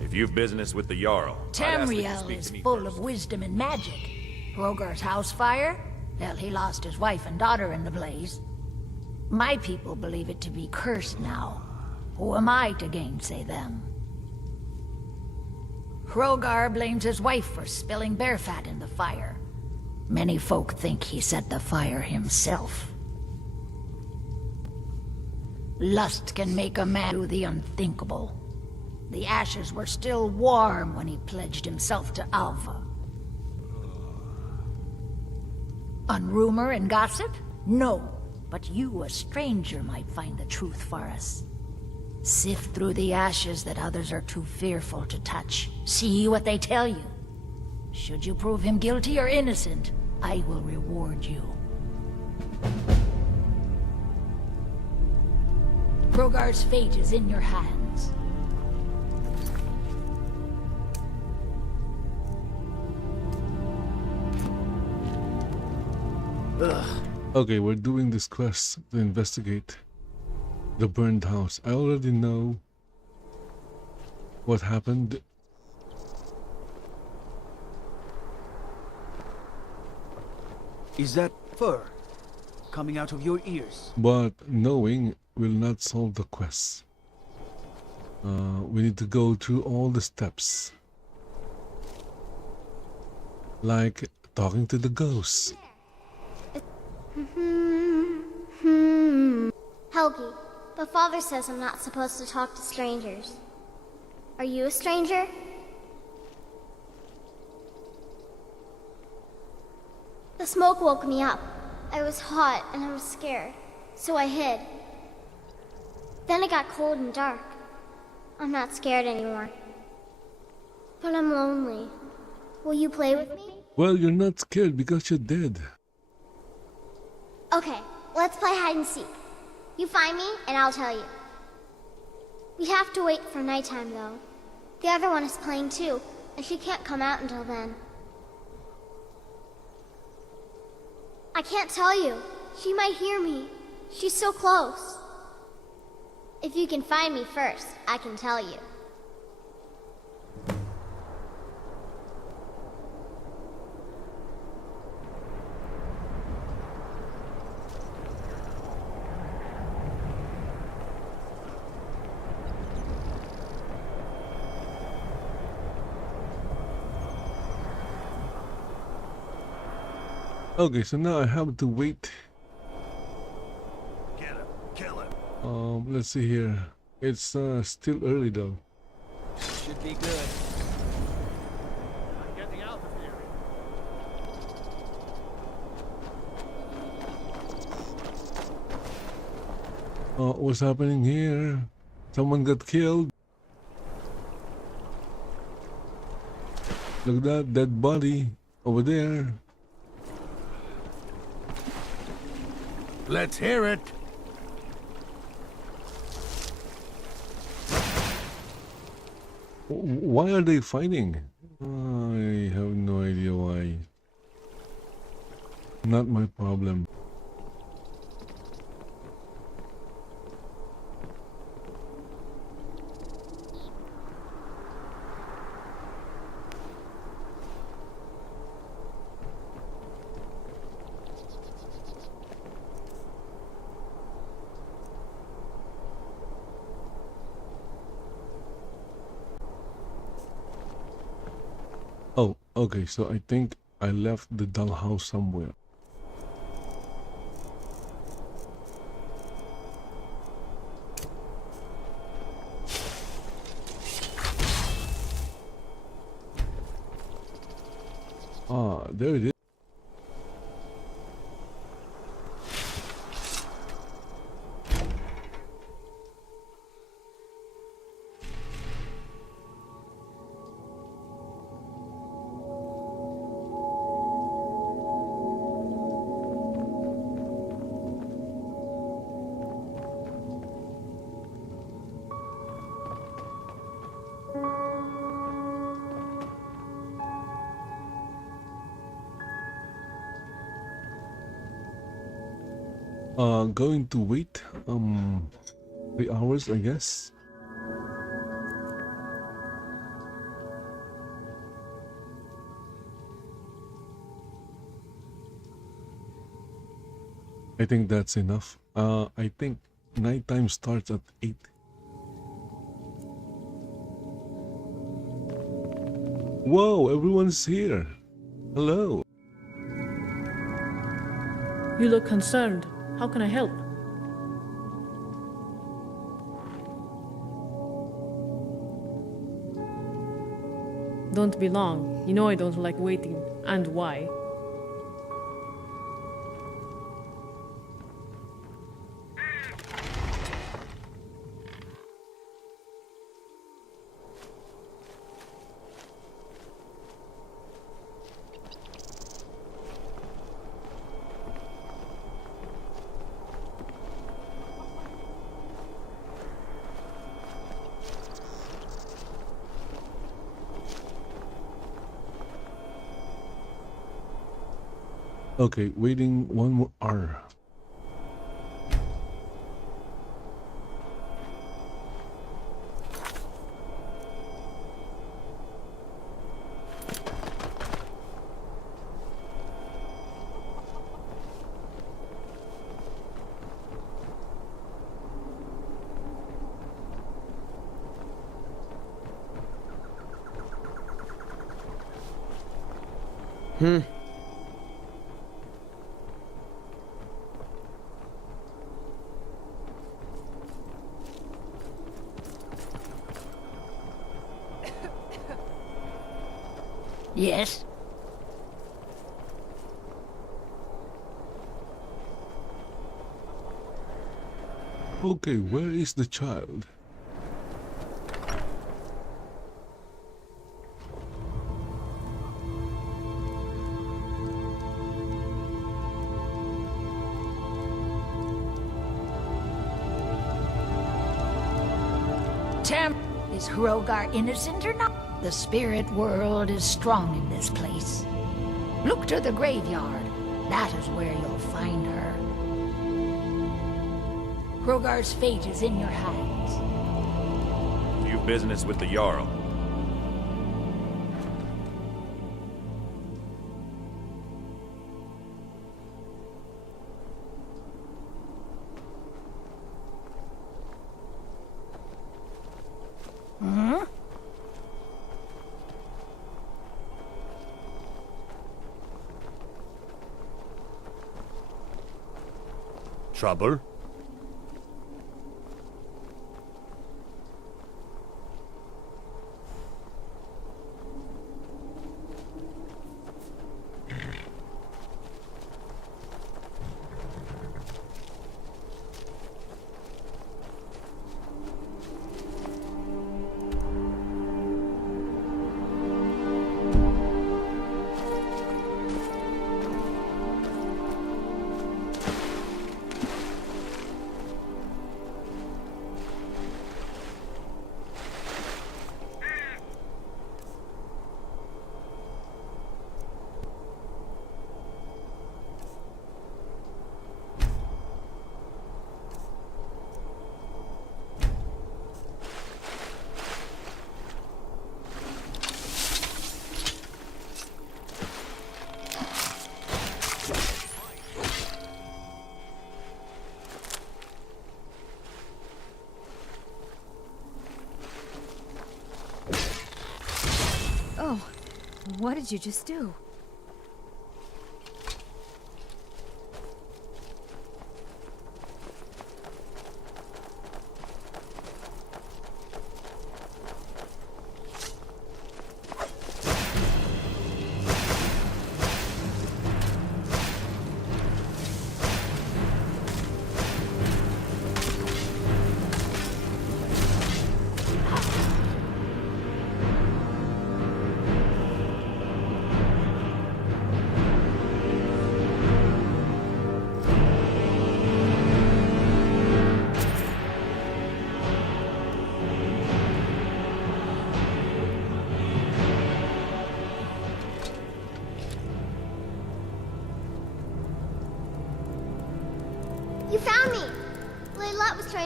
If you've business with the Jarl, I'd ask that you Tamriel speak is to me full first. of wisdom and magic. Rogar's house fire? Hell, he lost his wife and daughter in the blaze. My people believe it to be cursed now. Who am I to gainsay them? Hrogar blames his wife for spilling bear fat in the fire. Many folk think he set the fire himself. Lust can make a man do the unthinkable. The ashes were still warm when he pledged himself to Alva. On rumor and gossip? No. But you, a stranger, might find the truth for us. Sift through the ashes that others are too fearful to touch. See what they tell you. Should you prove him guilty or innocent, I will reward you. Rogar's fate is in your hands. Ugh. Okay, we're doing this quest to investigate the burned house. I already know what happened. Is that fur coming out of your ears? But knowing will not solve the quest. We need to go through all the steps. Like talking to the ghosts. Helgi, but Father says I'm not supposed to talk to strangers. Are you a stranger? The smoke woke me up. I was hot and I was scared, so I hid. Then it got cold and dark. I'm not scared anymore. But I'm lonely. Will you play with me? Well, you're not scared because you're dead. Okay, let's play hide and seek. You find me, and I'll tell you. We have to wait for nighttime, though. The other one is playing too, and she can't come out until then. I can't tell you. She might hear me. She's so close. If you can find me first, I can tell you. Okay, so now I have to wait. Get him. Kill him. Let's see here. It's still early though. Should be good. I'm getting out of here. What's happening here? Someone got killed. Look at that dead body over there. Let's hear it. Why are they fighting? I have no idea why. Not my problem. Oh, okay, so I think I left the dollhouse somewhere. Ah, there it is. Going to wait 3 hours, I guess. I think that's enough. I think nighttime starts at 8. Whoa, everyone's here. Hello. You look concerned. How can I help? Don't be long. You know I don't like waiting. And why? Okay, waiting 1 more hour. Yes? Okay, where is the child? Is Hrogar innocent or not? The spirit world is strong in this place. Look to the graveyard. That is where you'll find her. Hrogar's fate is in your hands. You've business with the Jarl. Trouble? Oh, what did you just do?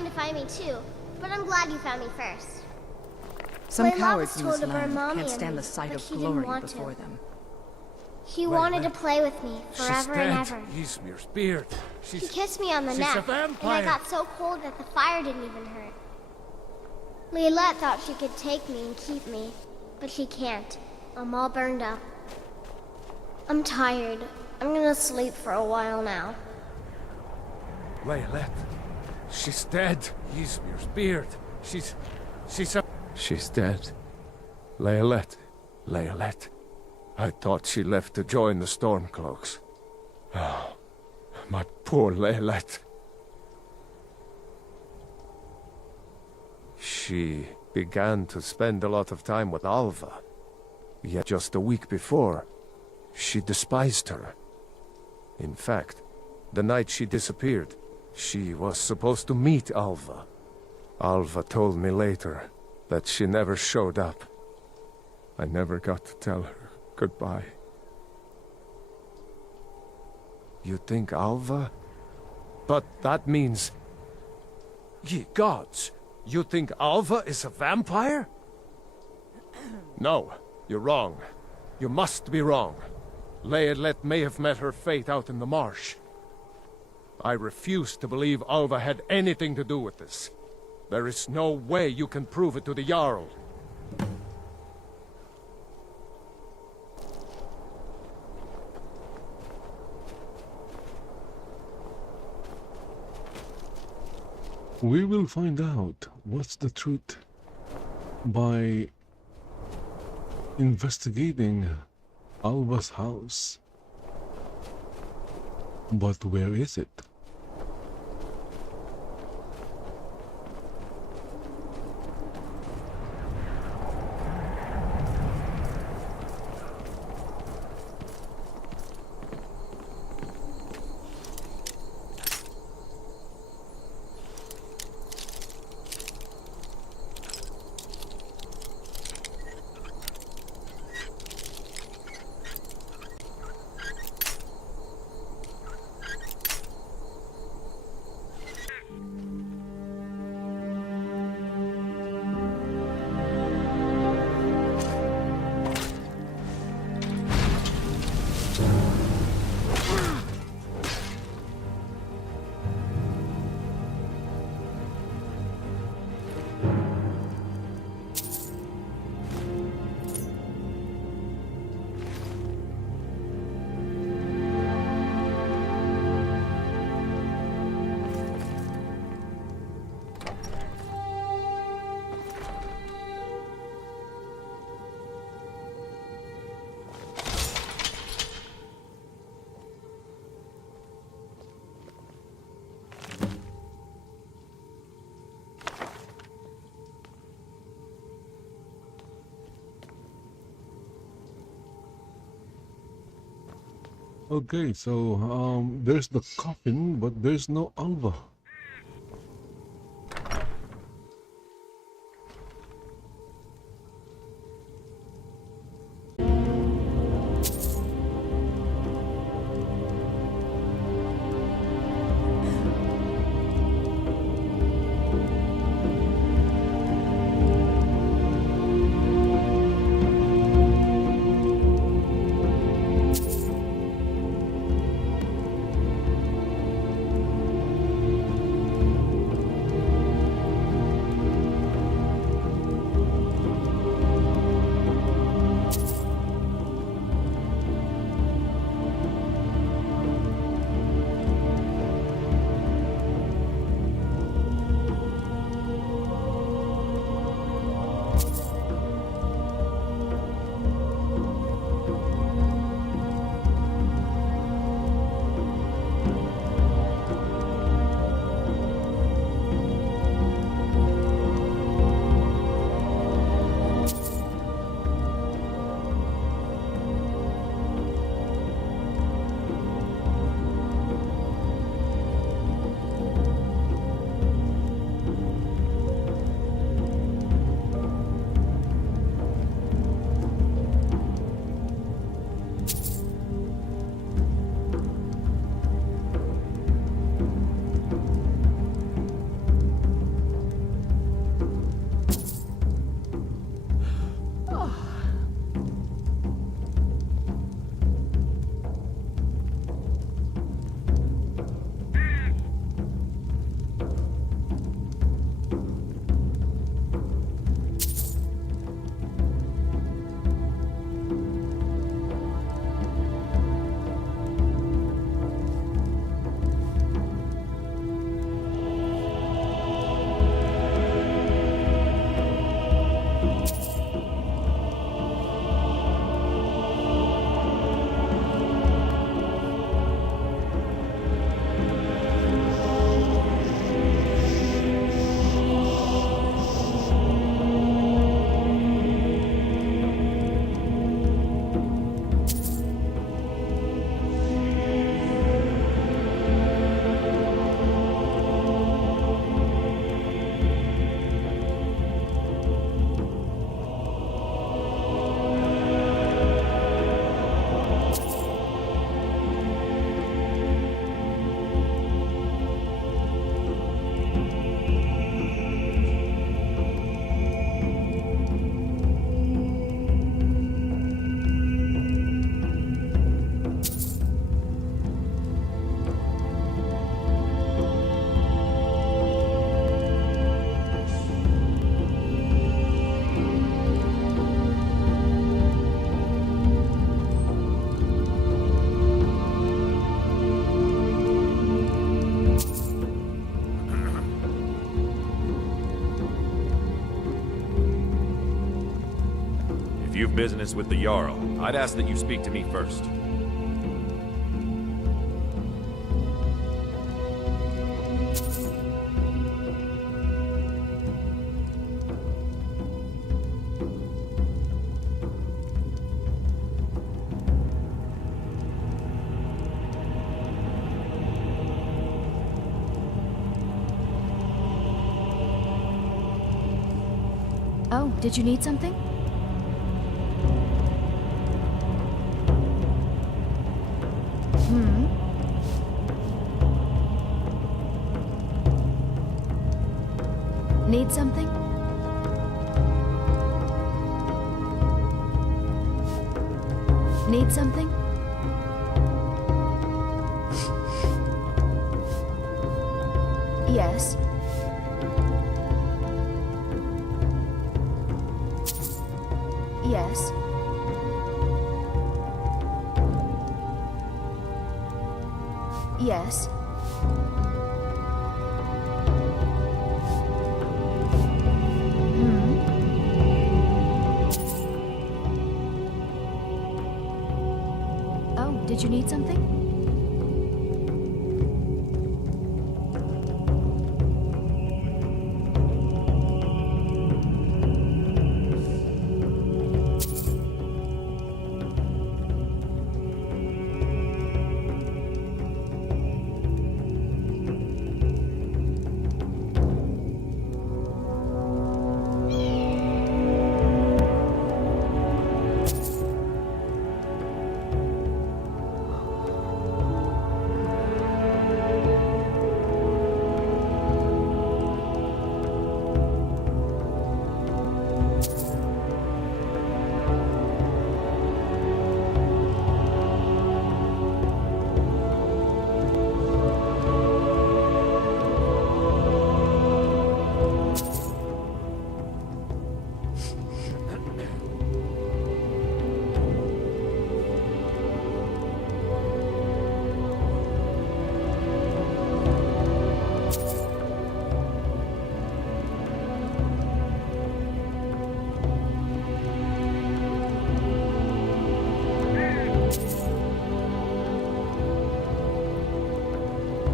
trying to find me too, but I'm glad you found me first. Some Layla cowards was in told this to burn land Mommy can't and stand me, the sight but of he didn't glory want before to. them. He wanted to play with me forever and ever. Ysmir's beard. He kissed me on the she's neck, a vampire. and I got so cold that the fire didn't even hurt. Leilette thought she could take me and keep me, but she can't. I'm all burned up. I'm tired. I'm gonna sleep for a while now. Leilette. She's dead. Ysmir's beard. She's dead. Leilette. Leilette. I thought she left to join the Stormcloaks. Oh, my poor Leilette. She began to spend a lot of time with Alva. Yet just a week before, she despised her. In fact, the night she disappeared, she was supposed to meet Alva. Alva told me later that she never showed up. I never got to tell her goodbye. You think Alva? But that means... Ye gods! You think Alva is a vampire? No, you're wrong. You must be wrong. Leilette may have met her fate out in the marsh. I refuse to believe Alva had anything to do with this. There is no way you can prove it to the Jarl. We will find out what's the truth by investigating Alva's house. But where is it? Okay, so there's the coffin, but there's no Alva. you've business with the Jarl, I'd ask that you speak to me first. Oh, did you need something? Need something? Need something? Yes. Yes. Yes. Oh, did you need something?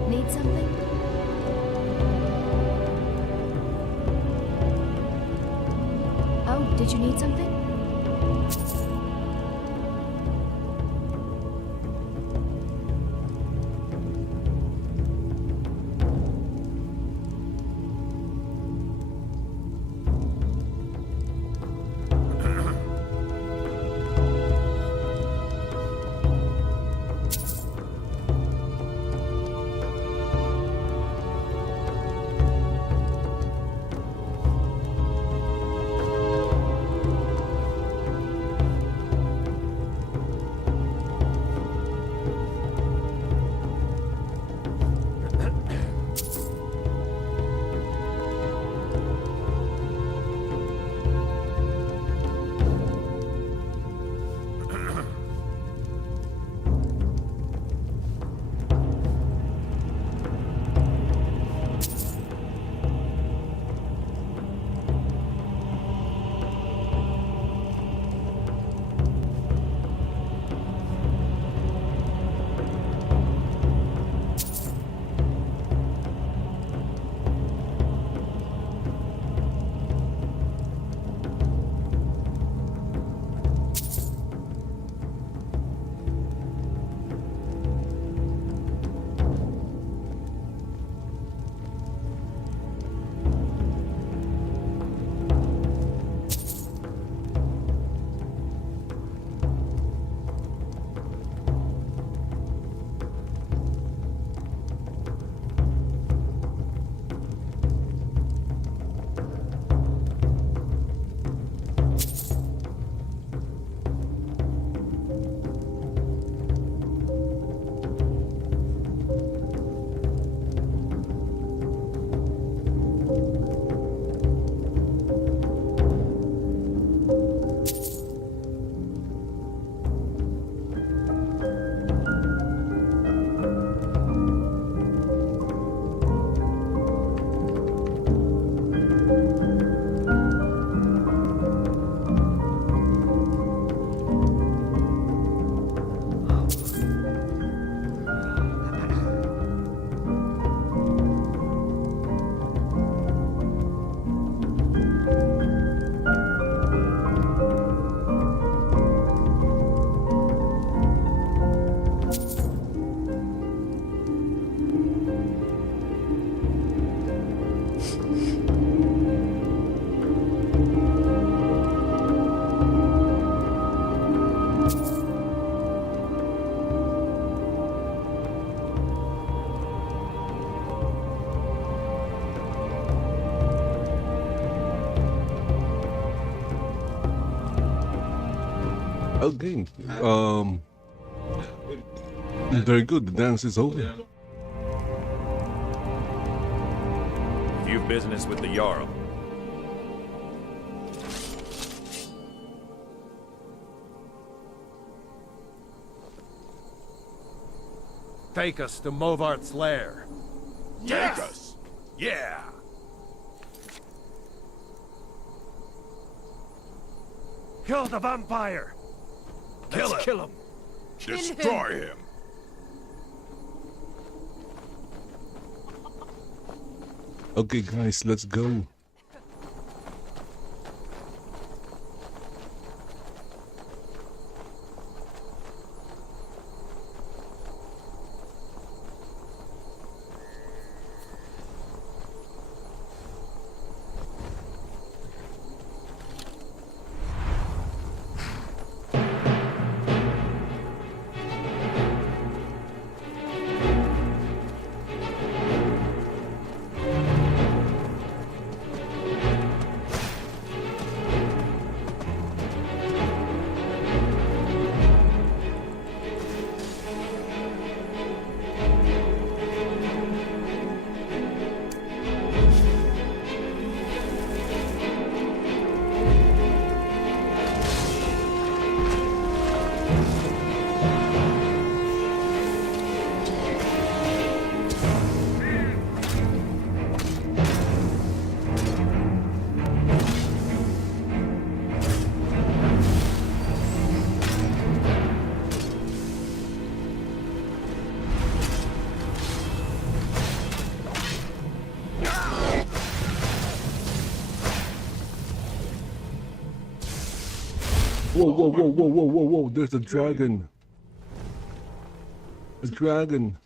Need something? Oh, did you need something? Okay. Very good. The dance is over. Few business with the Jarl. Take us to Movart's lair. Take us! Yeah! Kill the vampire! Kill him! Kill him! Destroy him! Okay, guys, let's go. Whoa, whoa, whoa, whoa, whoa, whoa, whoa, there's a dragon. A dragon.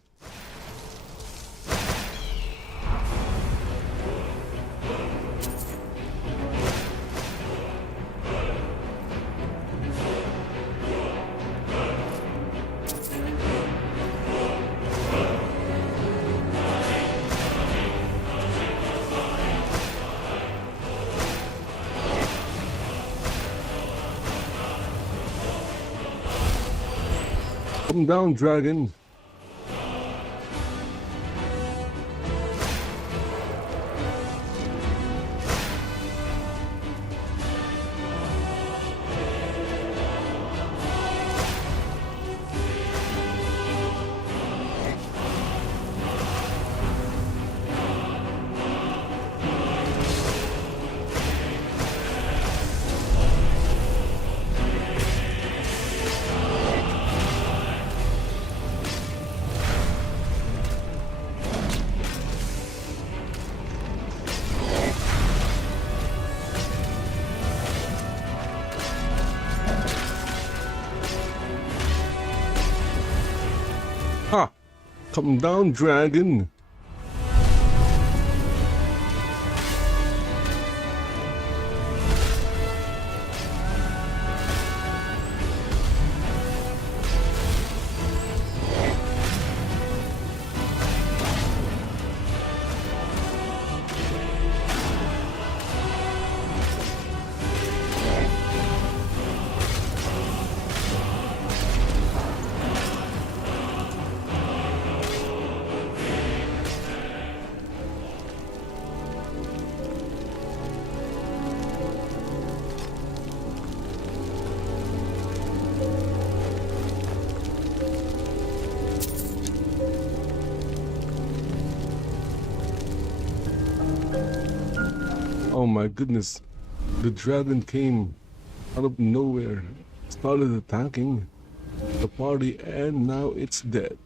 Come down, dragon. Ha! Come down, dragon. Oh my goodness, the dragon came out of nowhere, started attacking the party, and now it's dead.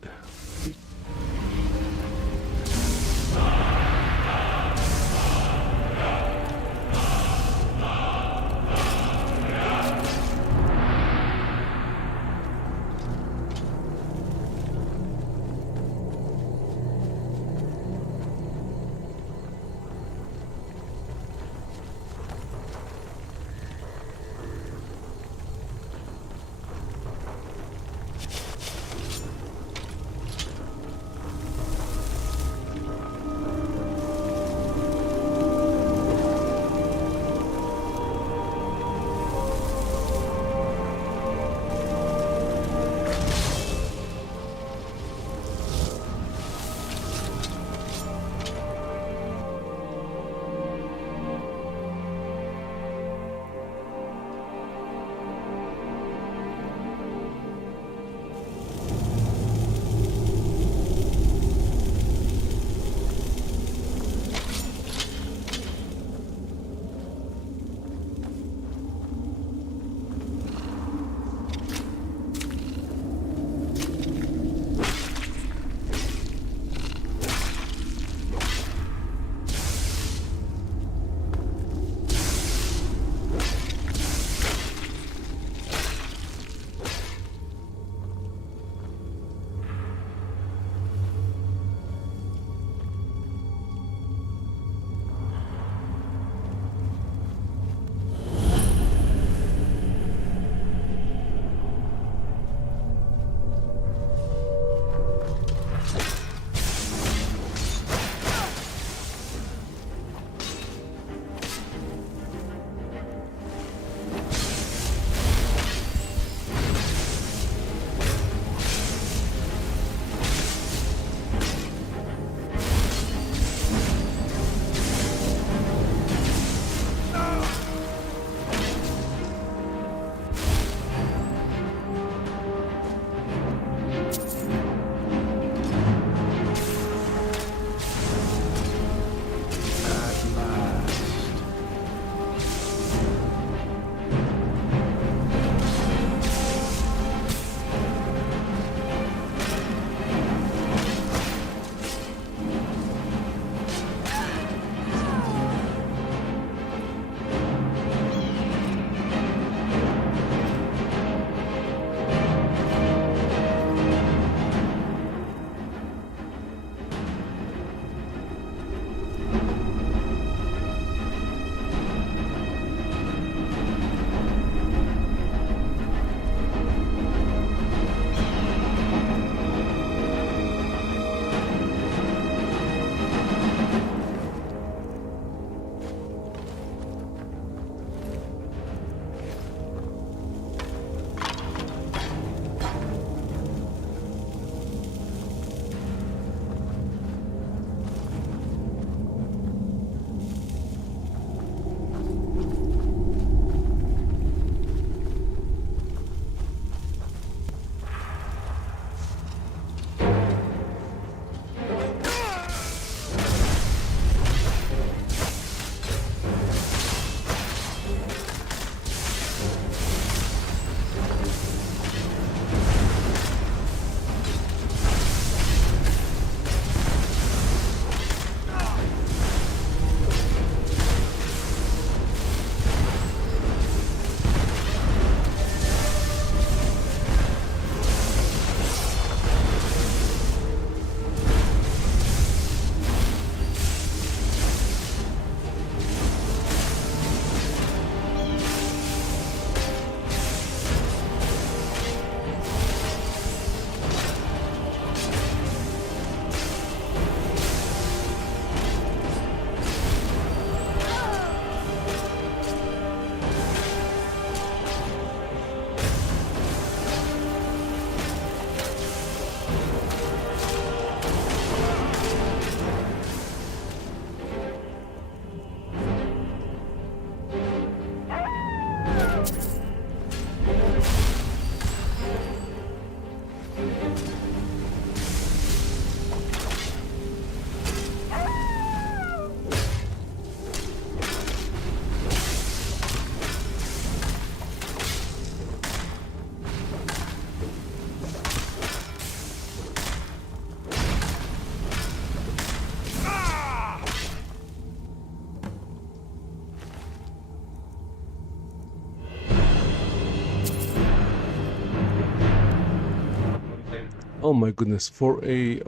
Oh my goodness, for a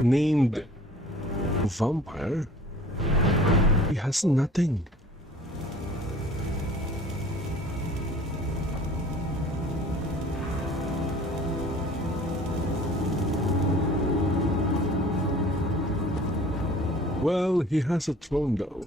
named vampire, he has nothing. Well, he has a throne though.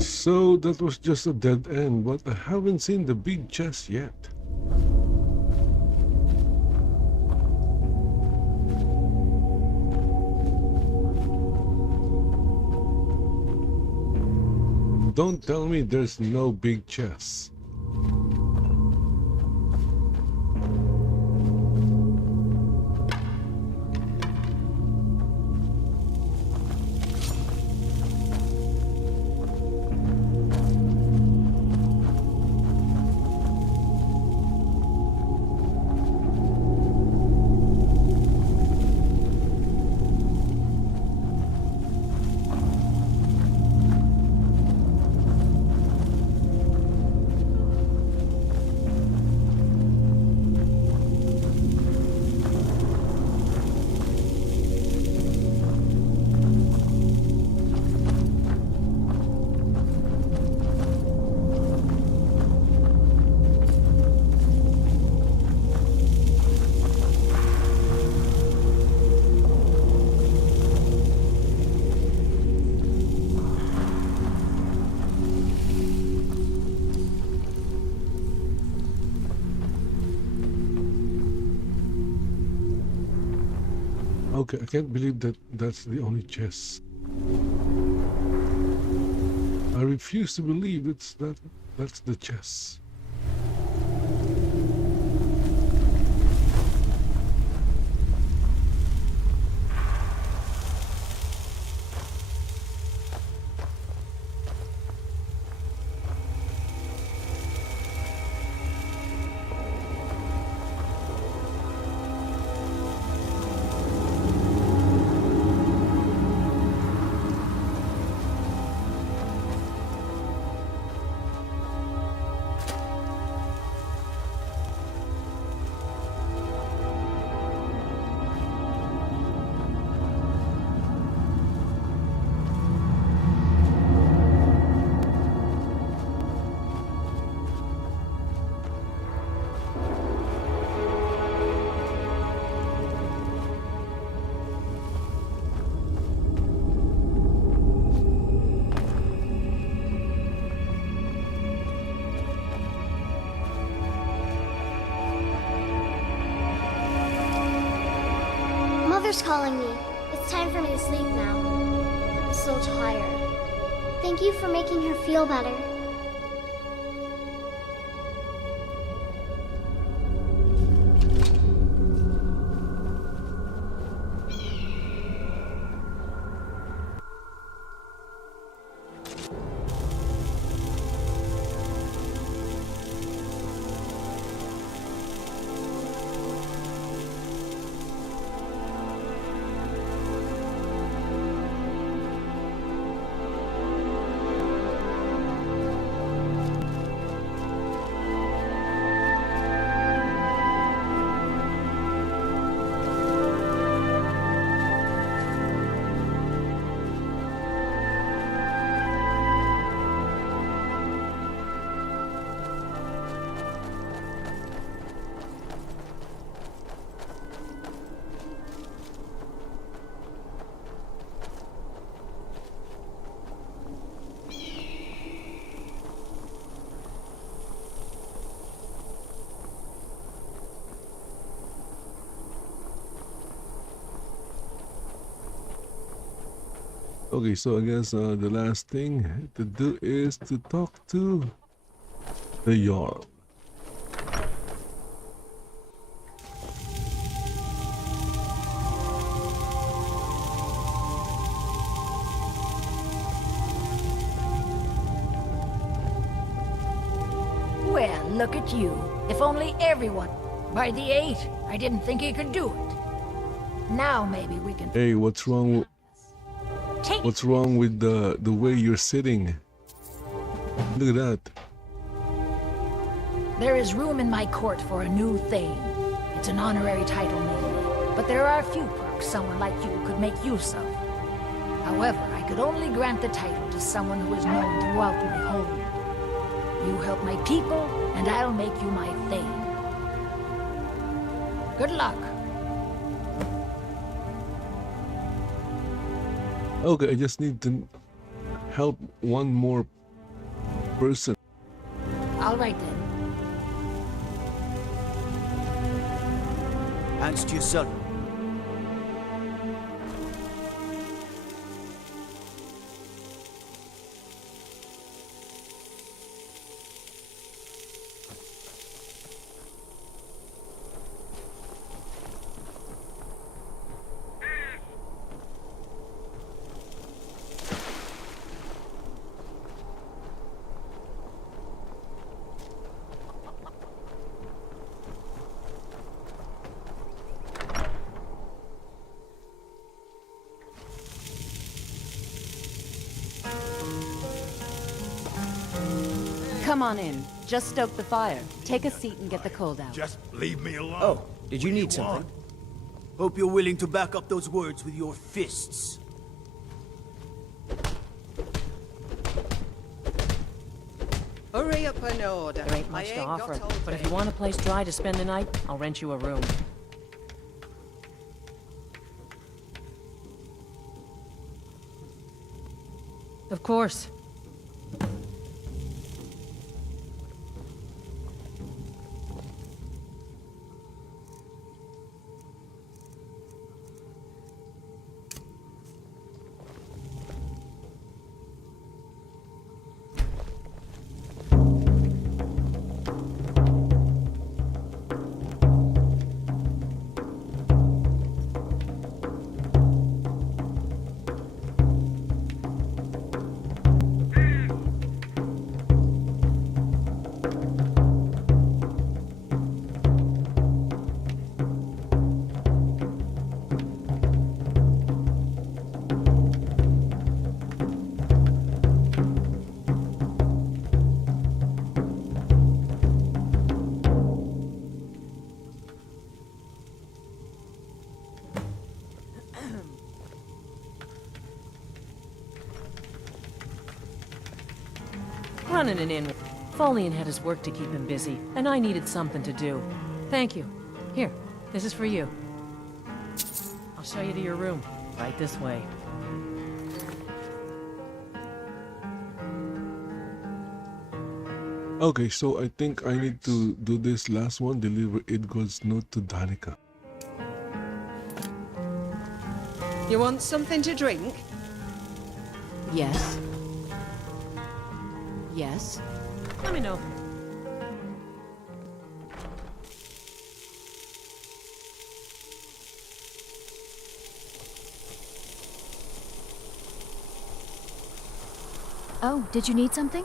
So that was just a dead end, but I haven't seen the big chest yet. Don't tell me there's no big chest. Okay, I can't believe that that's the only chest. I refuse to believe that's the chest. Mother's calling me. It's time for me to sleep now. I'm so tired. Thank you for making her feel better. Okay, so I guess the last thing to do is to talk to the Jarl. Well, look at you. If only everyone... By the 8, I didn't think he could do it. Now maybe we can... Hey, what's wrong? What's wrong with the way you're sitting? Look at that. There is room in my court for a new thing. It's an honorary title mainly, but there are a few perks someone like you could make use of. However, I could only grant the title to someone who is known throughout my home. You help my people, and I'll make you my thane. Good luck. Okay, I just need to help one more person. All right then. Hands to yourself. Come on in. Just stoke the fire. Take a seat and get the cold out. Just leave me alone. Oh, did you need something? Hope you're willing to back up those words with your fists. Hurry up an order. There ain't much to offer, but if you want a place dry to spend the night, I'll rent you a room. Of course. running an inn. Folian had his work to keep him busy, and I needed something to do. Thank you. Here, this is for you. I'll show you to your room. Right this way. Okay, so I think I need to do this last one, deliver Idgol's note to Danica. You want something to drink? Yes. Yes. Let me know. Oh, did you need something?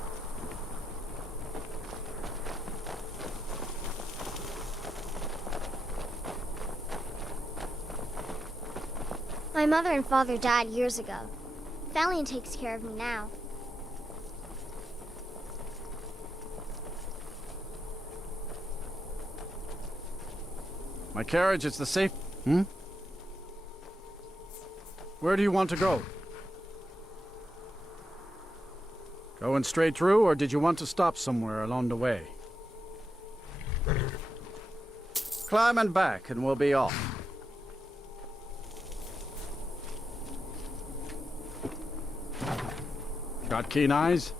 My mother and father died years ago. Valiant takes care of me now. My carriage is the safe... Where do you want to go? Going straight through, or did you want to stop somewhere along the way? Climb and back, and we'll be off. Got keen eyes?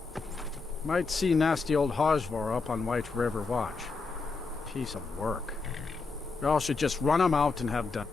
Might see nasty old Hajvar up on White River Watch. Piece of work. Y'all should just run him out and have done.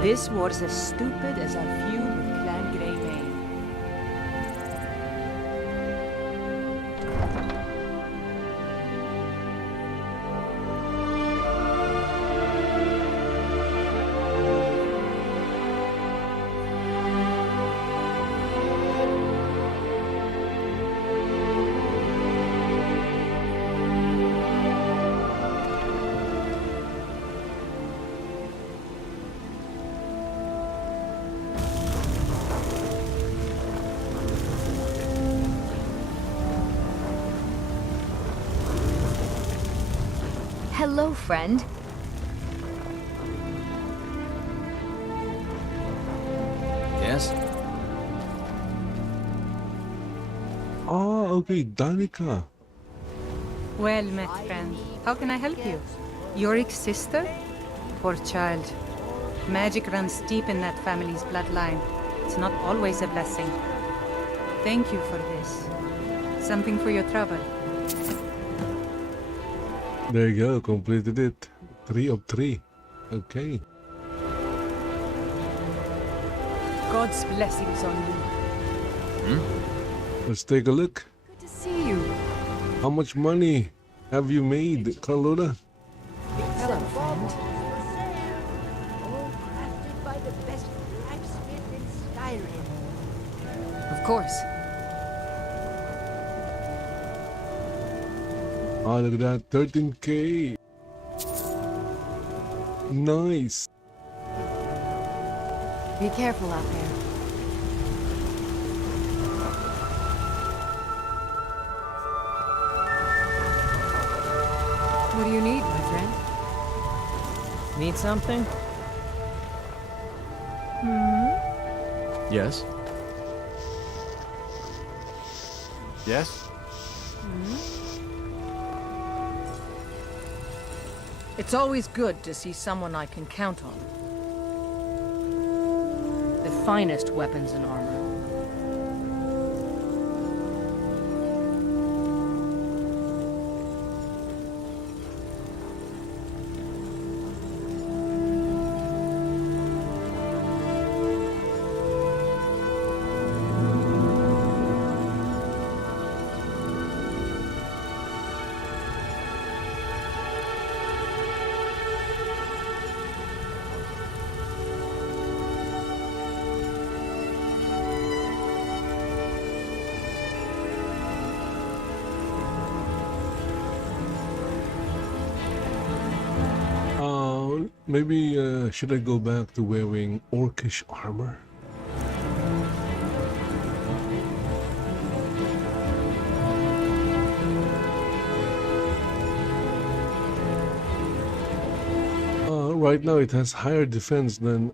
This war's as stupid as our feud with Clan Grey Mane. Hello, friend. Yes? Ah, okay, Danica. Well met, friend. How can I help you? Yorick's sister? Poor child. Magic runs deep in that family's bloodline. It's not always a blessing. Thank you for this. Something for your trouble. There you go, completed it. 3 of 3. Okay. God's blessings on you. Let's take a look. Good to see you. How much money have you made, Carlota? Hello, friend. All crafted by the best blacksmith in Skyrim. Of course. Oh, look at that. 13K. Nice. Be careful out there. What do you need, my friend? Need something? Yes? Yes? It's always good to see someone I can count on. The finest weapons and armor. Maybe should I go back to wearing orcish armor? Right now it has higher defense than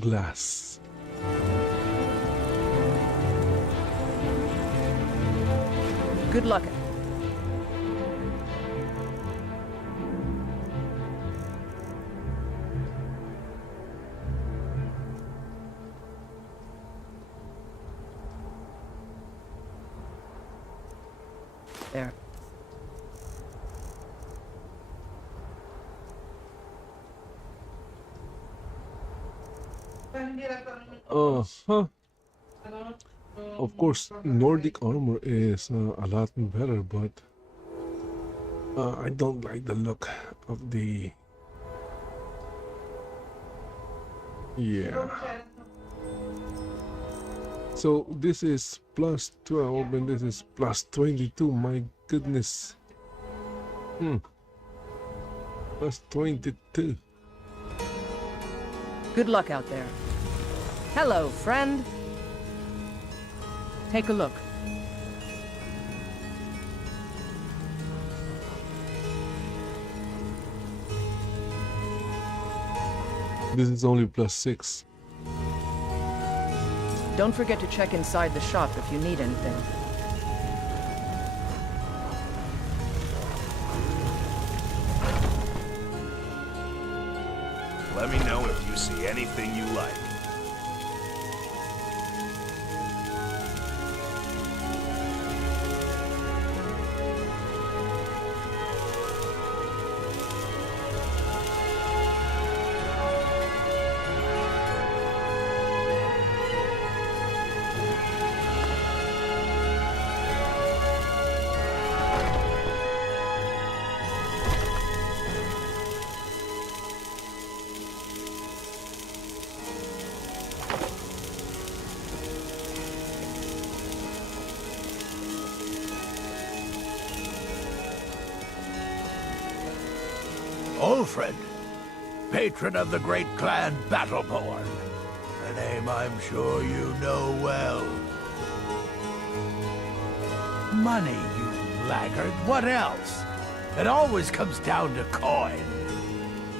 glass. Good luck. There. Huh. Of course, Nordic armor is a lot better, but I don't like the look of the... Yeah. So this is plus 12 and this is plus 22. My goodness. Plus 22. Good luck out there. Hello, friend. Take a look. This is only plus 6. Don't forget to check inside the shop if you need anything. Let me know if you see anything you like. Ulfred, patron of the great clan Battleborn. A name I'm sure you know well. Money, you laggard. What else? It always comes down to coin.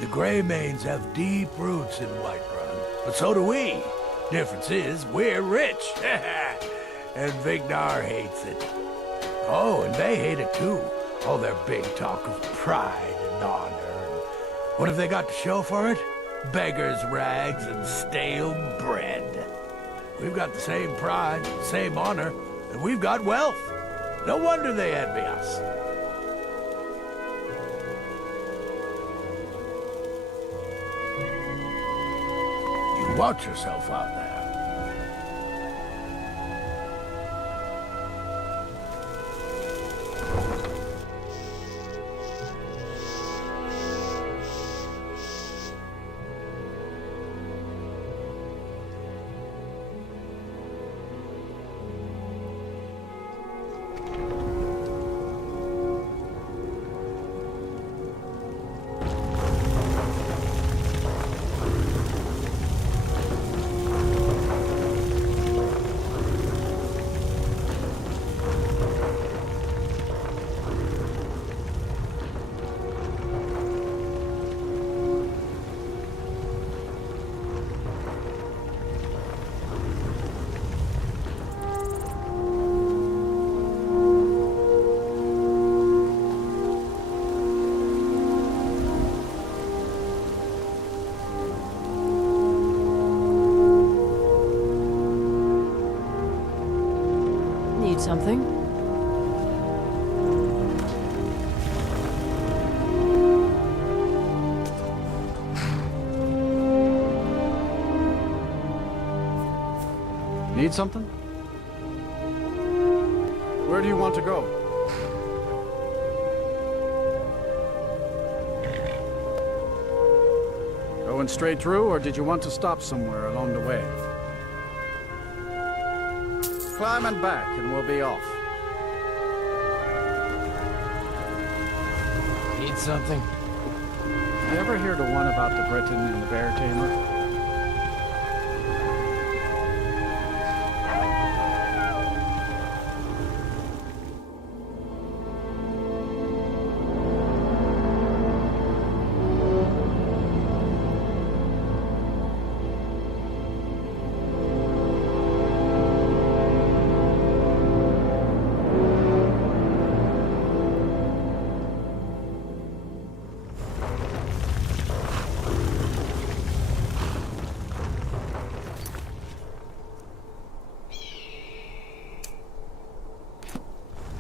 The Greymanes have deep roots in Whiterun, but so do we. Difference is, we're rich. And Vignar hates it. Oh, and they hate it too. All their big talk of pride and honor. What have they got to show for it? Beggars' rags and stale bread. We've got the same pride, same honor, and we've got wealth. No wonder they envy us. You watch yourself out there. Something? Need something? Where do you want to go? Going straight through, or did you want to stop somewhere along the way? Climb and back, and we'll be off. Need something? You ever hear the one about the Briton and the bear tamer?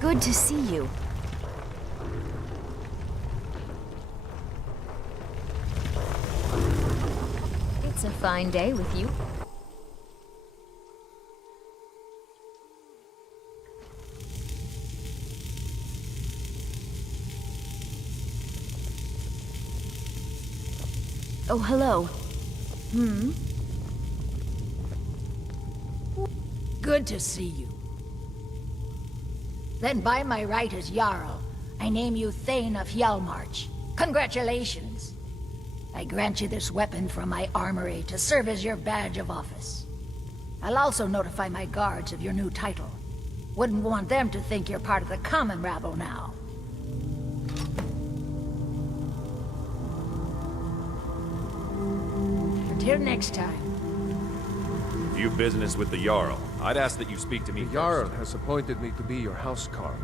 Good to see you. It's a fine day with you. Oh, hello. Good to see you. Then by my right as Jarl, I name you Thane of Hjalmarch. Congratulations! I grant you this weapon from my armory to serve as your badge of office. I'll also notify my guards of your new title. Wouldn't want them to think you're part of the common rabble now. Until next time. If you've business with the Jarl, I'd ask that you speak to me The first. Jarl has appointed me to be your housecarl.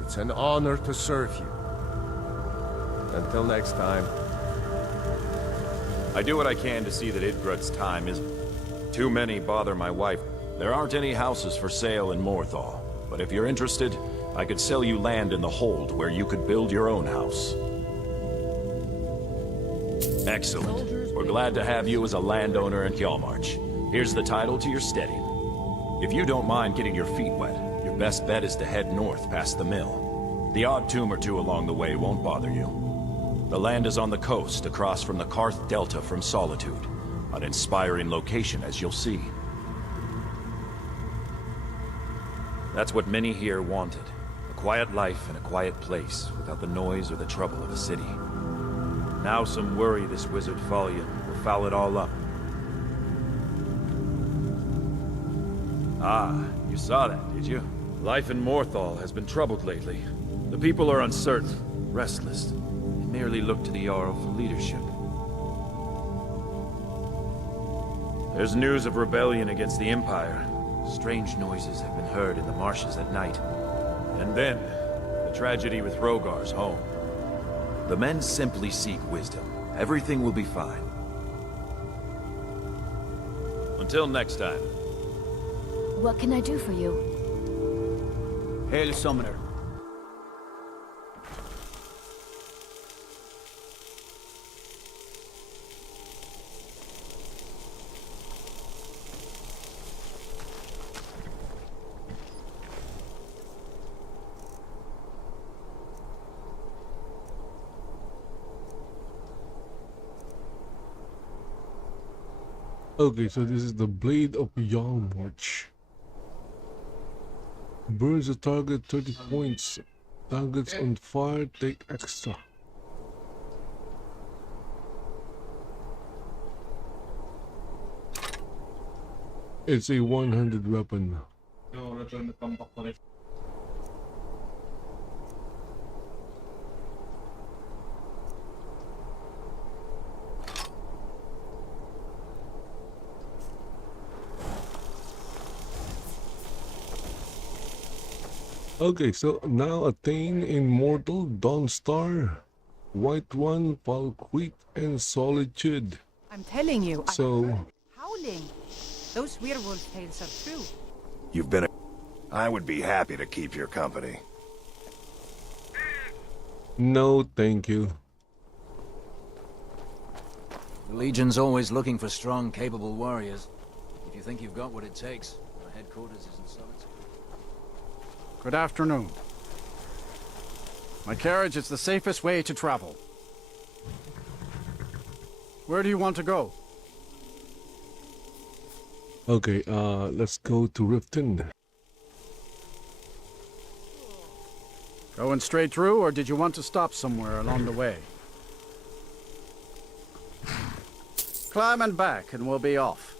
It's an honor to serve you. Until next time. I do what I can to see that Idgrud's time is... Too many bother my wife. There aren't any houses for sale in Morthal, but if you're interested, I could sell you land in the Hold where you could build your own house. Excellent. We're glad to have you as a landowner in Hjalmarch. Here's the title to your steading. If you don't mind getting your feet wet, your best bet is to head north past the mill. The odd tomb or two along the way won't bother you. The land is on the coast, across from the Karth Delta from Solitude. An inspiring location, as you'll see. That's what many here wanted. A quiet life in a quiet place, without the noise or the trouble of a city. Now some worry this wizard Fallion will foul it all up. Ah, you saw that, did you? Life in Morthal has been troubled lately. The people are uncertain, restless. They merely look to the Jarl for leadership. There's news of rebellion against the Empire. Strange noises have been heard in the marshes at night. And then, the tragedy with Rogar's home. The men simply seek wisdom. Everything will be fine. Until next time. What can I do for you? Hail, Summoner. Okay, so this is the Blade of Hjalmarch. Burns a target 30 points. Targets on fire take extra. It's a 100 weapon. Okay, so now attain Immortal, Dawnstar, White One, Falquit, and Solitude. I'm telling you, So, howling. Those werewolf tales are true. You've been I would be happy to keep your company. no thank you. The Legion's always looking for strong, capable warriors. If you think you've got what it takes, our headquarters is in Solitude. Good afternoon. My carriage is the safest way to travel. Where do you want to go? Okay, let's go to Riften. Going straight through, or did you want to stop somewhere along the way? Climb and back, and we'll be off.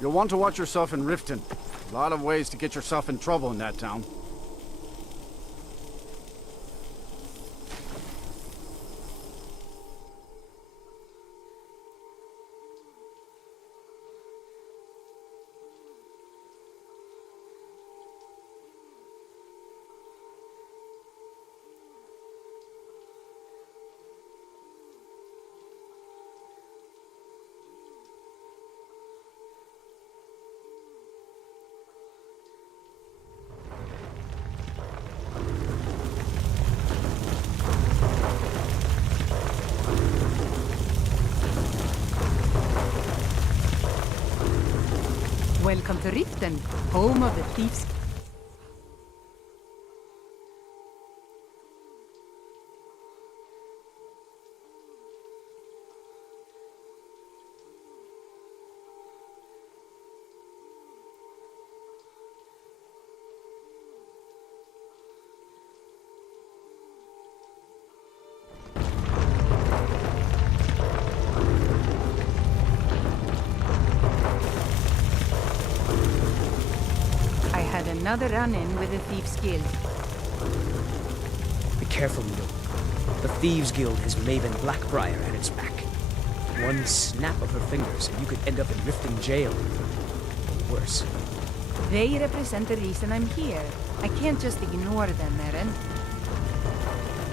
You'll want to watch yourself in Riften. A lot of ways to get yourself in trouble in that town. Welcome to Riften, home of the thieves. Another run-in with the Thieves Guild. Be careful, Mio. The Thieves Guild has Maven Blackbriar at its back. One snap of her fingers and you could end up in Riften jail. Or worse. They represent the reason I'm here. I can't just ignore them, Eren.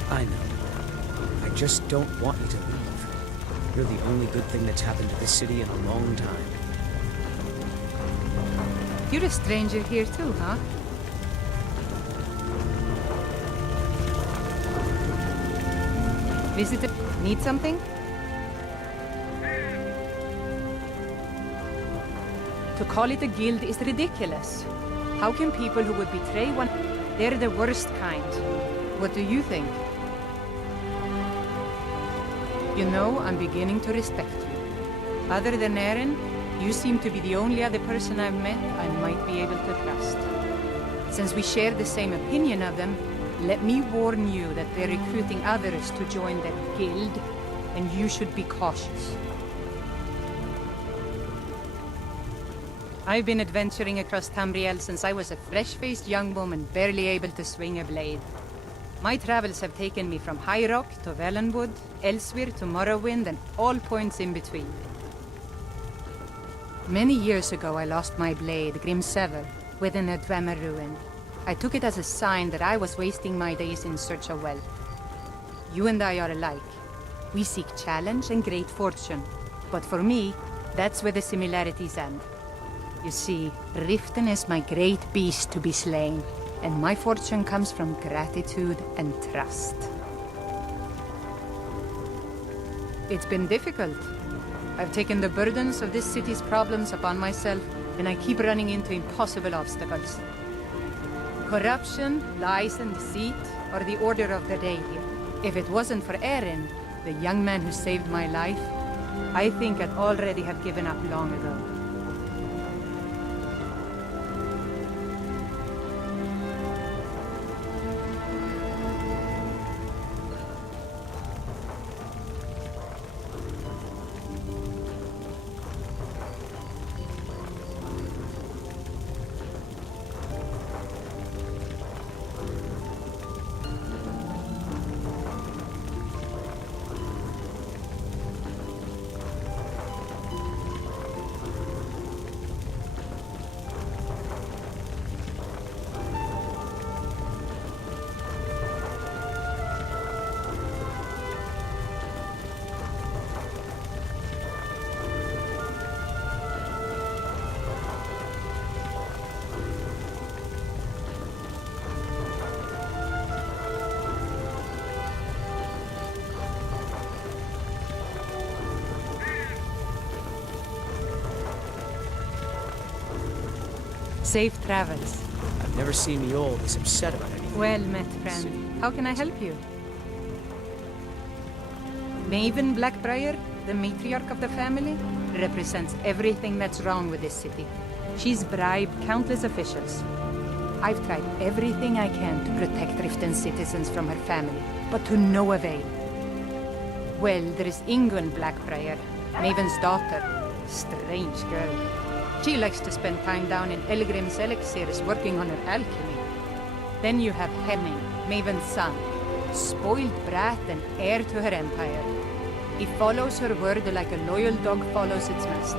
I know. I just don't want you to leave. You're the only good thing that's happened to this city in a long time. You're a stranger here too, huh? Visitor, need something? To call it a guild is ridiculous. How can people who would betray one... They're the worst kind. What do you think? You know, I'm beginning to respect you. Other than Eren, you seem to be the only other person I've met I might be able to trust. Since we share the same opinion of them, let me warn you that they're recruiting others to join their guild, and you should be cautious. I've been adventuring across Tamriel since I was a fresh-faced young woman barely able to swing a blade. My travels have taken me from High Rock to Valenwood, elsewhere to Morrowind, and all points in between. Many years ago, I lost my blade, Grimsever, within a Dwemer ruin. I took it as a sign that I was wasting my days in search of wealth. You and I are alike. We seek challenge and great fortune. But for me, that's where the similarities end. You see, Riften is my great beast to be slain, and my fortune comes from gratitude and trust. It's been difficult. I've taken the burdens of this city's problems upon myself, and I keep running into impossible obstacles. Corruption, lies and deceit are the order of the day here. If it wasn't for Eren, the young man who saved my life, I think I'd already have given up long ago. Safe travels. I've never seen Mjol this upset about anything. Well met, friend. How can I help you? Maven Blackbriar, the matriarch of the family, represents everything that's wrong with this city. She's bribed countless officials. I've tried everything I can to protect Riften's citizens from her family, but to no avail. Well, there is Ingun Blackbriar, Maven's daughter. Strange girl. She likes to spend time down in Elgrim's elixirs working on her alchemy. Then you have Hemming, Maven's son. Spoiled brat and heir to her empire. He follows her word like a loyal dog follows its master.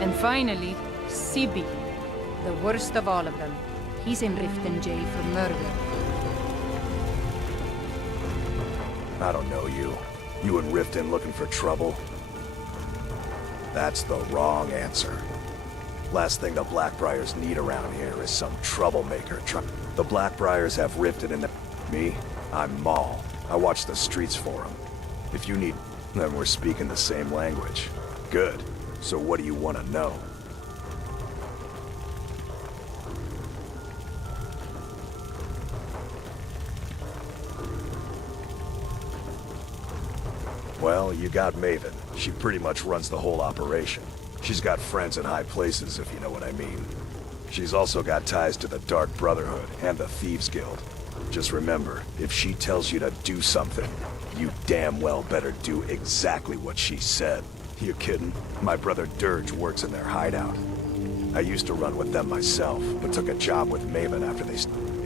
And finally, Sibi, the worst of all of them. He's in Riften jail for murder. I don't know you. You in Riften looking for trouble? That's the wrong answer. Last thing the Blackbriars need around here is some troublemaker. The Blackbriars have Riften in the... Me? I'm Maul. I watch the streets for them. If you need... then we're speaking the same language. Good. So what do you want to know? Well, you got Maven. She pretty much runs the whole operation. She's got friends in high places, if you know what I mean. She's also got ties to the Dark Brotherhood and the Thieves Guild. Just remember, if she tells you to do something, you damn well better do exactly what she said. You kidding? My brother Dirge works in their hideout. I used to run with them myself, but took a job with Maven after they...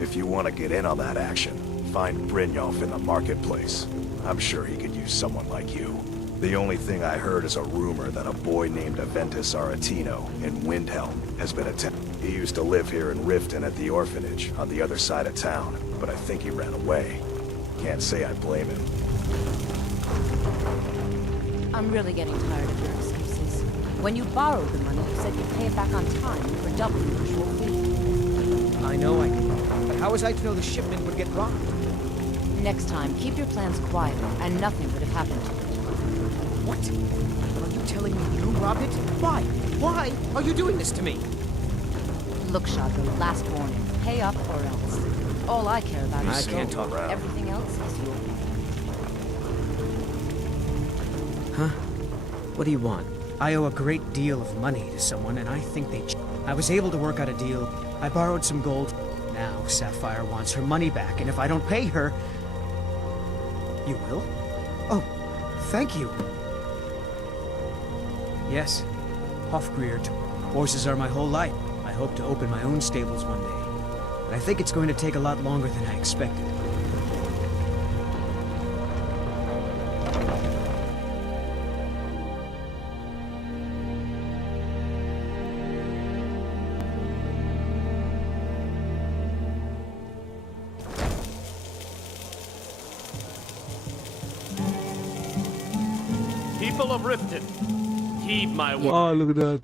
If you want to get in on that action, find Brynjolf in the marketplace. I'm sure he could use someone like you. The only thing I heard is a rumor that a boy named Aventus Aretino in Windhelm has been attempted. He used to live here in Riften at the orphanage on the other side of town, but I think he ran away. Can't say I blame him. I'm really getting tired of your excuses. When you borrowed the money, you said you'd pay it back on time for double the usual fee. I know I can, but how was I to know the shipment would get robbed? Next time, keep your plans quiet, and nothing would have happened to it. What? Are you telling me you robbed it? Why? Why are you doing this to me? Look, Shadra, last warning. Pay up or else. All I care about is I can't talk. Everything else is yours. Huh? What do you want? I owe a great deal of money to someone, and I think they... I was able to work out a deal. I borrowed some gold. Now Sapphire wants her money back, and if I don't pay her... You will? Oh, thank you. Yes, Hofgreer. Horses are my whole life. I hope to open my own stables one day. But I think it's going to take a lot longer than I expected. People of Riften, heed my word. Oh, look at that.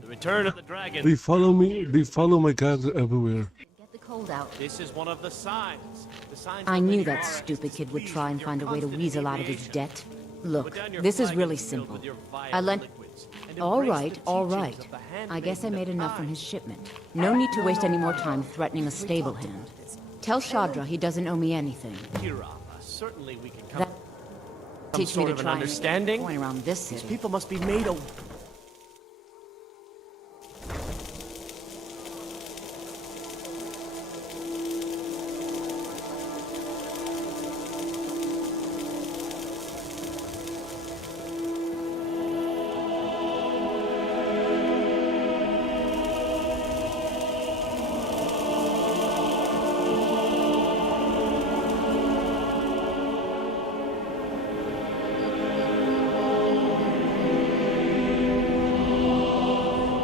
The return of the dragon. They follow me. They follow my character everywhere. Get the cold out. This is one of the signs. The signs I of knew the that forest. stupid kid would try and Your find a way to constant weasel out of his deviation. debt. Look, Put down your this is flag really filled simple. with your vile I lent... liquids, and All embrace right, the all teachings right. of the I guess I made handmaiden enough of from I. his shipment. No need to waste any more time threatening a stable hand. Tell Shadra he doesn't owe me anything. Kira, certainly we can come That... some Teach me sort to of an try and make understanding. a point around this These city. people must be made of...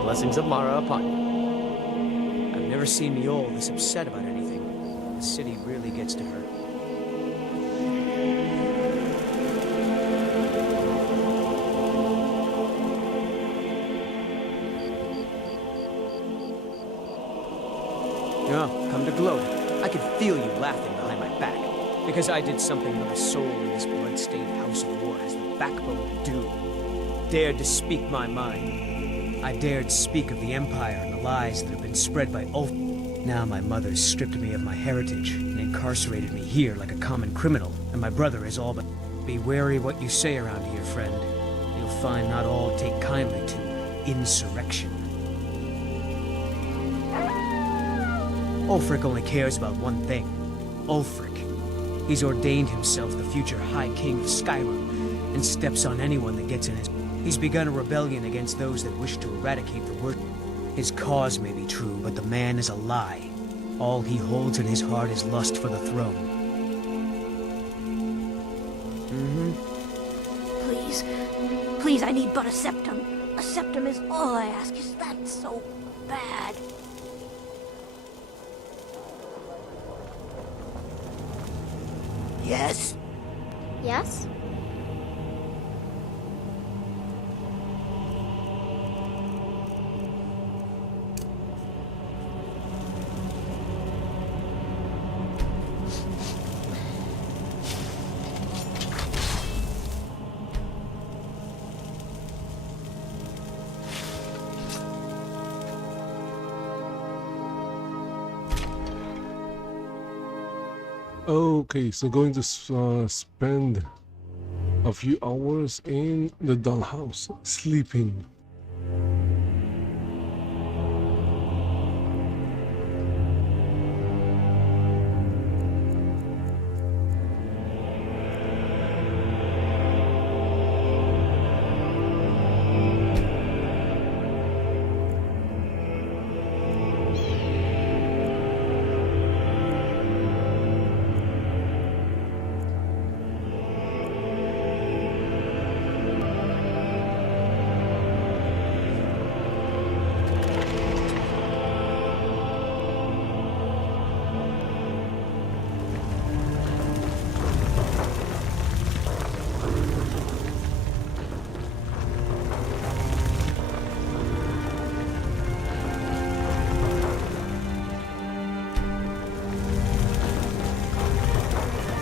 Blessings of Mara upon you. I've never seen Miol this upset about anything. The city really gets to her. Oh, come to gloat. I could feel you laughing behind my back. Because I did something that a soul in this blood-stained house of war has the backbone to do. Dared to speak my mind. I dared speak of the Empire and the lies that have been spread by Ultima. Now my mother's stripped me of my heritage and incarcerated me here like a common criminal, and my brother is all but... Be wary what you say around here, friend. You'll find not all take kindly to insurrection. Ulfric only cares about one thing. Ulfric. He's ordained himself the future High King of Skyrim, and steps on anyone that gets in his... He's begun a rebellion against those that wish to eradicate the worship. His cause may be true, but the man is a lie. All he holds in his heart is lust for the throne. Please. Please, I need but a septum. A septum is all I ask. Is that so bad? Yes? Yes? Okay, so going to spend a few hours in the dollhouse, sleeping.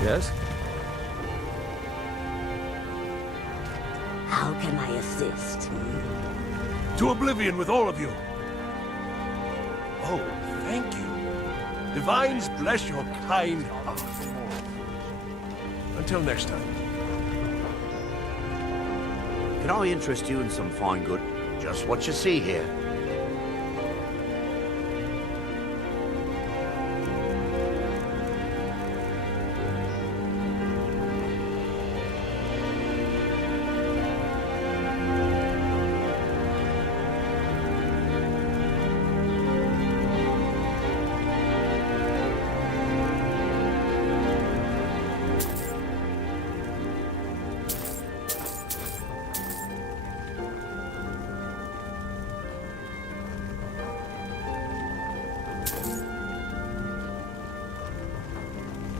Yes? How can I assist? To Oblivion with all of you! Oh, thank you. Divines bless your kind heart. Until next time. Can I interest you in some fine good? Just what you see here.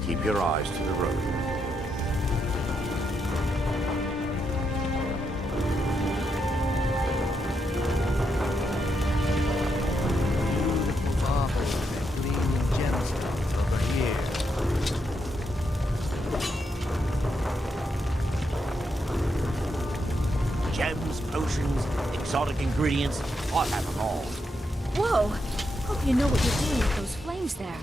Keep your eyes to the road. Marbles and gleaming gemstones over here. Gems, potions, exotic ingredients, I'll have them all. Whoa! Hope you know what you're doing with those flames there.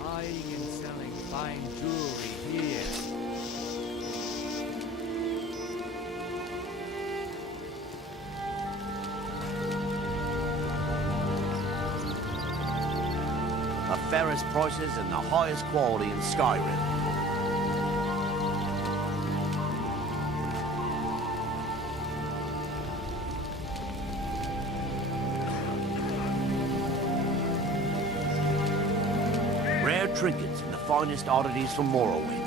Buying and selling fine jewelry here. The fairest prices and the highest quality in Skyrim. Rare trinkets and the finest oddities from Morrowind.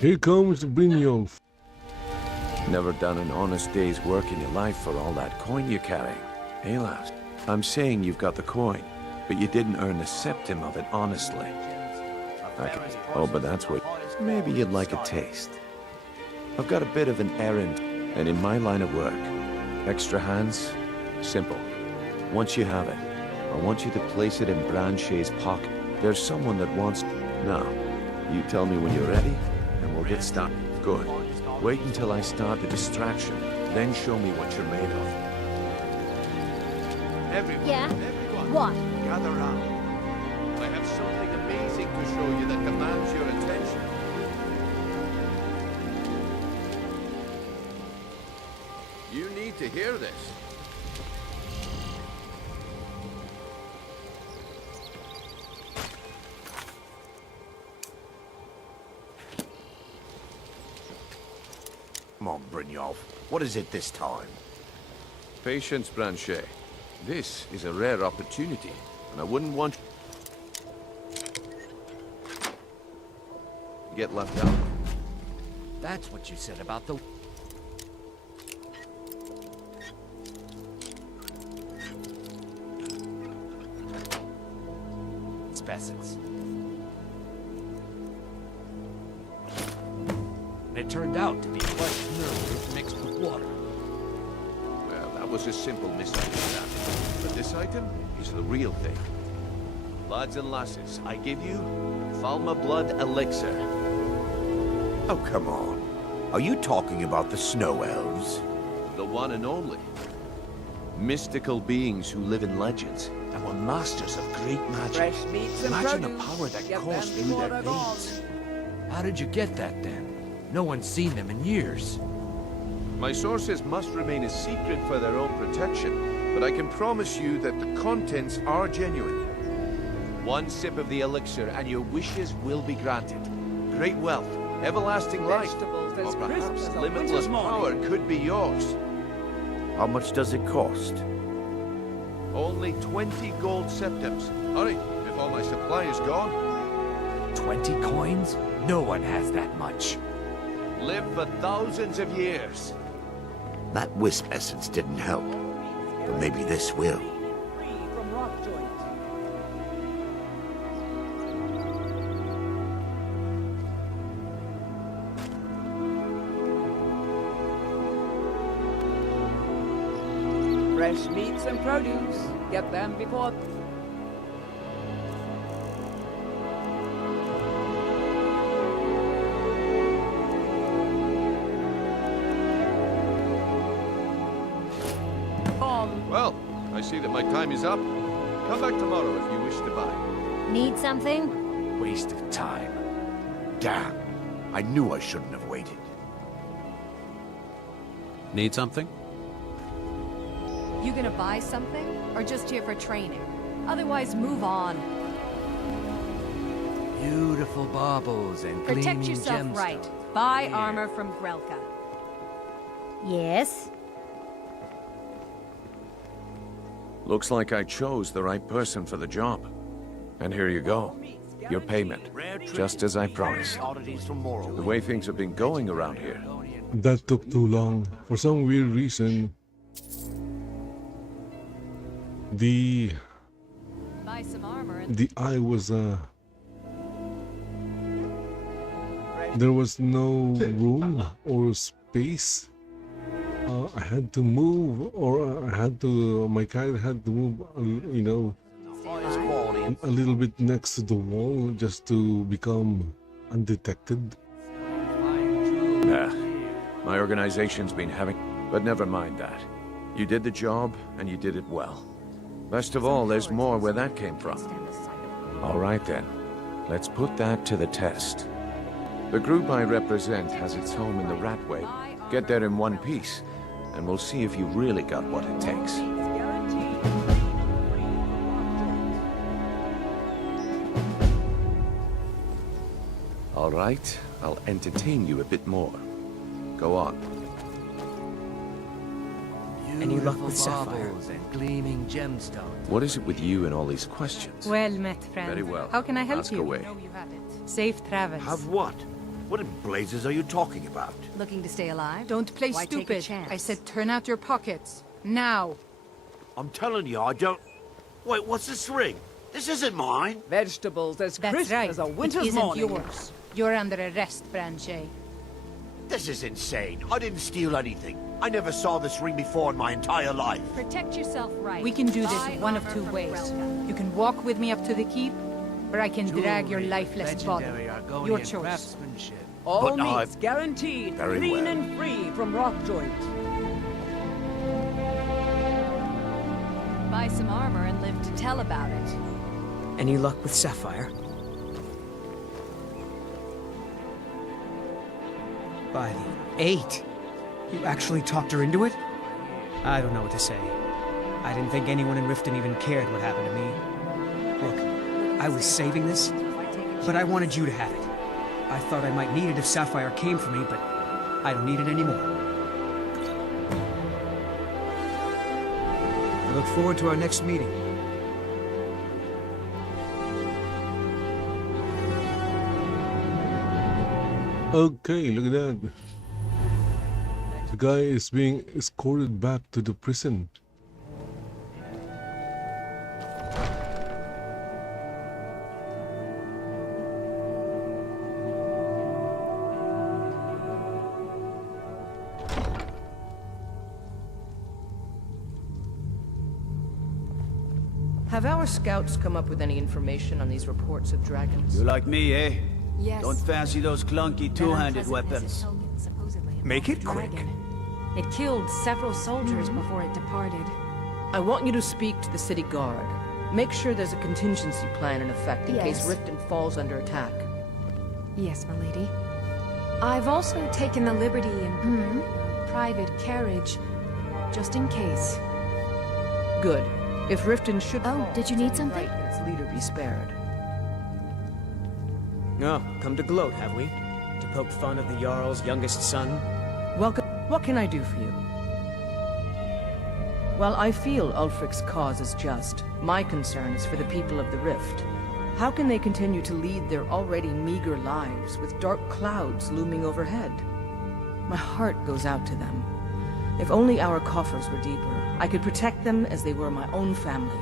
Here comes Brynjolf. Never done an honest day's work in your life for all that coin you're carrying. Hey, lass. I'm saying you've got the coin, but you didn't earn a septim of it honestly. Oh, but that's what... Maybe you'd like a taste. I've got a bit of an errand, and in my line of work, extra hands, simple. Once you have it, I want you to place it in Branche's pocket. There's someone that wants... Now, you tell me when you're ready, and we'll get started. Good. Wait until I start the distraction, then show me what you're made of. Everyone, Yeah? everyone, What? gather round. I have something amazing to show you that demands your attention. You need to hear this. Come on, Brynjolf. What is it this time? Patience, Blanchet. This is a rare opportunity, and I wouldn't want to get left out. That's what you said about the... Peasants. It turned out to be crushed nerve mixed with water. Well, that was a simple misunderstanding. But this item is the real thing. Lads and lasses, I give you Falma Blood Elixir. Oh, come on. Are you talking about the Snow Elves? The one and only. Mystical beings who live in legends and were masters of great magic. Fresh meats and Imagine the produce. power that Get coursed them through before their they're gone. veins. How did you get that then? No one's seen them in years. My sources must remain a secret for their own protection, but I can promise you that the contents are genuine. One sip of the elixir and your wishes will be granted. Great wealth, everlasting life, Vegetables as or crisp perhaps as a limitless winter's power morning. could be yours. How much does it cost? Only 20 gold septims. Hurry, before my supply is gone. 20 coins? No one has that much. Live for thousands of years. That wisp essence didn't help, but maybe this will. Free from rock joint. Fresh meats and produce. Get them before... Well, I see that my time is up. Come back tomorrow if you wish to buy. Need something? Waste of time. Damn. I knew I shouldn't have waited. Need something? You gonna buy something? Or just here for training? Otherwise, move on. Beautiful baubles and Protect gleaming yourself gemstones. right. Buy armor from Grelka. Yes? Looks like I chose the right person for the job. And here you go. Your payment. Just as I promised. The way things have been going around here. That took too long. For some weird reason, the Buy some armor and eye was there was no room or space. I had to move, or I had to. My character had to move, you know, a little bit next to the wall just to become undetected. Nah, my organization's been having... But never mind that. You did the job, and you did it well. Best of all, there's more where that came from. All right then, let's put that to the test. The group I represent has its home in the Ratway. Get there in one piece, and we'll see if you really got what it takes. All right, I'll entertain you a bit more. Go on. Any luck with sapphire and gleaming gemstones. What is it with you and all these questions? Well met, friend. Very well. How can I help Ask you? away. Safe travels. Have what? What in blazes are you talking about? looking to stay alive? Don't play Why take a stupid. chance? I said turn out your pockets. Now. I'm telling you, I don't... Wait, what's this ring? This isn't mine. Vegetables as That's crisp right. as a It winter's isn't morning. yours. You're under arrest, Branchet. This is insane. I didn't steal anything. I never saw this ring before in my entire life. Protect yourself right. We can do this Buy one of armor two from ways. Grelka. You can walk with me up to the keep, or I can drag your lifeless body. Your choice. All But meats guaranteed, Very clean well. and free from rock joint. Buy buy some armor and live to tell about it. Any luck with Sapphire? By the 8. You actually talked her into it? I don't know what to say. I didn't think anyone in Riften even cared what happened to me. Look, I was saving this, but I wanted you to have it. I thought I might need it if Sapphire came for me, but I don't need it anymore. I look forward to our next meeting. Okay, look at that. The guy is being escorted back to the prison. Have our scouts come up with any information on these reports of dragons? You like me, eh? Yes. Don't fancy those clunky two-handed weapons. Make it quick. It killed several soldiers before it departed. I want you to speak to the city guard. Make sure there's a contingency plan in effect in case Yes. Riften falls under attack. Yes, my lady. I've also taken the liberty in preparing a private carriage, just in case. Good. If Riften should fall, did you need it's only something? right that its leader be spared. Oh, come to gloat, have we? To poke fun at the Jarl's youngest son? Welcome. What can I do for you? While I feel Ulfric's cause is just, my concern is for the people of the Rift. How can they continue to lead their already meager lives with dark clouds looming overhead? My heart goes out to them. If only our coffers were deeper, I could protect them as they were my own family.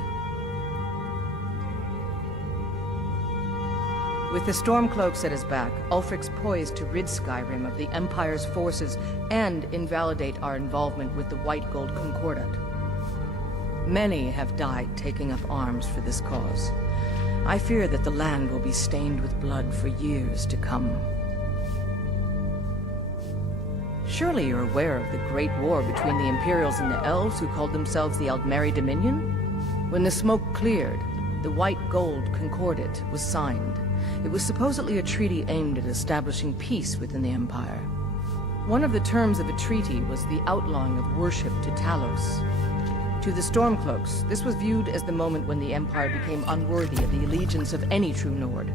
With the Stormcloaks at his back, Ulfric's poised to rid Skyrim of the Empire's forces and invalidate our involvement with the White Gold Concordat. Many have died taking up arms for this cause. I fear that the land will be stained with blood for years to come. Surely you're aware of the Great War between the Imperials and the Elves who called themselves the Aldmeri Dominion? When the smoke cleared, the White Gold Concordat was signed. It was supposedly a treaty aimed at establishing peace within the Empire. One of the terms of a treaty was the outlawing of worship to Talos. To the Stormcloaks, this was viewed as the moment when the Empire became unworthy of the allegiance of any true Nord.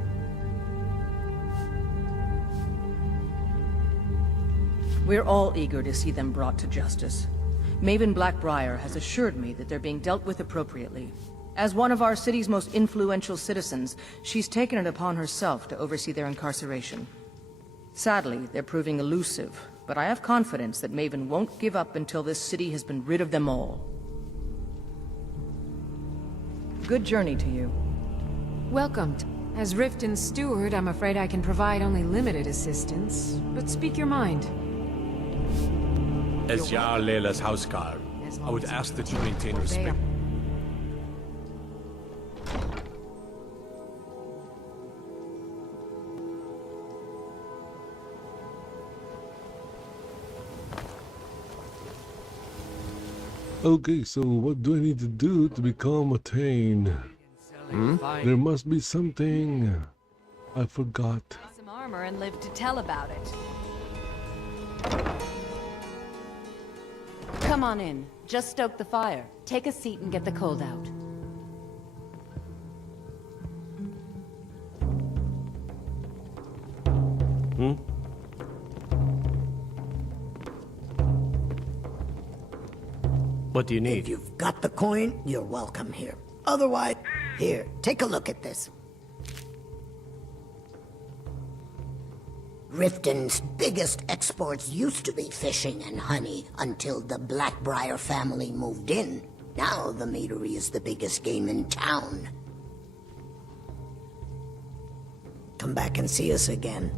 We're all eager to see them brought to justice. Maven Blackbriar has assured me that they're being dealt with appropriately. As one of our city's most influential citizens, she's taken it upon herself to oversee their incarceration. Sadly, they're proving elusive, but I have confidence that Maven won't give up until this city has been rid of them all. Good journey to you. Welcomed. As Riften's steward, I'm afraid I can provide only limited assistance, but speak your mind. As Jarl Leila's houseguard, I would ask that you maintain respect. Okay, so what do I need to do to become a Thane? There must be something I forgot. Buy some armor and live to tell about it. Come on in. Just stoke the fire. Take a seat and get the cold out. What do you need? If you've got the coin, you're welcome here. Otherwise, here, take a look at this. Riften's biggest exports used to be fishing and honey until the Blackbriar family moved in. Now the meadery is the biggest game in town. Come back and see us again.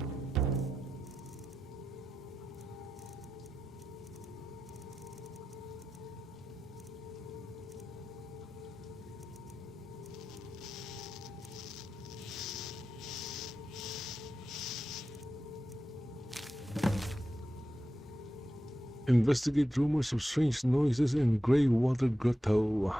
Investigate rumors of strange noises in Grey Water Grotto.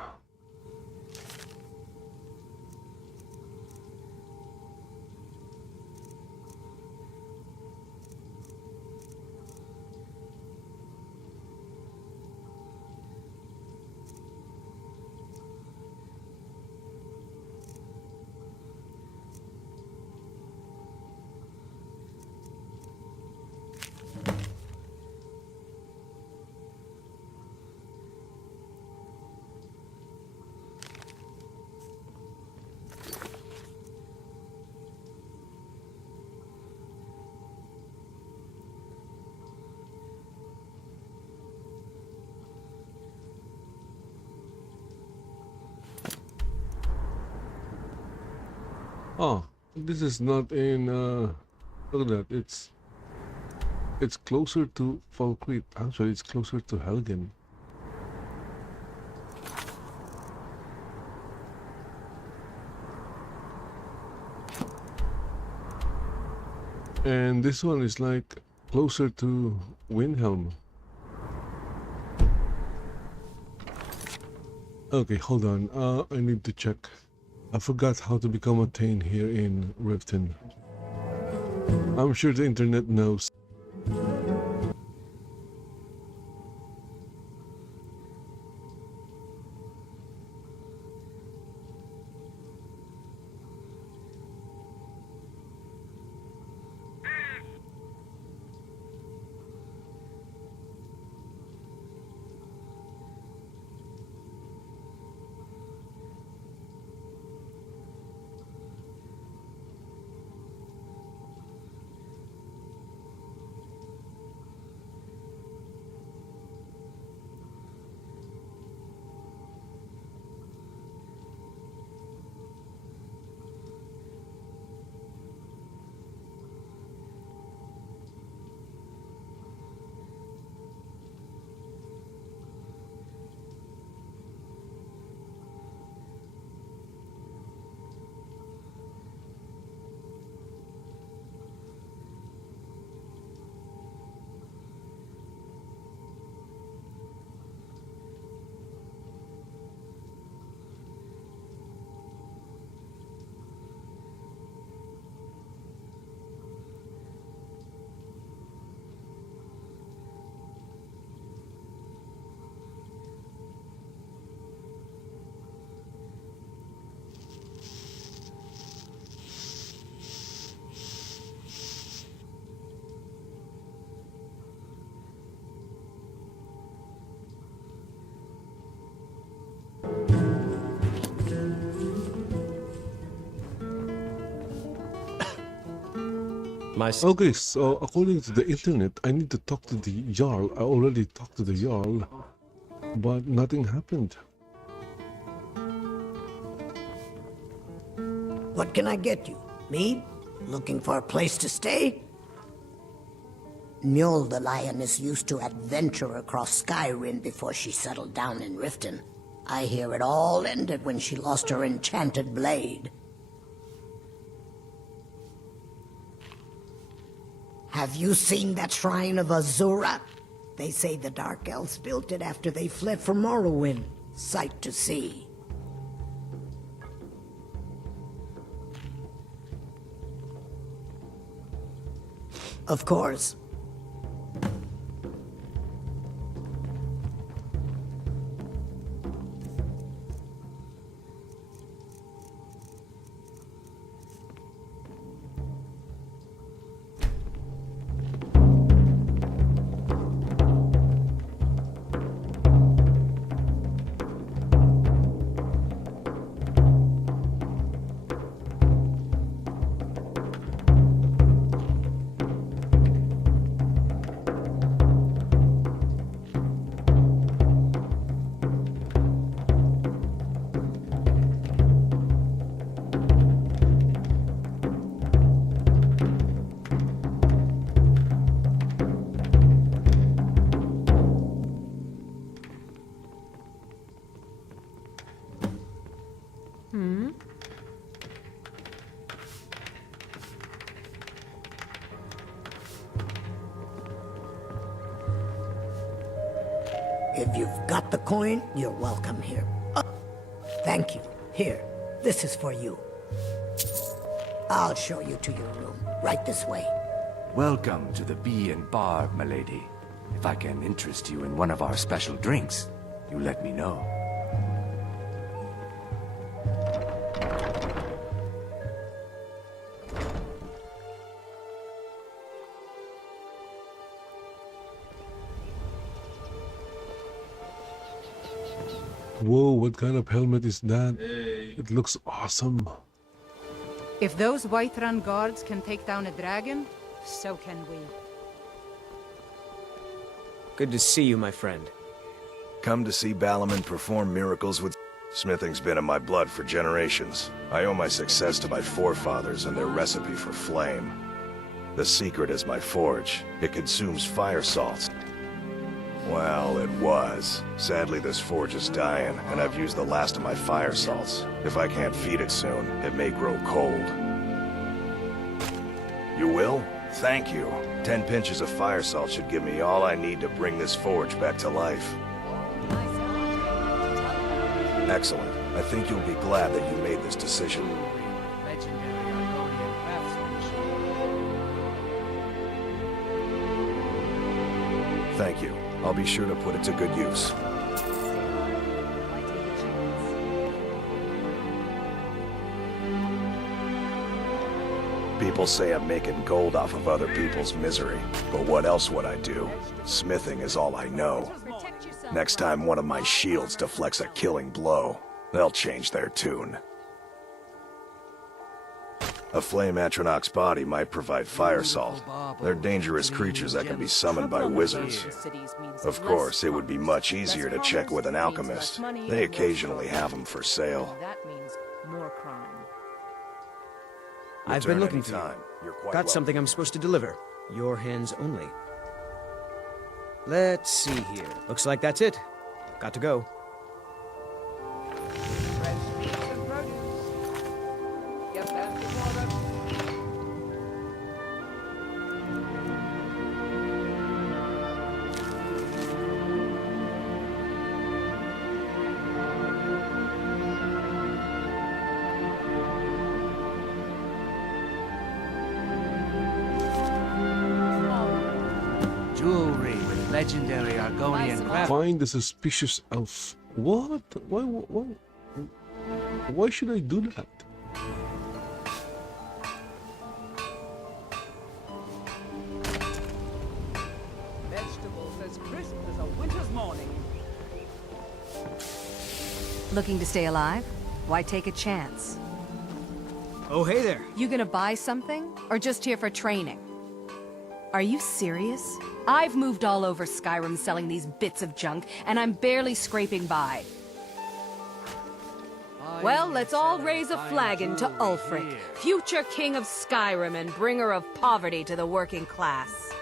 Oh, this is not in, look at that, it's closer to Falkreath. Actually, it's closer to Helgen. And this one is like closer to Windhelm. Okay, hold on. I need to check. I forgot how to become a Thane here in Riften. I'm sure the internet knows. Okay, so according to the internet, I need to talk to the Jarl. I already talked to the Jarl, but nothing happened. What can I get you? Me? Looking for a place to stay? Mjol the Lioness used to adventure across Skyrim before she settled down in Riften. I hear it all ended when she lost her enchanted blade. Have you seen that shrine of Azura? They say the Dark Elves built it after they fled from Morrowind. Sight to see. Of course. If you've got the coin, you're welcome here. Oh, thank you. Here, this is for you. I'll show you to your room. Right this way. Welcome to the Bee and Barb, milady. If I can interest you in one of our special drinks, you let me know. Whoa, what kind of helmet is that? It looks awesome. If those Whiterun guards can take down a dragon, so can we. Good to see you, my friend. Come to see Balaman perform miracles with... Smithing's been in my blood for generations. I owe my success to my forefathers and their recipe for flame. The secret is my forge. It consumes fire salts. Well, it was. Sadly, this forge is dying, and I've used the last of my fire salts. If I can't feed it soon, it may grow cold. You will? Thank you. 10 pinches of fire salt should give me all I need to bring this forge back to life. Excellent. I think you'll be glad that you made this decision. Thank you. I'll be sure to put it to good use. People say I'm making gold off of other people's misery, but what else would I do? Smithing is all I know. Next time one of my shields deflects a killing blow, they'll change their tune. A flame atronach's body might provide fire salt. They're dangerous creatures that can be summoned by wizards. Of course, it would be much easier to check with an alchemist. They occasionally have them for sale. That means more crime. I've been looking anytime. for You're you. quite Got something I'm supposed to deliver. Your hands only. Let's see here. Looks like that's it. Got to go. Fresh meats and produce. Get them before them. Jewelry with legendary Argonian craft. Find the suspicious elf. What? Why should I do that? Vegetables as crisp as a winter's morning. Looking to stay alive? Why take a chance? Oh, hey there. You gonna buy something? Or just here for training? Are you serious? I've moved all over Skyrim selling these bits of junk, and I'm barely scraping by. Well, let's all raise a flagon to Ulfric, future king of Skyrim and bringer of poverty to the working class.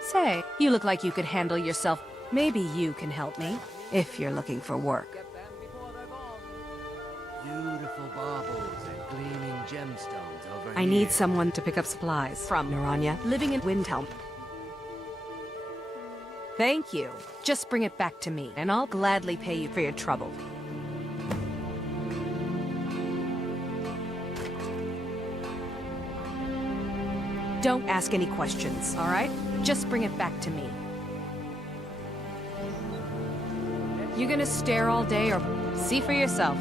Say, you look like you could handle yourself. Maybe you can help me, if you're looking for work. Beautiful baubles and gleaming gemstones over I need someone to pick up supplies from Naranya, living in Windhelm. Thank you. Just bring it back to me, and I'll gladly pay you for your trouble. Don't ask any questions, all right? Just bring it back to me. You gonna stare all day or see for yourself?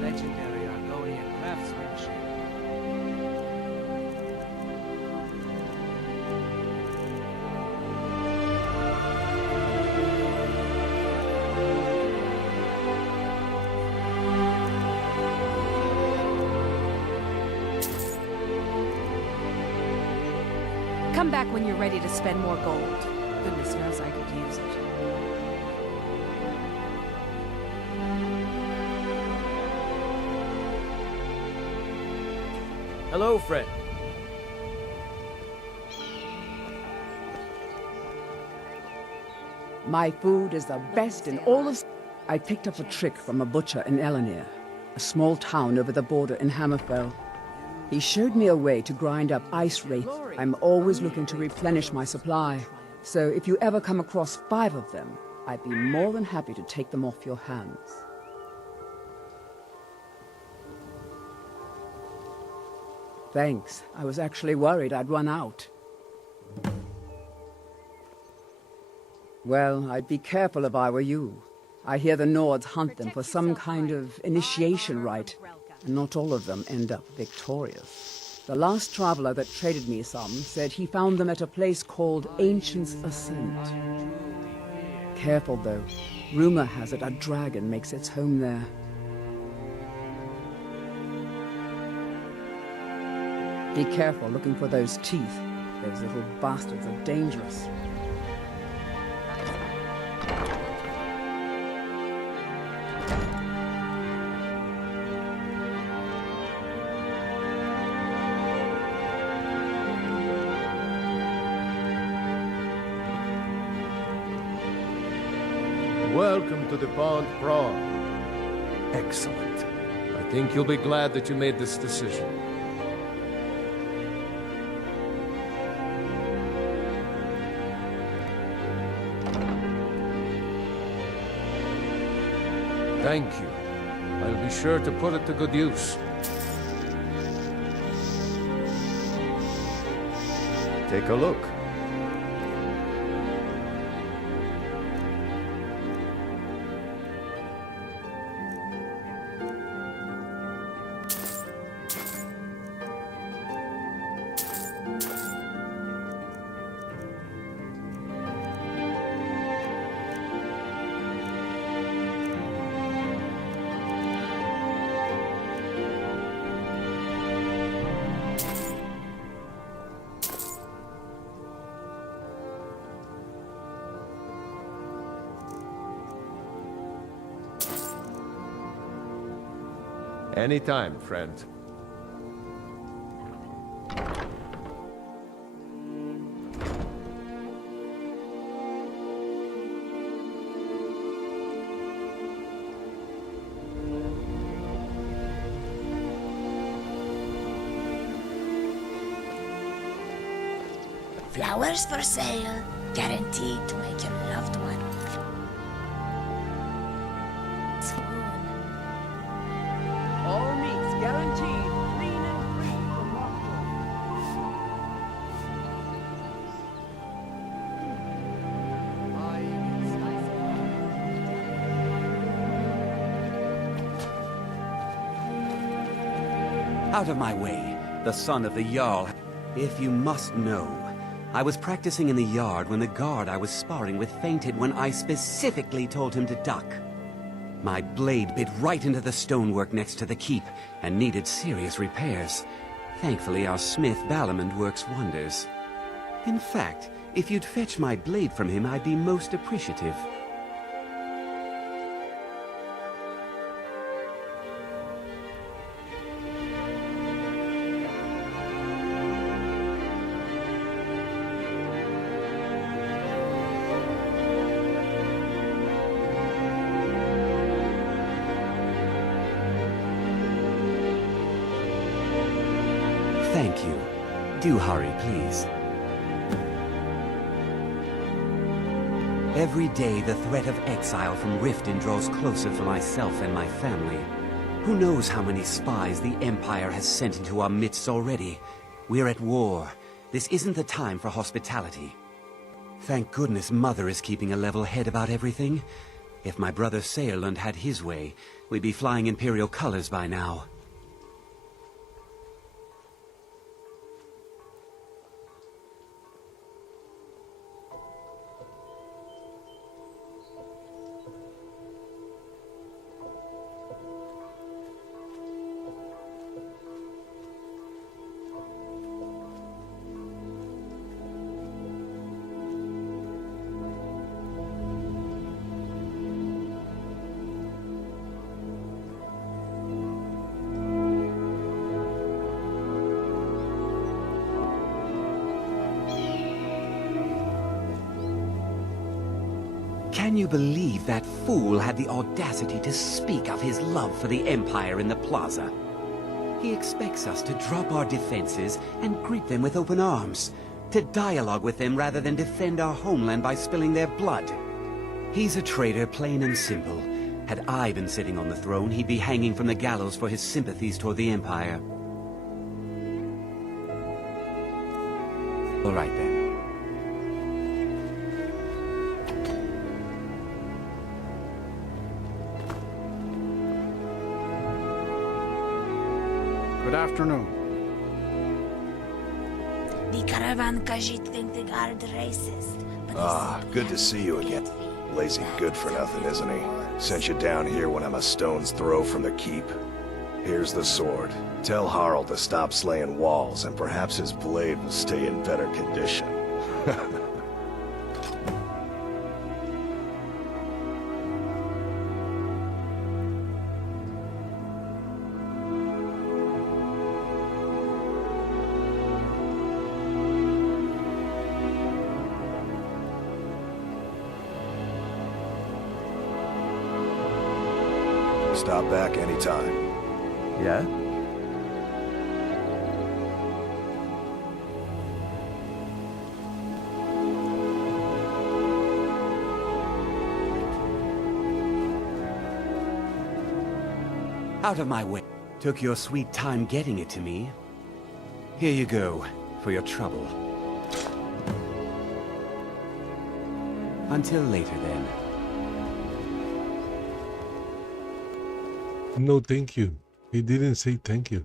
legendary Argonian craftsmanship. Come back when you're ready to spend more gold. Goodness knows I could use it. Hello, friend. My food is the best in all of... I picked up a trick from a butcher in Elenir, a small town over the border in Hammerfell. He showed me a way to grind up ice wraith. I'm always looking to replenish my supply, so if you ever come across 5 of them, I'd be more than happy to take them off your hands. Thanks. I was actually worried I'd run out. Well, I'd be careful if I were you. I hear the Nords hunt them for some kind of initiation rite, and not all of them end up victorious. The last traveler that traded me some said he found them at a place called Ancient's Ascent. Careful, though. Rumor has it a dragon makes its home there. Be careful looking for those teeth. Those little bastards are dangerous. Welcome to the Pond Prawn. Excellent. I think you'll be glad that you made this decision. Thank you. I'll be sure to put it to good use. Take a look. Anytime, friend. Flowers for sale, guaranteed to make your loved one. All meats guaranteed, clean and free from Out of my way, the son of the Jarl. If you must know, I was practicing in the yard when the guard I was sparring with fainted when I specifically told him to duck. My blade bit right into the stonework next to the keep and needed serious repairs. Thankfully, our smith Balamond works wonders. In fact, if you'd fetch my blade from him, I'd be most appreciative. Thank you. Do hurry, please. Every day, the threat of exile from Riften draws closer for myself and my family. Who knows how many spies the Empire has sent into our midst already? We're at war. This isn't the time for hospitality. Thank goodness Mother is keeping a level head about everything. If my brother Saerlund had his way, we'd be flying Imperial colors by now. Can you believe that fool had the audacity to speak of his love for the Empire in the plaza? He expects us to drop our defenses and greet them with open arms, to dialogue with them rather than defend our homeland by spilling their blood. He's a traitor, plain and simple. Had I been sitting on the throne, he'd be hanging from the gallows for his sympathies toward the Empire. All right, then. Good afternoon. The caravan Khajiit think the guard racist. Ah, good to see you again. Lazy good for nothing, isn't he? Sent you down here when I'm a stone's throw from the keep. Here's the sword. Tell Harald to stop slaying walls, and perhaps his blade will stay in better condition. Stop back anytime. Yeah? Out of my way. Took your sweet time getting it to me. Here you go, for your trouble. Until later, then. No, thank you. He didn't say thank you.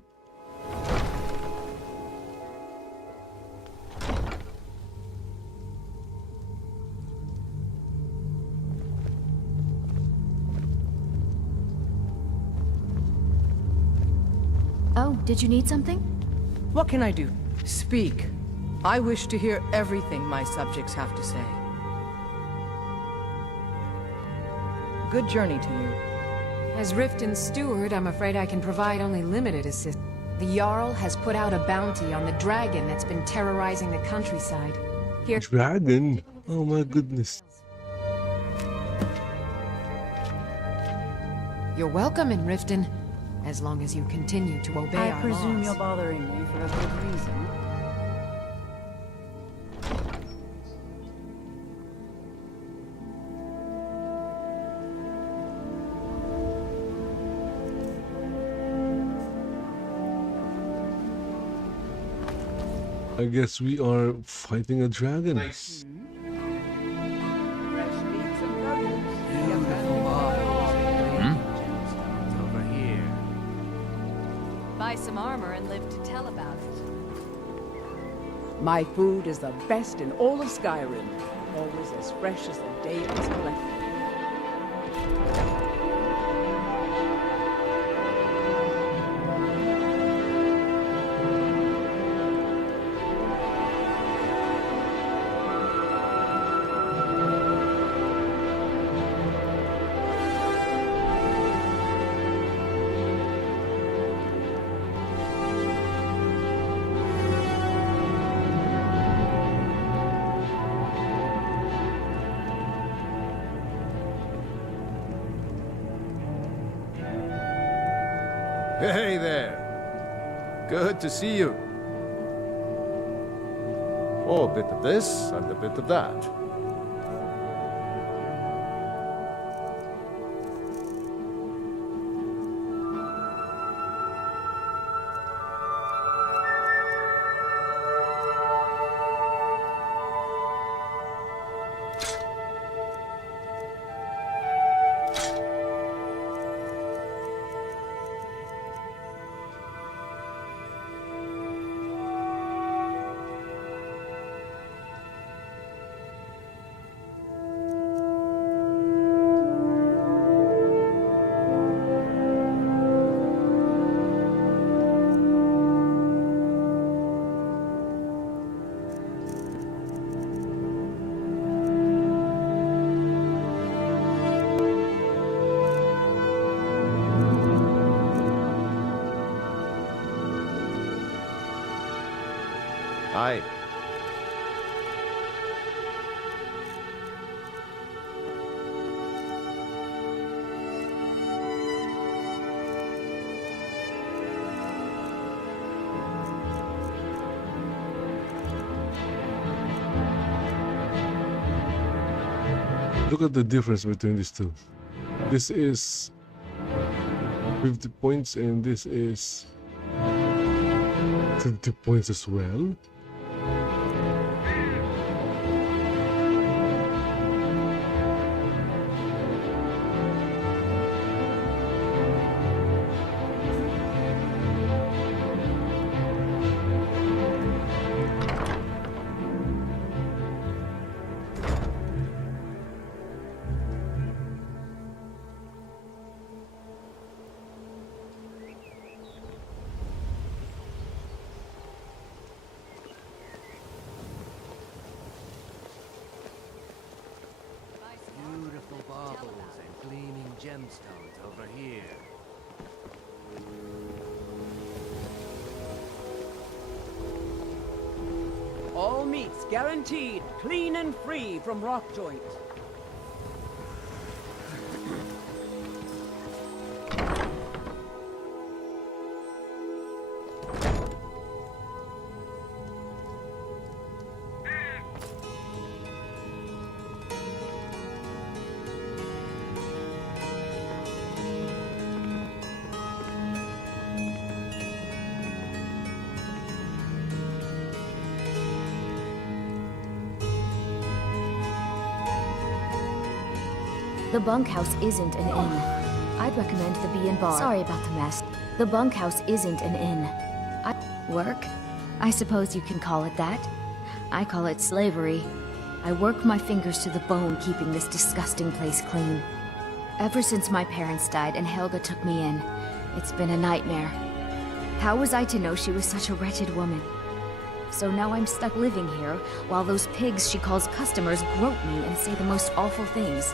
Oh, did you need something? What can I do? Speak. I wish to hear everything my subjects have to say. Good journey to you. As Riften's steward, I'm afraid I can provide only limited assistance. The Jarl has put out a bounty on the dragon that's been terrorizing the countryside. Here. Dragon? Oh my goodness. You're welcome in Riften, as long as you continue to obey our I presume laws. you're bothering me for a good reason. I guess we are fighting a dragon. Over here. Buy some armor and live to tell about it. My food is the best in all of Skyrim. Always as fresh as the day it was collected. Hey there. Good to see you. Oh, a bit of this and a bit of that. Aye. Look at the difference between these two. This is 50 points and this is 50 points as well. Beautiful baubles and gleaming gemstones over here. All meats guaranteed, clean and free from rock joint. The bunkhouse isn't an inn. I'd recommend the Bee and Bar. Sorry about the mess. The bunkhouse isn't an inn. Work? I suppose you can call it that. I call it slavery. I work my fingers to the bone keeping this disgusting place clean. Ever since my parents died and Helga took me in, it's been a nightmare. How was I to know she was such a wretched woman? So now I'm stuck living here, while those pigs she calls customers grope me and say the most awful things.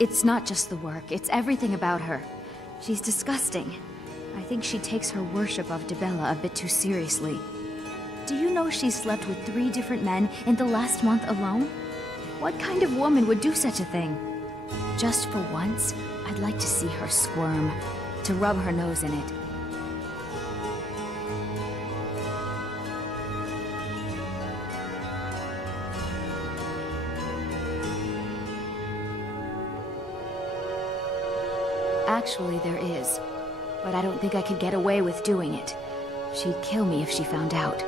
It's not just the work, it's everything about her. She's disgusting. I think she takes her worship of Dibella a bit too seriously. Do you know she slept with 3 different men in the last month alone? What kind of woman would do such a thing? Just for once, I'd like to see her squirm, to rub her nose in it. Actually, there is. But I don't think I could get away with doing it. She'd kill me if she found out.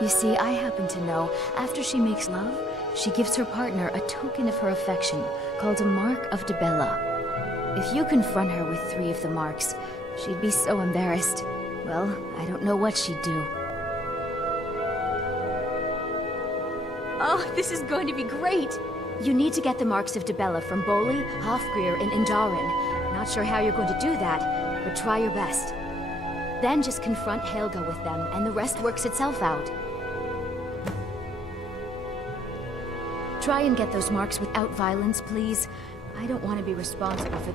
You see, I happen to know, after she makes love, she gives her partner a token of her affection, called a Mark of Dibella. If you confront her with 3 of the marks, she'd be so embarrassed. Well, I don't know what she'd do. Oh, this is going to be great! You need to get the marks of Dibella from Boli, Hofgrir, and Indaren. Not sure how you're going to do that, but try your best. Then just confront Helga with them, and the rest works itself out. Try and get those marks without violence, please. I don't want to be responsible for...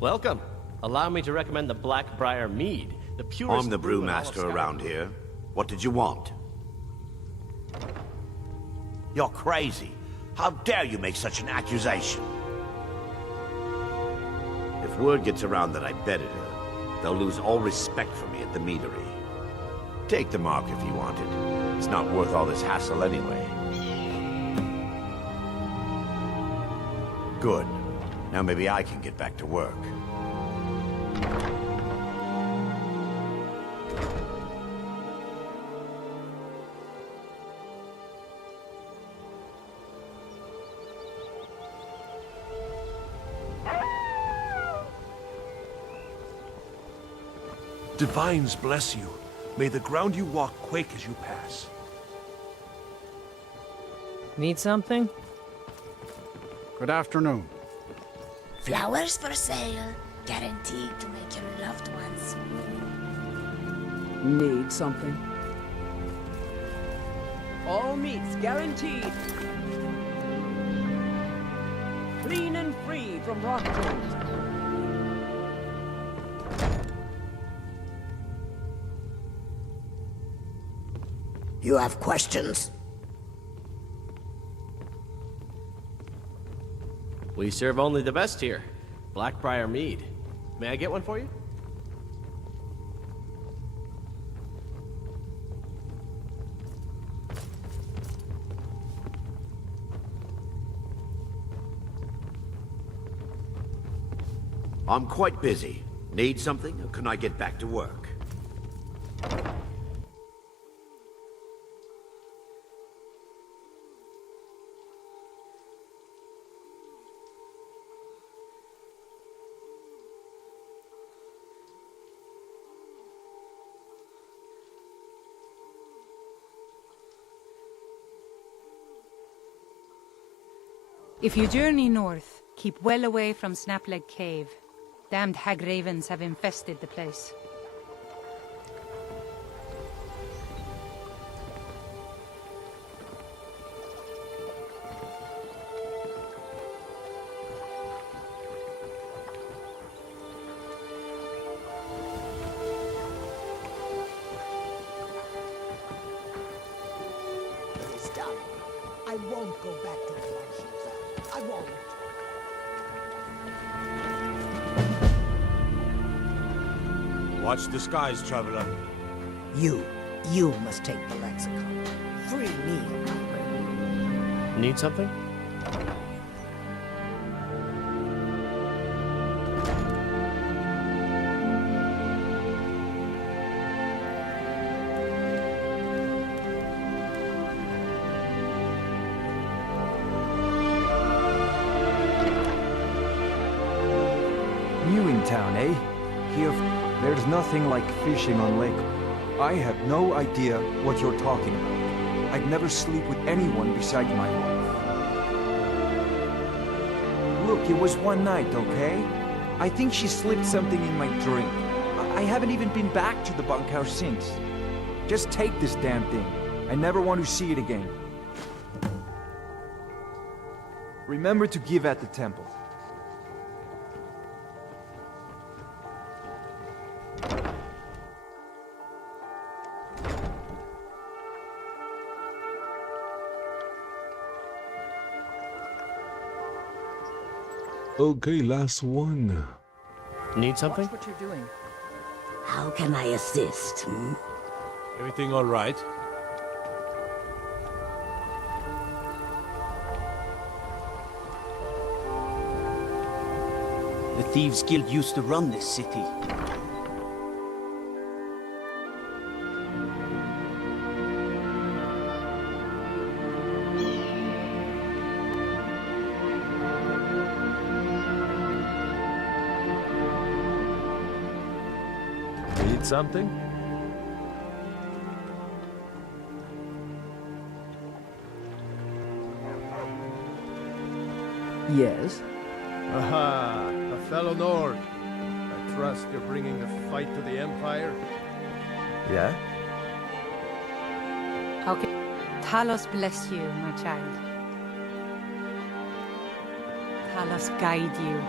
Welcome. Allow me to recommend the Blackbriar Mead, the purest I'm the brew in all of brewmaster Skyrim. around here. What did you want? You're crazy. How dare you make such an accusation? If word gets around that I bedded her, they'll lose all respect for me at the meadery. Take the mark if you want it. It's not worth all this hassle anyway. Good. Now maybe I can get back to work. Divines bless you. May the ground you walk quake as you pass. Need something? Good afternoon. Flowers for sale, guaranteed to make your loved ones. Need something? All meats guaranteed. Clean and free from rocktoads. You have questions? We serve only the best here. Blackbriar Mead. May I get one for you? I'm quite busy. Need something, or can I get back to work? If you journey north, keep well away from Snapleg Cave. Damned hag ravens have infested the place. It's done. I won't go back to Flash. I won't. Watch the skies, traveler. You must take the lexicon. Free me of my burden. Need something? New in town, eh? Here, there's nothing like fishing on lake. I have no idea what you're talking about. I'd never sleep with anyone besides my wife. Look, it was one night, okay? I think she slipped something in my drink. I haven't even been back to the bunkhouse since. Just take this damn thing. I never want to see it again. Remember to give at the temple. Okay, last one. Need something? Watch what you're doing. How can I assist? Everything all right? The Thieves Guild used to run this city. Need something? Yes? Aha! A fellow Nord. I trust you're bringing the fight to the Empire? Yeah? Okay. Talos bless you, my child. Talos guide you.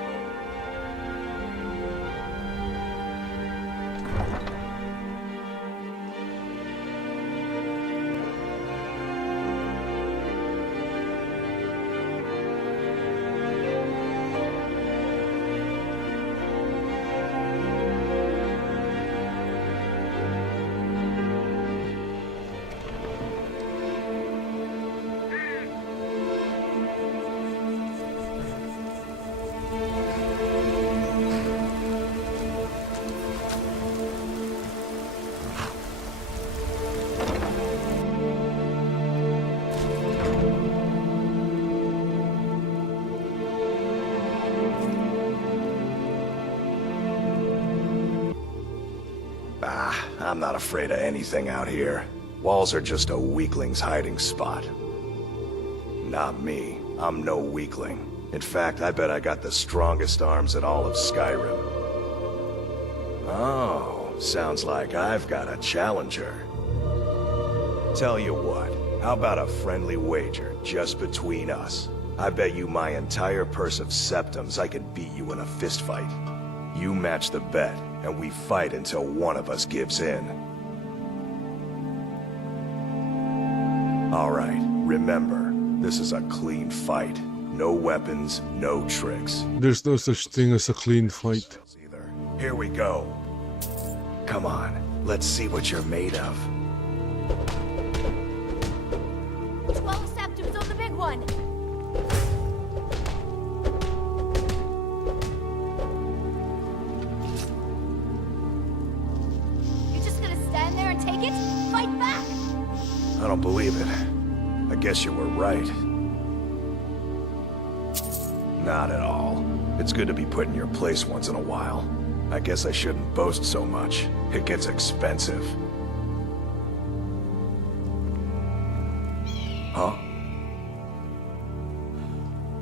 I'm not afraid of anything out here. Walls are just a weakling's hiding spot. Not me. I'm no weakling. In fact, I bet I got the strongest arms in all of Skyrim. Oh, sounds like I've got a challenger. Tell you what, how about a friendly wager just between us? I bet you my entire purse of septums I can beat you in a fistfight. You match the bet, and we fight until one of us gives in. All right, remember, this is a clean fight. No weapons, no tricks. There's no such thing as a clean fight. Here we go. Come on, let's see what you're made of. 12 septums on the big one! You're just gonna stand there and take it? Fight back! I don't believe it. I guess you were right. Not at all. It's good to be put in your place once in a while. I guess I shouldn't boast so much. It gets expensive. Huh?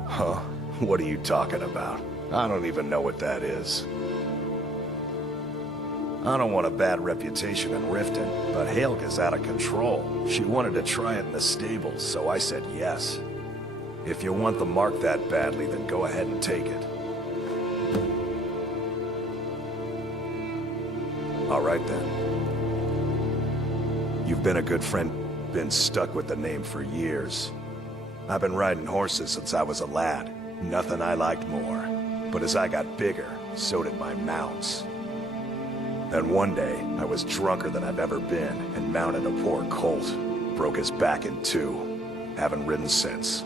Huh. What are you talking about? I don't even know what that is. I don't want a bad reputation in Riften, but Helga's out of control. She wanted to try it in the stables, so I said yes. If you want the mark that badly, then go ahead and take it. All right then. You've been a good friend, been stuck with the name for years. I've been riding horses since I was a lad. Nothing I liked more. But as I got bigger, so did my mounts. Then one day, I was drunker than I've ever been and mounted a poor colt. Broke his back in two. Haven't ridden since.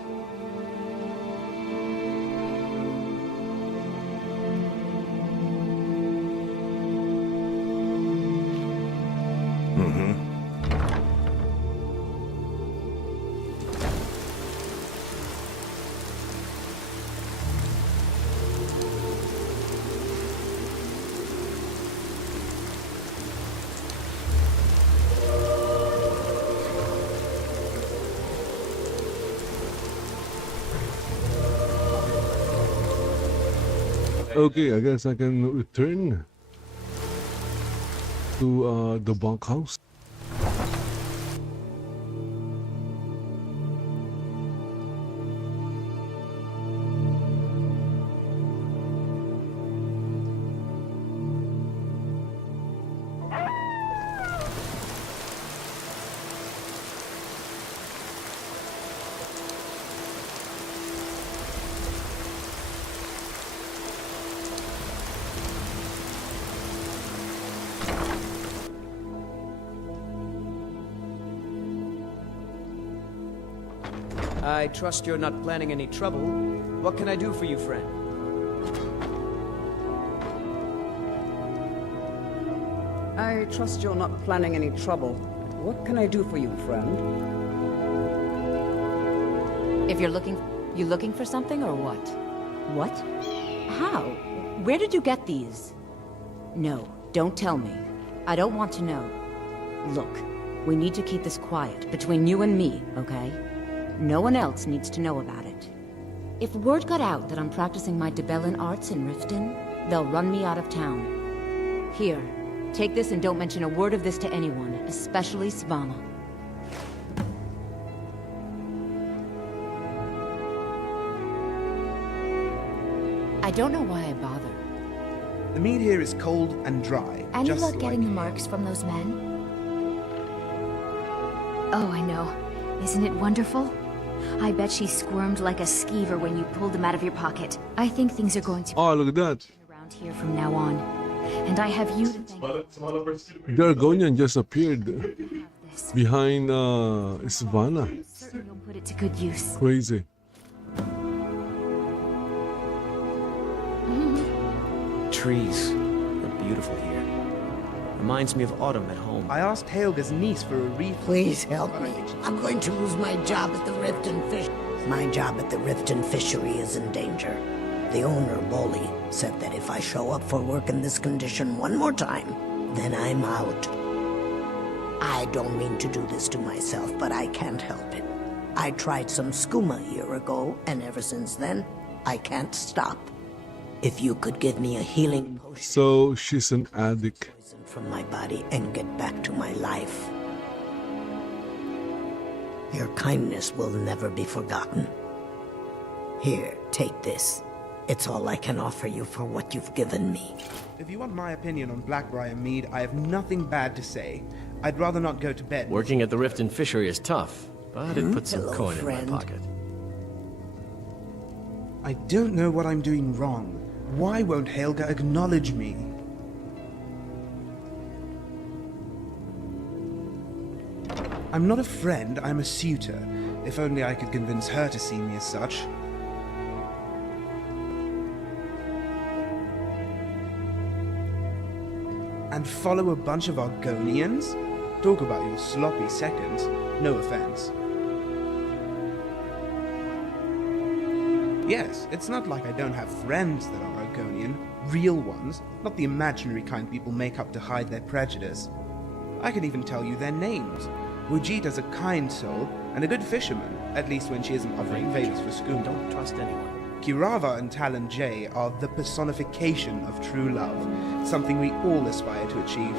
Okay, I guess I can return to the bunkhouse. I trust you're not planning any trouble. What can I do for you, friend? I trust you're not planning any trouble. What can I do for you, friend? If you're looking for something or what? What? How? Where did you get these? No, don't tell me. I don't want to know. Look, we need to keep this quiet between you and me, okay? No one else needs to know about it. If word got out that I'm practicing my Debellan arts in Riften, they'll run me out of town. Here, take this and don't mention a word of this to anyone, especially Svanna. I don't know why I bother. The mead here is cold and dry. Any just luck like getting the marks from those men? Oh, I know. Isn't it wonderful? I bet she squirmed like a skeever when you pulled them out of your pocket. I think things are going to Oh, look at that. around here from now on. And I have you to thank. The Argonian just appeared behind Svanna. Certain you'll put it to good use. Crazy. Trees. They're beautiful here. Reminds me of autumn at home. I asked Helga's niece for a reef. Please help me. I'm going to lose my job at the Riften Fish. My job at the Riften Fishery is in danger. The owner, Bolly, said that if I show up for work in this condition one more time, then I'm out. I don't mean to do this to myself, but I can't help it. I tried some skooma a year ago, and ever since then, I can't stop. If you could give me a healing potion So she's an addict. from my body and get back to my life. Your kindness will never be forgotten. Here, take this. It's all I can offer you for what you've given me. If you want my opinion on Blackbriar mead, I have nothing bad to say. I'd rather not go to bed. Working at the Riften Fishery is tough, but it puts some Hello, coin friend. in my pocket. I don't know what I'm doing wrong. Why won't Helga acknowledge me? I'm not a friend, I'm a suitor. If only I could convince her to see me as such. And follow a bunch of Argonians? Talk about your sloppy seconds. No offense. Yes, it's not like I don't have friends that are Argonian. Real ones, not the imaginary kind people make up to hide their prejudice. I can even tell you their names. Wujita's a kind soul and a good fisherman, at least when she isn't offering favors for skooma. Don't trust anyone. Kirava and Talon J are the personification of true love, something we all aspire to achieve.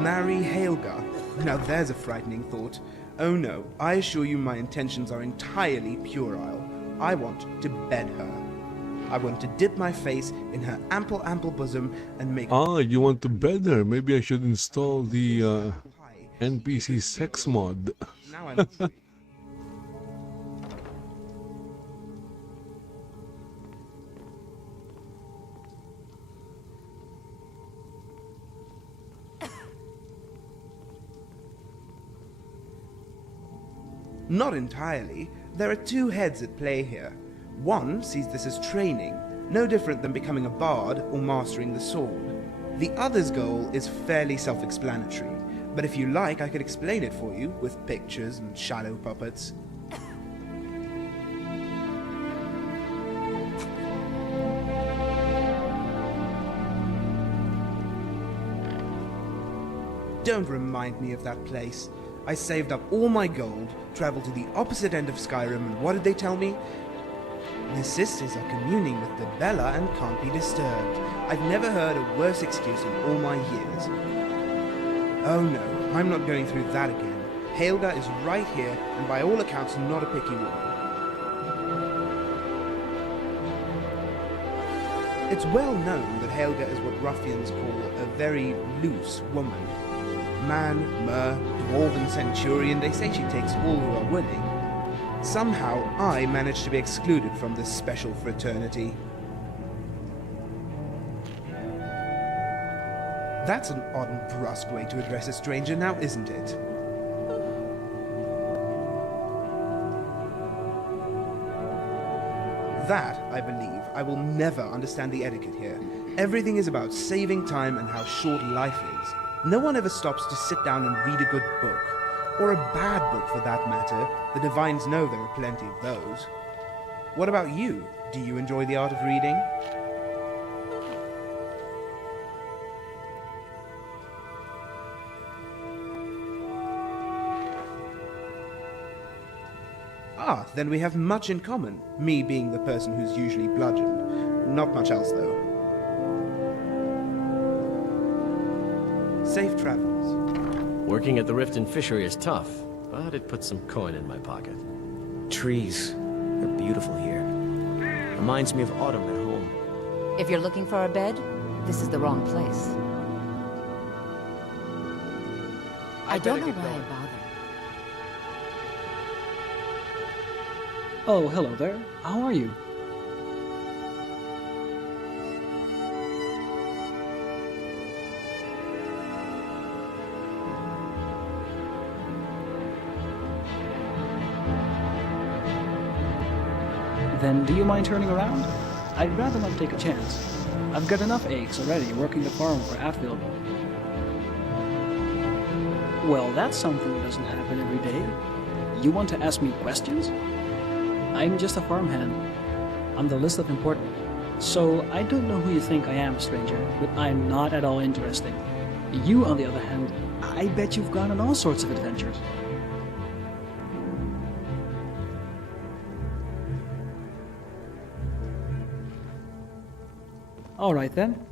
Marry Haelga. Now there's a frightening thought. Oh no, I assure you my intentions are entirely puerile. I want to bed her. I want to dip my face in her ample bosom and make... Ah, you want to bed her? Maybe I should install the NPC sex mod. Now I'm... Not entirely. There are two heads at play here. One sees this as training, no different than becoming a bard or mastering the sword. The other's goal is fairly self-explanatory, but if you like I could explain it for you with pictures and shadow puppets. Don't remind me of that place. I saved up all my gold, traveled to the opposite end of Skyrim, and what did they tell me? The sisters are communing with the Bella and can't be disturbed. I've never heard a worse excuse in all my years. Oh no, I'm not going through that again. Haelga is right here, and by all accounts not a picky woman. It's well known that Haelga is what ruffians call a very loose woman. Man, mer, dwarven centurion, they say she takes all who are willing. Somehow, I managed to be excluded from this special fraternity. That's an odd and brusque way to address a stranger now, isn't it? That, I believe, I will never understand the etiquette here. Everything is about saving time and how short life is. No one ever stops to sit down and read a good book. Or a bad book, for that matter. The Divines know there are plenty of those. What about you? Do you enjoy the art of reading? Ah, then we have much in common. Me being the person who's usually bludgeoned. Not much else, though. Safe travels. Working at the Rift and Fishery is tough, but it puts some coin in my pocket. Trees. They're beautiful here. Reminds me of autumn at home. If you're looking for a bed, this is the wrong place. I don't know why I bothered. Oh, hello there. How are you? Then do you mind turning around? I'd rather not take a chance. I've got enough aches already working the farm for Atfield. Well, that's something that doesn't happen every day. You want to ask me questions? I'm just a farmhand. On the list of important. So I don't know who you think I am, stranger, but I'm not at all interesting. You, on the other hand, I bet you've gone on all sorts of adventures. All right then.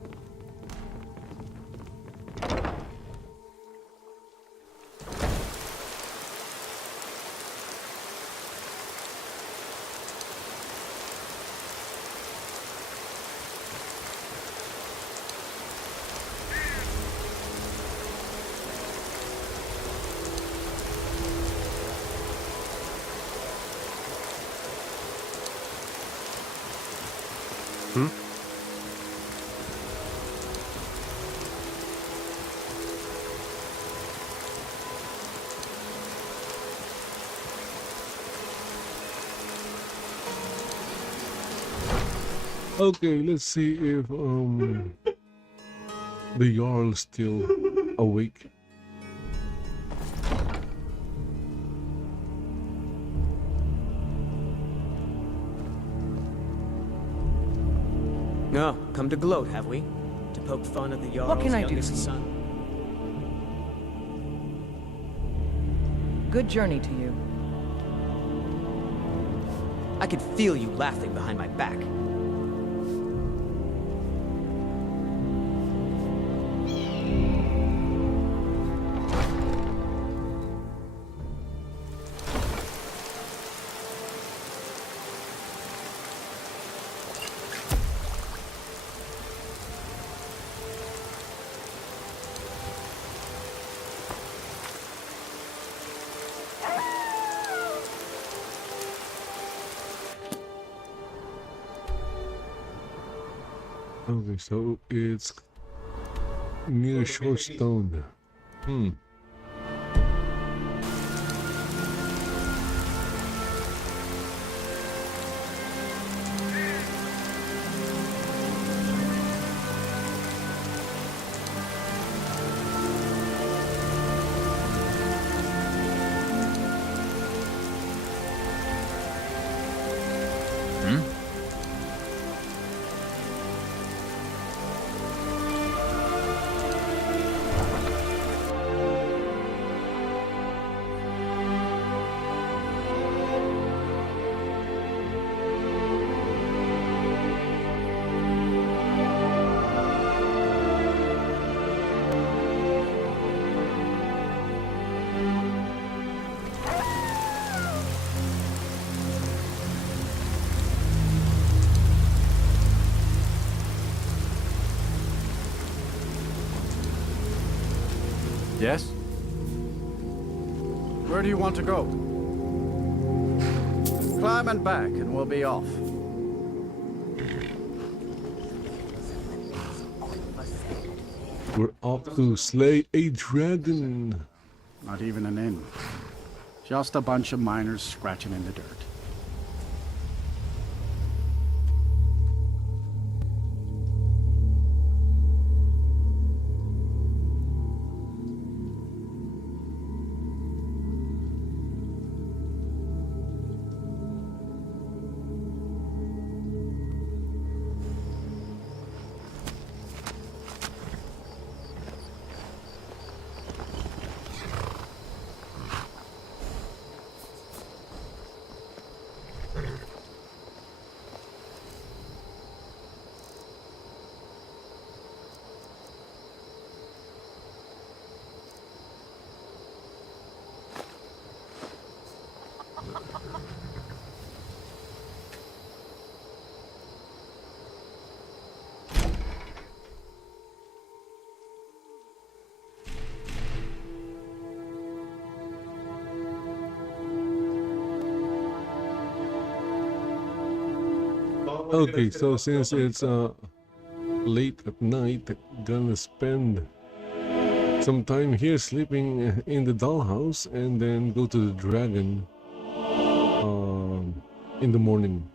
Okay, let's see if the Jarl's still awake. No, come to gloat, have we? To poke fun at the Jarl's What can I do youngest for you? son? Good journey to you. I could feel you laughing behind my back. Okay, so it's near Shorestone. Hmm. Yes? Where do you want to go? Climb and back, and we'll be off. We're off to slay a dragon. Not even an inn. Just a bunch of miners scratching in the dirt. Okay, so since it's late at night, gonna spend some time here sleeping in the dollhouse and then go to the dragon in the morning.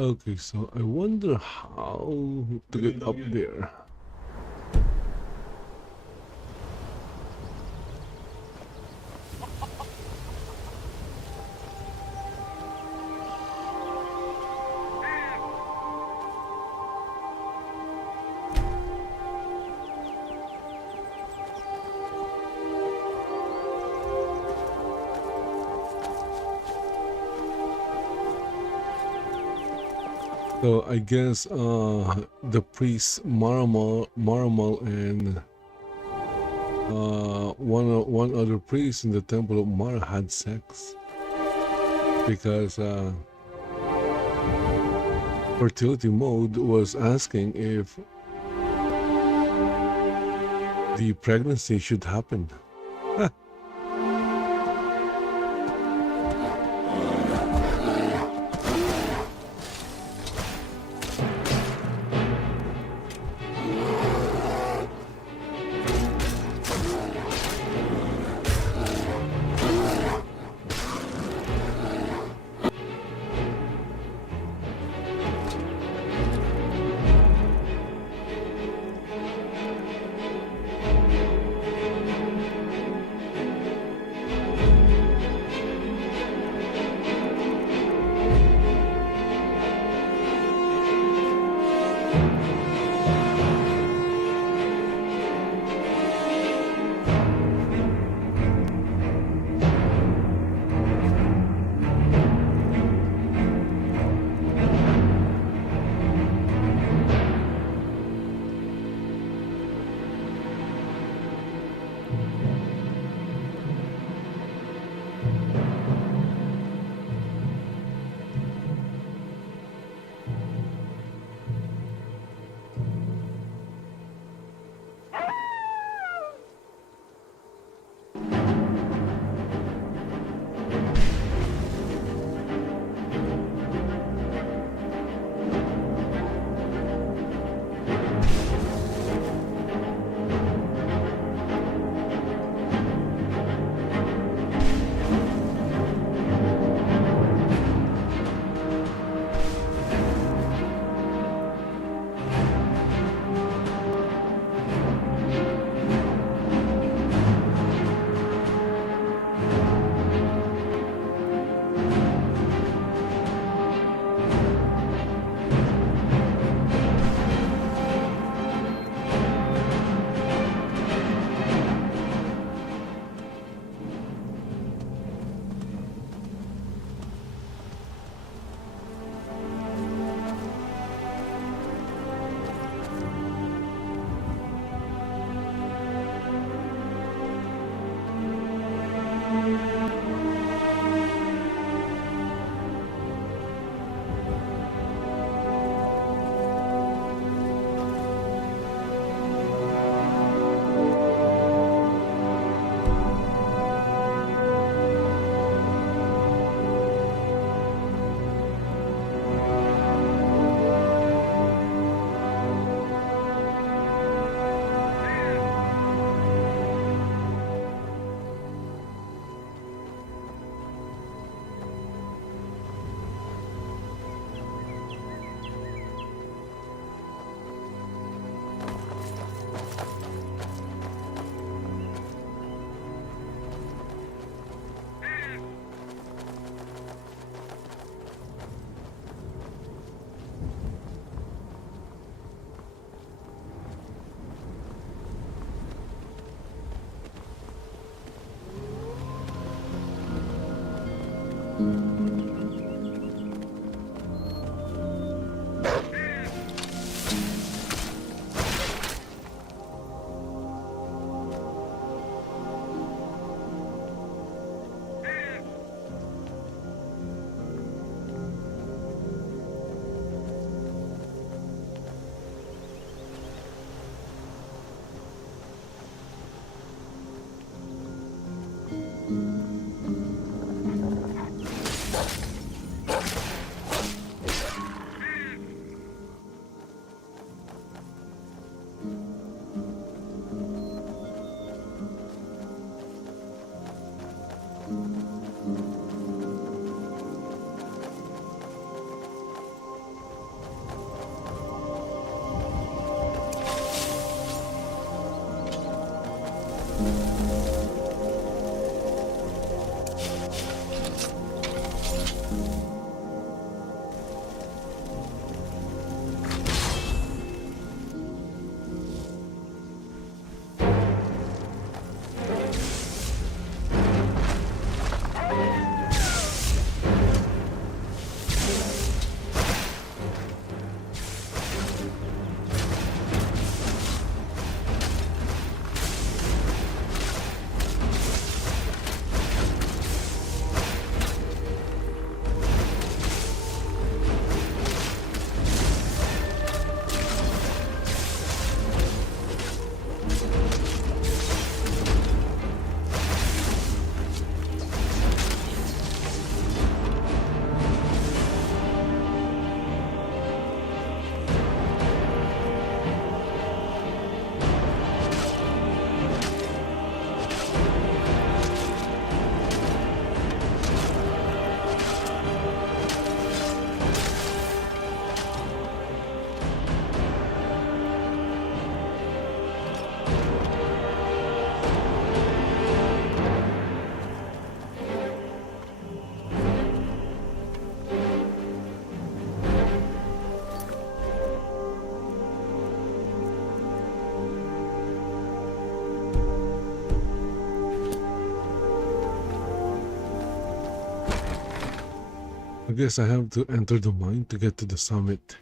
Okay, so I wonder how to get up there. So I guess the priests Maramal and one other priest in the Temple of Mara had sex because fertility mode was asking if the pregnancy should happen. I guess I have to enter the mine to get to the summit.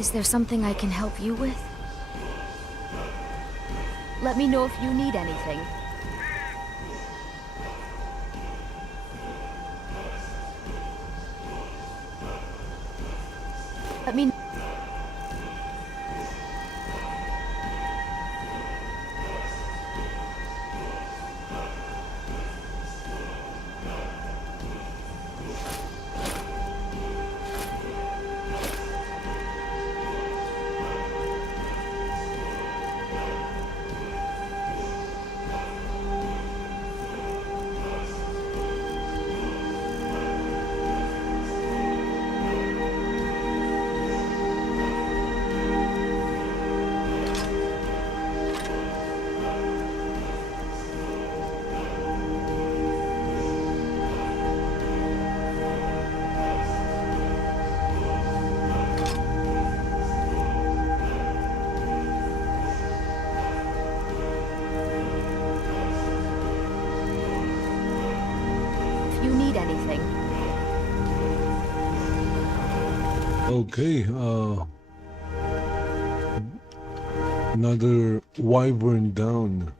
Is there something I can help you with? Let me know if you need anything. Let me... If you need anything. Okay, another wyvern down.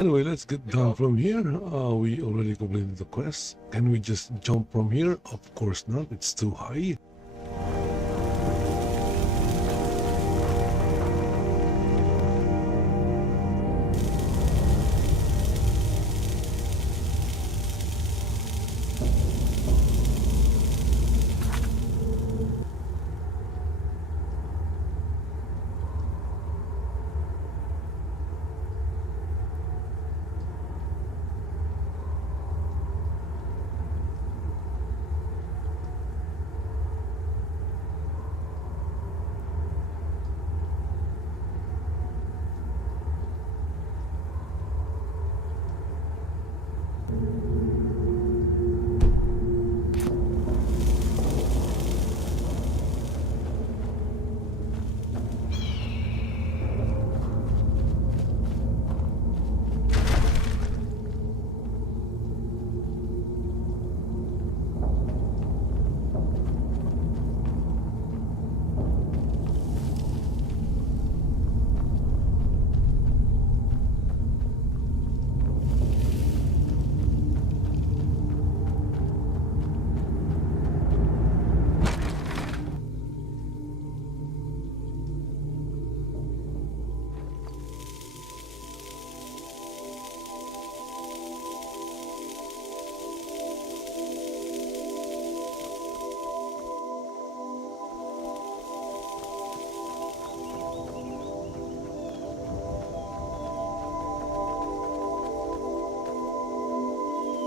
Anyway, let's get down from here. We already completed the quest. Can we just jump from here? Of course not, it's too high.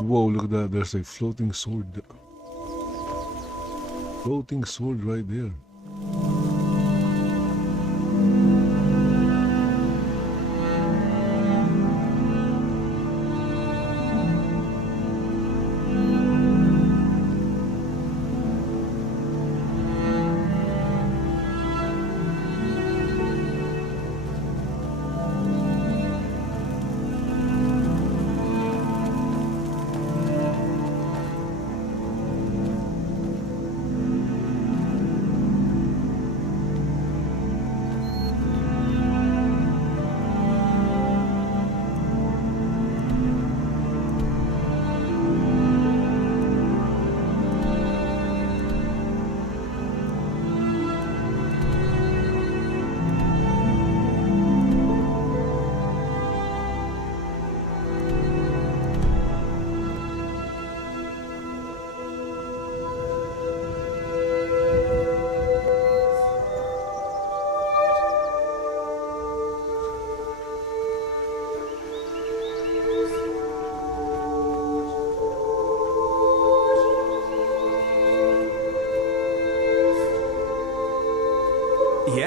Whoa, look at that, there's a floating sword. Floating sword right there.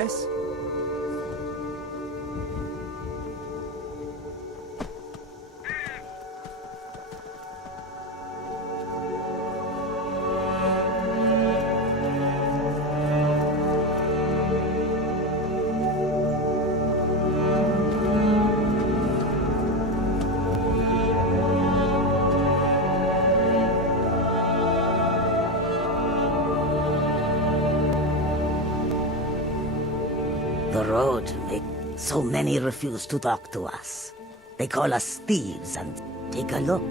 Yes? The road, so many refuse to talk to us. They call us thieves and take a look.